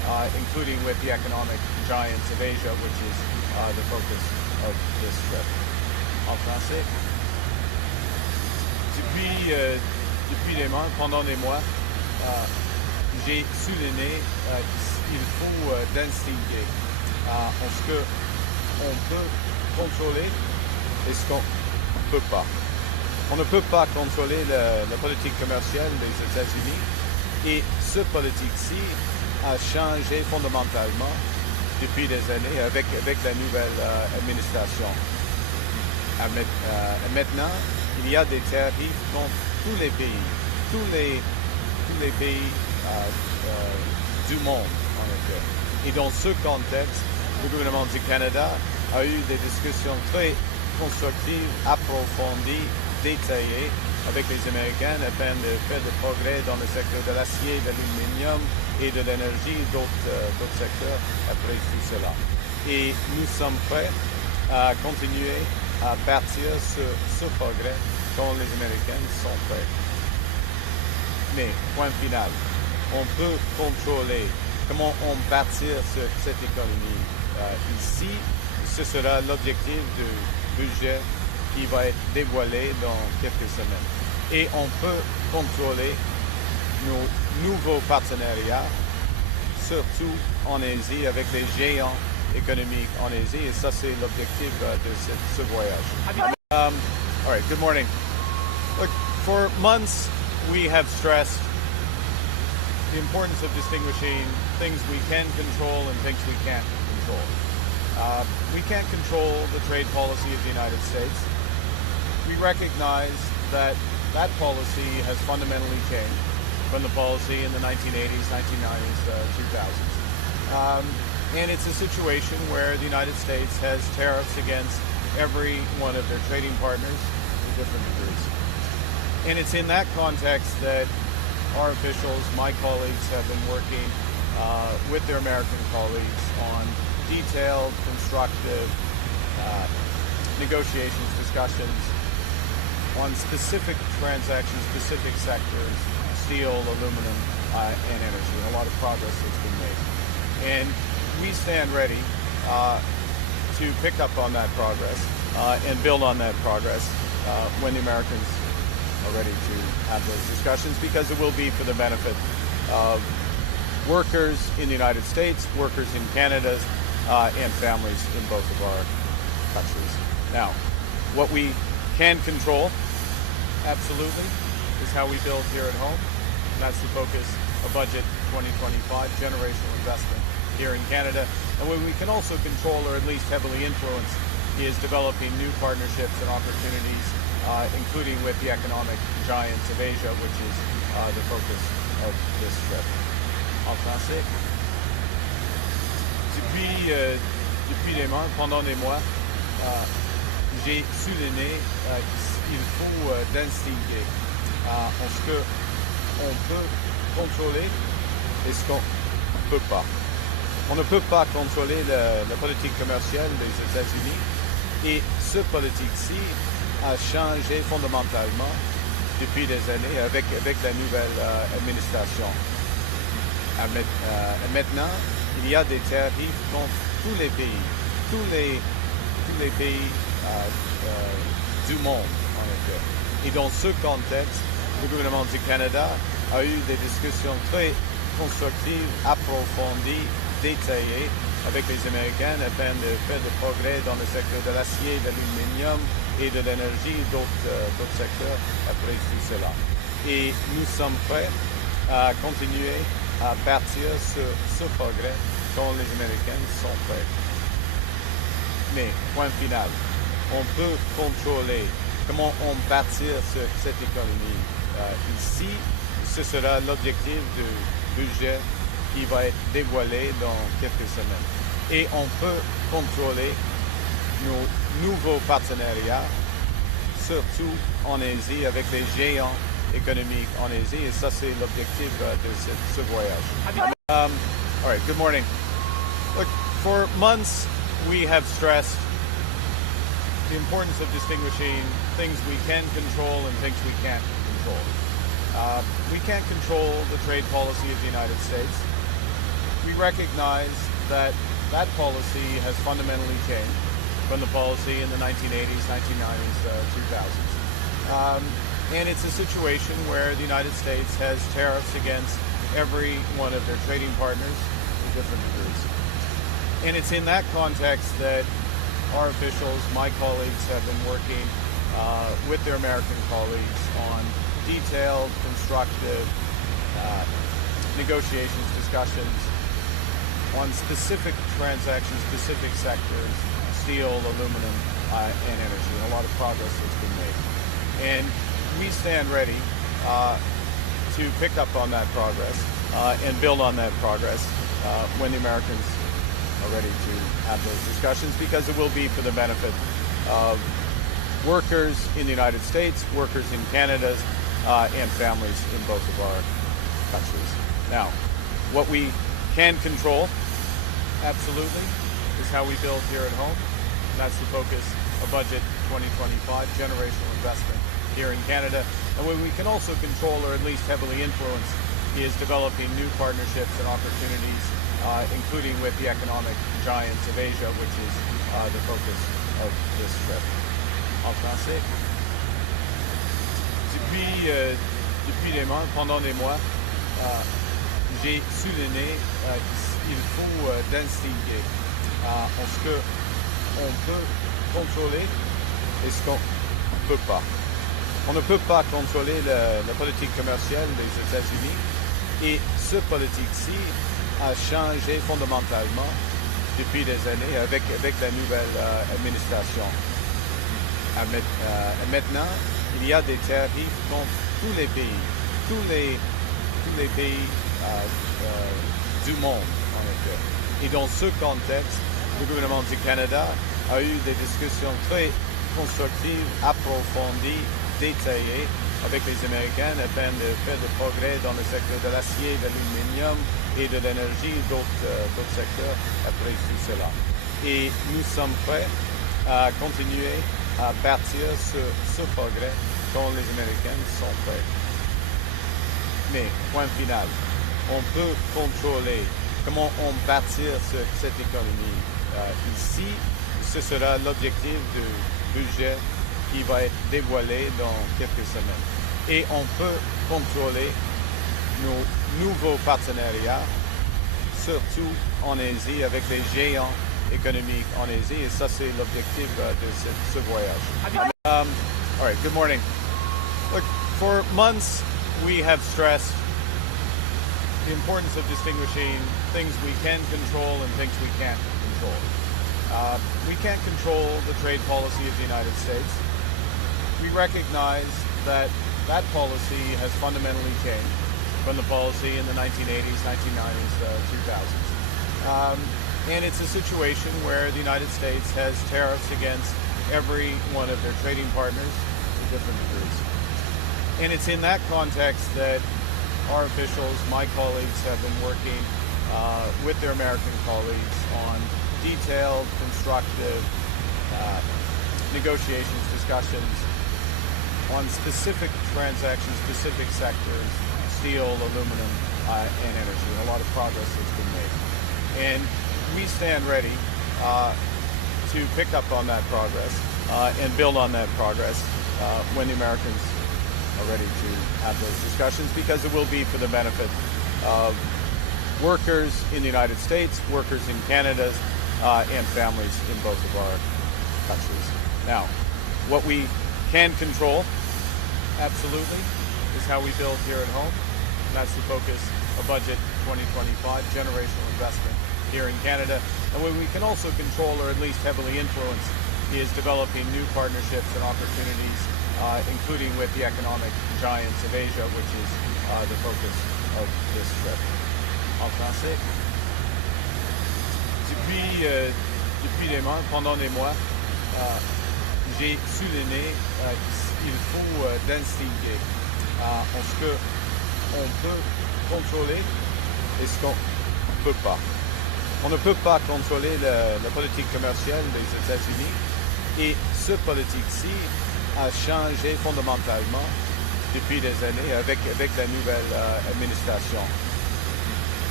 including with the economic giants of Asia, which is the focus of this trip. En français. Depuis des mois, pendant des mois, j'ai souligné qu'il faut distinguer ce qu'on peut contrôler et ce qu'on ne peut pas. On ne peut pas contrôler la politique commerciale des États-Unis et cette politique-ci a changé fondamentalement depuis des années avec la nouvelle administration. Maintenant, il y a des tariffs contre tous les pays, tous les pays du monde, en effet. Et dans ce contexte, le gouvernement du Canada a eu des discussions très constructives, approfondies, détaillées avec les Américains afin de faire des progrès dans le secteur de l'acier, de l'aluminium et de l'énergie, d'autres secteurs après tout cela. Et nous sommes prêts à continuer à partir sur ce progrès quand les Américains sont prêts. Mais, point final, on peut contrôler comment on bâtir cette économie. Ici, ce sera l'objectif du budget qui va être dévoilé dans quelques semaines. Et on peut contrôler nos nouveaux partenariats, surtout en Asie, avec les géants économiques en Asie. Et ça, c'est l'objectif de ce voyage. All right, good morning. Look, for months, we have stressed the importance of distinguishing things we can control and things we can't control. We can't control the trade policy of the United States. We recognize that policy has fundamentally changed from the policy in the 1980s, 1990s, 2000s. And it's a situation where the United States has tariffs against every one of their trading partners to different degrees. And it's in that context that our officials, my colleagues, have been working with their American colleagues on detailed, constructive negotiations, discussions on specific transactions, specific sectors, steel, aluminum, and energy. And a lot of progress has been made. And we stand ready to pick up on that progress and build on that progress when the Americans are ready to have those discussions, because it will be for the benefit of workers in the United States, workers in Canada, and families in both of our countries. Now, what we can control, absolutely, is how we build here at home. That's the focus of Budget 2025, generational investment here in Canada. And what we can also control, or at least heavily influence, is developing new partnerships and opportunities, including with the economic giants of Asia, which is the focus of this trip. En français. Depuis des mois, pendant des mois, j'ai souligné qu'il faut distinguer ce qu'on peut contrôler et ce qu'on ne peut pas. On ne peut pas contrôler la politique commerciale des États-Unis et cette politique-ci a changé fondamentalement depuis des années avec la nouvelle administration. Maintenant, il y a des tariffs contre tous les pays, tous les pays du monde, en effet. Et dans ce contexte, le gouvernement du Canada a eu des discussions très constructives, approfondies, détaillées avec les Américains afin de faire des progrès dans le secteur de l'acier, de l'aluminium et de l'énergie, d'autres secteurs après tout cela. Et nous sommes prêts à continuer à partir sur ce progrès quand les Américains sont prêts. Mais, point final, on peut contrôler comment on bâtir cette économie. Ici, ce sera l'objectif du budget qui va être dévoilé dans quelques semaines. Et on peut contrôler nos nouveaux partenariats, surtout en Asie, avec les géants économiques en Asie. Et ça, c'est l'objectif de ce voyage. All right, good morning. Look, for months, we have stressed the importance of distinguishing things we can control and things we can't control. We can't control the trade policy of the United States. we recognize that that policy has fundamentally changed from the policy in the 1980s, 1990s, 2000s. And it's a situation where the United States has tariffs against every one of their trading partners to different degrees. And it's in that context that our officials, my colleagues, have been working with their American colleagues on detailed, constructive negotiations, discussions on specific transactions, specific sectors, steel, aluminum, and energy. And a lot of progress has been made. And we stand ready to pick up on that progress and build on that progress when the Americans are ready to have those discussions, because it will be for the benefit of workers in the United States, workers in Canada, and families in both of our countries. Now, what we can control, absolutely, is how we build here at home. That's the focus of Budget 2025, generational investment here in Canada. And what we can also control, or at least heavily influence, is developing new partnerships and opportunities, including with the economic giants of Asia, which is the focus of this trip. En français. Depuis des mois, pendant des mois, j'ai souligné qu'il faut distinguer ce qu'on peut contrôler et ce qu'on ne peut pas. On ne peut pas contrôler la politique commerciale des États-Unis, et ce politique-ci a changé fondamentalement depuis des années avec la nouvelle administration. Maintenant, il y a des tarifs contre tous les pays, tous les pays du monde, en effet. Et dans ce contexte, le gouvernement du Canada a eu des discussions très constructives, approfondies, détaillées avec les Américains afin de faire des progrès dans le secteur de l'acier, de l'aluminium et de l'énergie, d'autres secteurs après tout cela. Et nous sommes prêts à continuer à bâtir ce progrès quand les Américains sont prêts. Mais, point final, on peut contrôler comment on bâtir cette économie ici. Ce sera l'objectif du budget qui va être dévoilé dans quelques semaines. Et on peut contrôler nos nouveaux partenariats, surtout en Asie, avec les géants économiques en Asie, et ça c'est l'objectif de ce voyage. All right, good morning. Look, for months we have stressed the importance of distinguishing things we can control and things we can't control. We can't control the trade policy of the United States. We recognize that that policy has fundamentally changed from the policy in the 1980s, 1990s, 2000s. And it's a situation where the United States has tariffs against every one of their trading partners to different degrees. And it's in that context that our officials, my colleagues, have been working with their American colleagues on detailed, constructive negotiations, discussions on specific transactions, specific sectors, steel, aluminum, and energy. And a lot of progress has been made. And we stand ready to pick up on that progress and build on that progress when the Americans are ready to have those discussions, because it will be for the benefit of workers in the United States, workers in Canada, and families in both of our countries. Now, what we can control, absolutely, is how we build here at home. And that's the focus of Budget 2025, generational investment here in Canada. And what we can also control, or at least heavily influence, is developing new partnerships and opportunities, including with the economic giants of Asia, which is the focus of this trip. En français. Depuis des mois, pendant des mois, j'ai souligné qu'il faut distinguer ce qu'on peut contrôler et ce qu'on ne peut pas. On ne peut pas contrôler la politique commerciale des États-Unis, et ce politique-ci a changé fondamentalement depuis des années avec la nouvelle administration.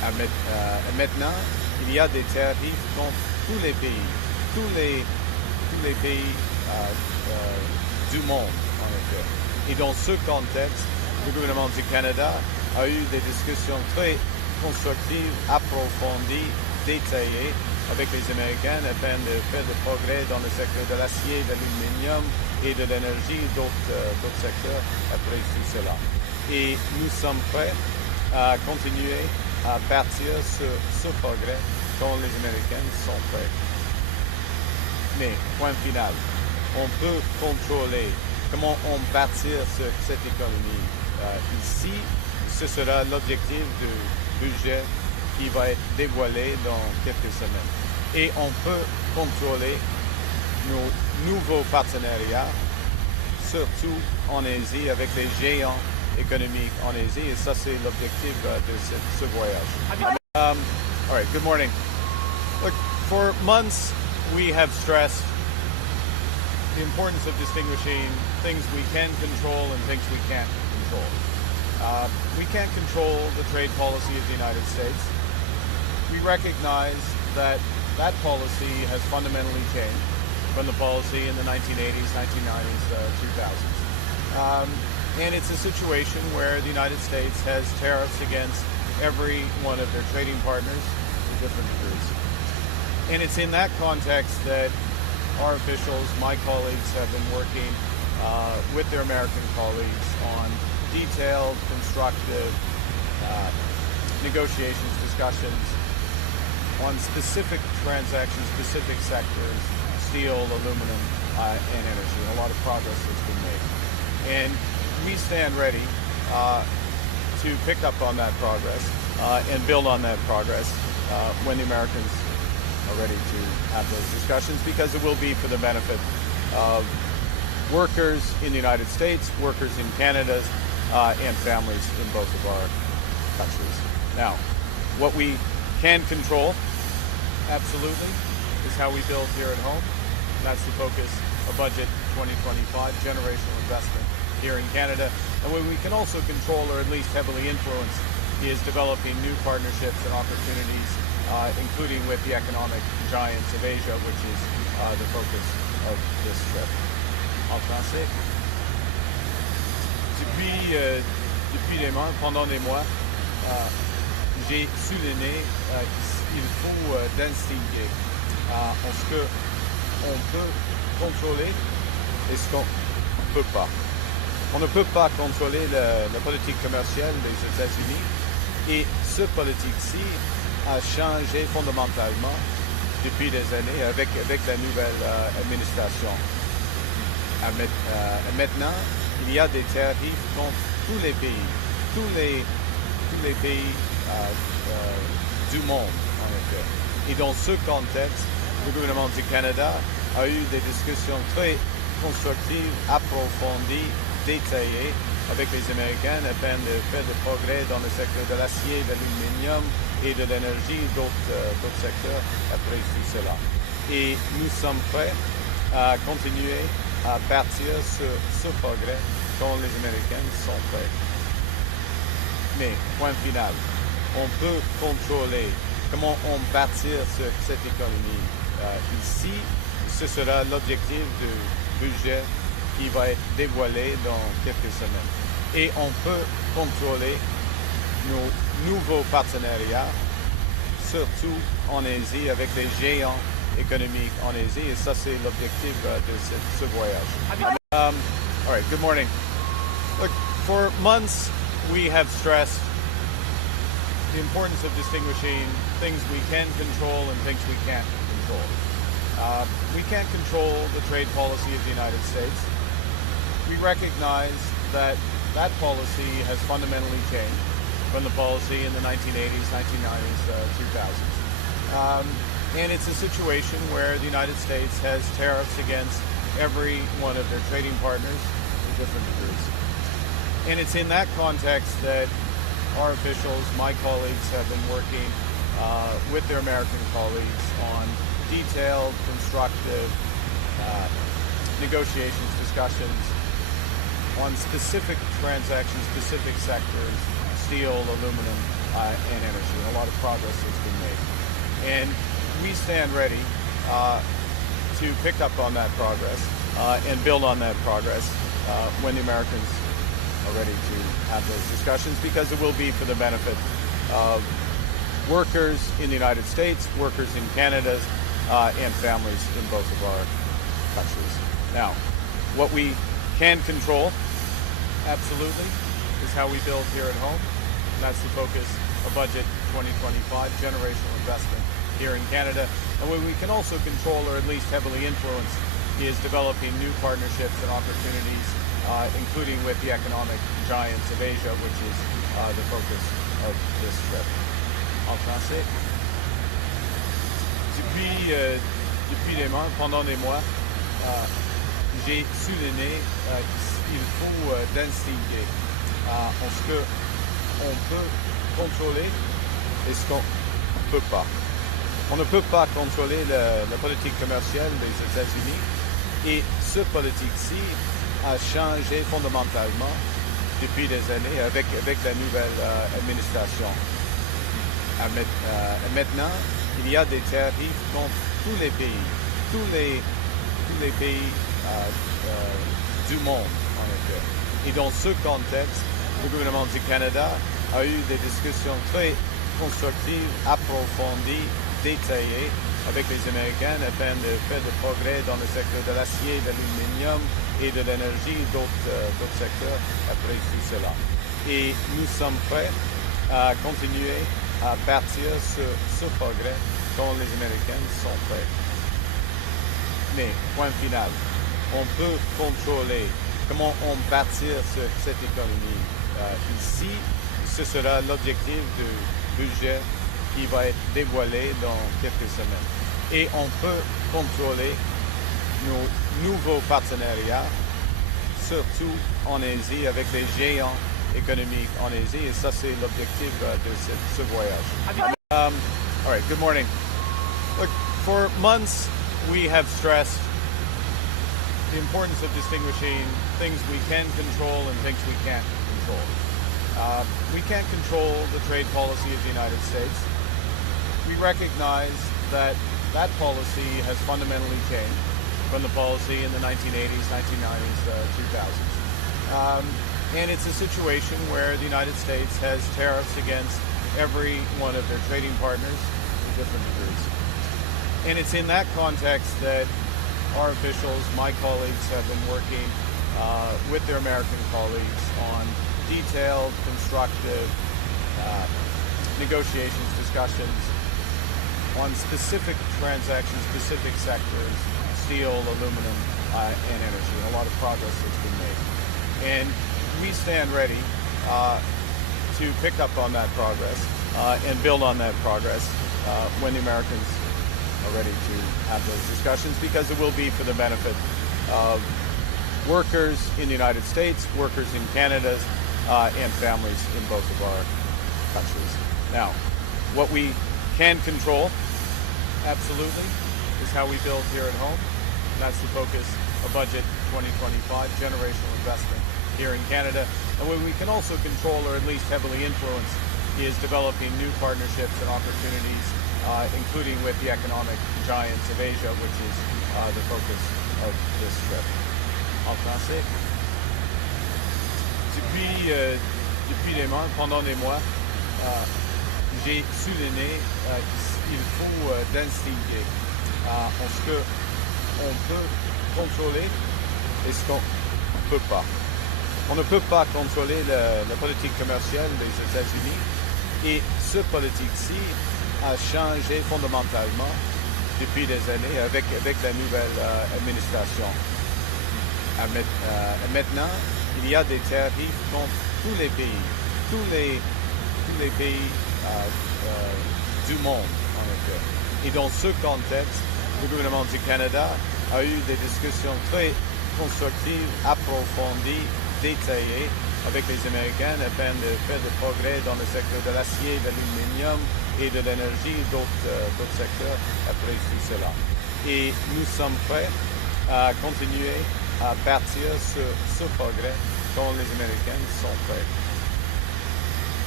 Maintenant, il y a des tarifs contre tous les pays, tous les pays du monde, en effet. Et dans ce contexte, le gouvernement du Canada a eu des discussions très constructives, approfondies, détaillées avec les Américains afin de faire des progrès dans le secteur de l'acier, de l'aluminium et de l'énergie, d'autres secteurs après tout cela. Et nous sommes prêts à continuer à bâtir ce progrès quand les Américains sont prêts. Mais, point final, on peut contrôler comment on bâtir cette économie. Ici, ce sera l'objectif du budget qui va être dévoilé dans quelques semaines. Et on peut contrôler nos nouveaux partenariats, surtout en Asie, avec les géants économiques en Asie. Et ça, c'est l'objectif de ce voyage. All right, good morning. Look, for months, we have stressed the importance of distinguishing things we can control and things we can't control. We can't control the trade policy of the United States. We recognize that that policy has fundamentally changed from the policy in the 1980s, 1990s, 2000s. And it's a situation where the United States has tariffs against every one of their trading partners to different degrees. And it's in that context that our officials, my colleagues, have been working with their American colleagues on detailed, constructive negotiations, discussions on specific transactions, specific sectors, steel, aluminum, and energy. And a lot of progress has been made. And we stand ready to pick up on that progress and build on that progress when the Americans are ready to have those discussions, because it will be for the benefit of workers in the United States, workers in Canada, and families in both of our countries. Now, what we can control, absolutely, is how we build here at home. And that's the focus of Budget 2025, generational investment here in Canada. And what we can also control, or at least heavily influence, is developing new partnerships and opportunities, including with the economic giants of Asia, which is the focus of this trip. En français. Depuis des mois, pendant des mois, j'ai souligné qu'il faut distinguer ce qu'on peut contrôler et ce qu'on ne peut pas. On ne peut pas contrôler la politique commerciale des États-Unis, et ce politique-ci a changé fondamentalement depuis des années avec la nouvelle administration. Maintenant, il y a des tarifs contre tous les pays, tous les pays du monde, en effet. Et dans ce contexte, le gouvernement du Canada a eu des discussions très constructives, approfondies, détaillées avec les Américains afin de faire des progrès dans le secteur de l'acier, de l'aluminium et de l'énergie, d'autres secteurs après tout cela. Et nous sommes prêts à continuer à bâtir ce progrès quand les Américains sont prêts. Mais, point final, on peut contrôler comment on bâtir cette économie. Ici, ce sera l'objectif du budget qui va être dévoilé dans quelques semaines. Et on peut contrôler nos nouveaux partenariats, surtout en Asie, avec les géants économiques en Asie. Et ça, c'est l'objectif de ce voyage. All right, good morning. Look, for months, we have stressed the importance of distinguishing things we can control and things we can't control. We can't control the trade policy of the United States. We recognize that that policy has fundamentally changed from the policy in the 1980s, 1990s, 2000s. And it's a situation where the United States has tariffs against every one of their trading partners to different degrees. And it's in that context that our officials, my colleagues, have been working with their American colleagues on detailed, constructive negotiations, discussions on specific transactions, specific sectors, steel, aluminum, and energy. A lot of progress has been made. And we stand ready to pick up on that progress and build on that progress when the Americans are ready to have those discussions, because it will be for the benefit of workers in the United States, workers in Canada, and families in both of our countries. Now, what we can control, absolutely, is how we build here at home. That's the focus of Budget 2025, generational investment here in Canada. And what we can also control, or at least heavily influence, is developing new partnerships and opportunities, including with the economic giants of Asia, which is the focus of this trip. En français. Depuis des mois, pendant des mois, j'ai souligné qu'il faut distinguer ce qu'on peut contrôler et ce qu'on ne peut pas. On ne peut pas contrôler la politique commerciale des États-Unis, et cette politique-ci a changé fondamentalement depuis des années avec la nouvelle administration. Maintenant, il y a des tarifs contre tous les pays, tous les pays du monde, en effet. Et dans ce contexte, le gouvernement du Canada a eu des discussions très constructives, approfondies, détaillées avec les Américains afin de faire des progrès dans le secteur de l'acier, de l'aluminium et de l'énergie, d'autres secteurs après tout cela. Et nous sommes prêts à continuer à partir sur ce progrès quand les Américains sont prêts. Mais, point final, on peut contrôler comment on bâtir cette économie. Ici, ce sera l'objectif du budget qui va être dévoilé dans quelques semaines. Et on peut contrôler nos nouveaux partenariats, surtout en Asie, avec les géants économiques en Asie, et ça c'est l'objectif de ce voyage. All right, good morning. Look, for months we have stressed the importance of distinguishing things we can control and things we can't control. We can't control the trade policy of the United States. We recognize that policy has fundamentally changed from the policy in the 1980s, 1990s, 2000s. And it's a situation where the United States has tariffs against every one of their trading partners to different degrees. And it's in that context that our officials, my colleagues, have been working with their American colleagues on detailed, constructive negotiations, discussions on specific transactions, specific sectors, steel, aluminum, and energy. A lot of progress has been made. And we stand ready to pick up on that progress and build on that progress when the Americans are ready to have those discussions, because it will be for the benefit of workers in the United States, workers in Canada, and families in both of our countries. Now, what we can control, absolutely, is how we build here at home. That's the focus of Budget 2025, generational investment here in Canada. And what we can also control, or at least heavily influence, is developing new partnerships and opportunities, including with the economic giants of Asia, which is the focus of this trip. En français. Depuis des mois, pendant des mois, j'ai souligné qu'il faut distinguer ce qu'on peut contrôler et ce qu'on ne peut pas. On ne peut pas contrôler la politique commerciale des États-Unis, et cette politique-ci a changé fondamentalement depuis des années avec la nouvelle administration. Maintenant, il y a des tarifs contre tous les pays, tous les pays du monde, en effet. Et dans ce contexte, le gouvernement du Canada a eu des discussions très constructives, approfondies, détaillées avec les Américains afin de faire des progrès dans le secteur de l'acier, de l'aluminium et de l'énergie, d'autres secteurs après tout cela. Et nous sommes prêts à continuer à partir sur ce progrès quand les Américains sont prêts.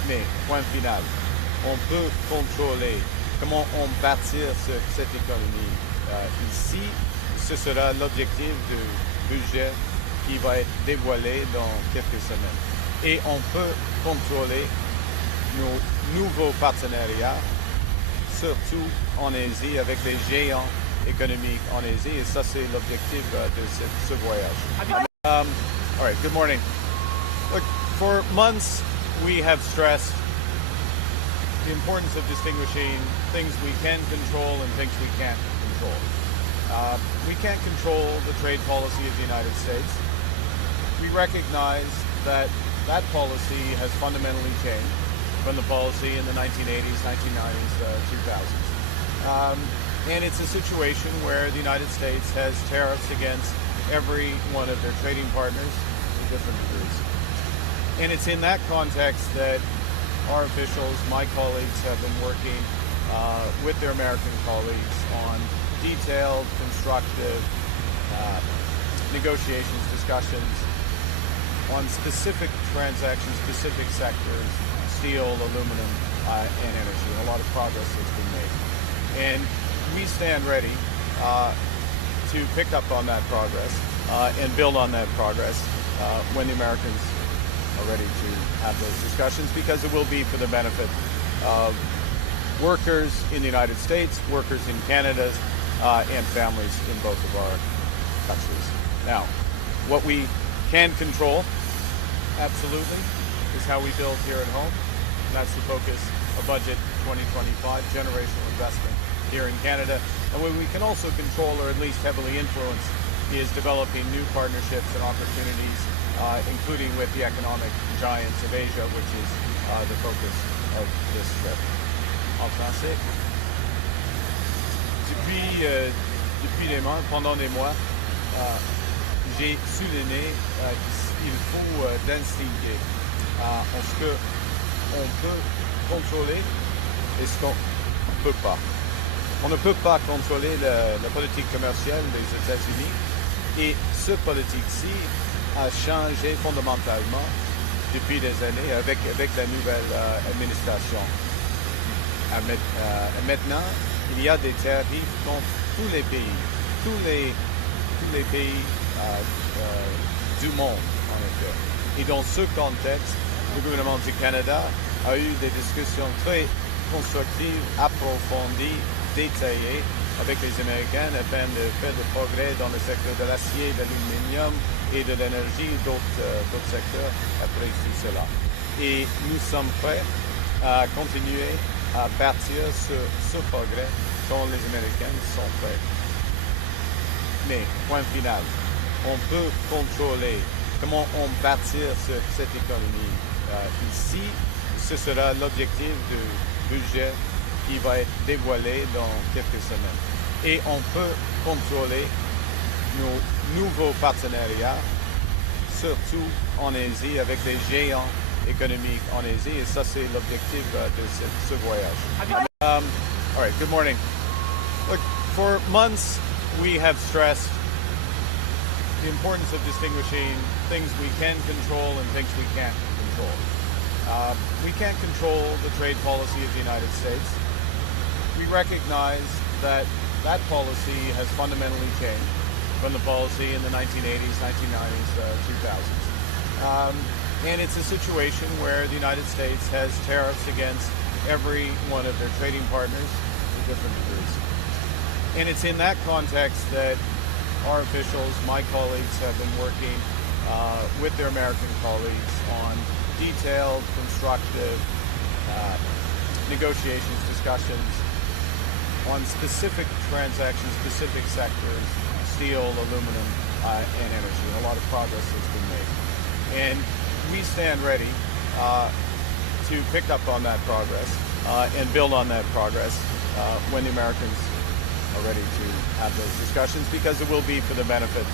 Mais, point final, on peut contrôler comment on bâtir cette économie. Ici, ce sera l'objectif du budget qui va être dévoilé dans quelques semaines. Et on peut contrôler nos nouveaux partenariats, surtout en Asie, avec les géants économiques en Asie. Et ça, c'est l'objectif de ce voyage. All right, good morning. Look, for months, we have stressed the importance of distinguishing things we can control and things we can't control. We can't control the trade policy of the United States. We recognize that policy has fundamentally changed from the policy in the 1980s, 1990s, 2000s. And it's a situation where the United States has tariffs against every one of their trading partners to different degrees. And it's in that context that our officials, my colleagues, have been working with their American colleagues on detailed, constructive negotiations, discussions on specific transactions, specific sectors, steel, aluminum, and energy. And a lot of progress has been made. And we stand ready to pick up on that progress and build on that progress when the Americans are ready to have those discussions, because it will be for the benefit of workers in the United States, workers in Canada, and families in both of our countries. Now, what we can control, absolutely, is how we build here at home. That's the focus of Budget 2025, generational investment here in Canada. And what we can also control, or at least heavily influence, is developing new partnerships and opportunities, including with the economic giants of Asia, which is the focus of this trip. En français. Depuis des mois, pendant des mois, j'ai souligné qu'il faut distinguer en ce qu'on peut contrôler et ce qu'on ne peut pas. On ne peut pas contrôler la politique commerciale des États-Unis, et cette politique-ci a changé fondamentalement depuis des années avec la nouvelle administration. Maintenant, il y a des tarifs contre tous les pays, tous les pays du monde, en effet. Et dans ce contexte, le gouvernement du Canada a eu des discussions très constructives, approfondies, détaillées avec les Américains afin de faire des progrès dans le secteur de l'acier, de l'aluminium et de l'énergie, d'autres secteurs après tout cela. Et nous sommes prêts à continuer à bâtir ce progrès quand les Américains sont prêts. Mais, point final, on peut contrôler comment on bâtir cette économie. Ici, ce sera l'objectif du budget qui va être dévoilé dans quelques semaines. Et on peut contrôler nos nouveaux partenariats, surtout en Asie, avec les géants économiques en Asie. Et ça, c'est l'objectif de ce voyage. All right, good morning. Look, for months, we have stressed the importance of distinguishing things we can control and things we can't control. We can't control the trade policy of the United States. We recognize that policy has fundamentally changed from the policy in the 1980s, 1990s, 2000s. And it's a situation where the United States has tariffs against every one of their trading partners to different degrees. And it's in that context that our officials, my colleagues, have been working with their American colleagues on detailed, constructive negotiations, discussions on specific transactions, specific sectors, steel, aluminum, and energy. And a lot of progress has been made. And we stand ready to pick up on that progress and build on that progress when the Americans are ready to have those discussions, because it will be for the benefit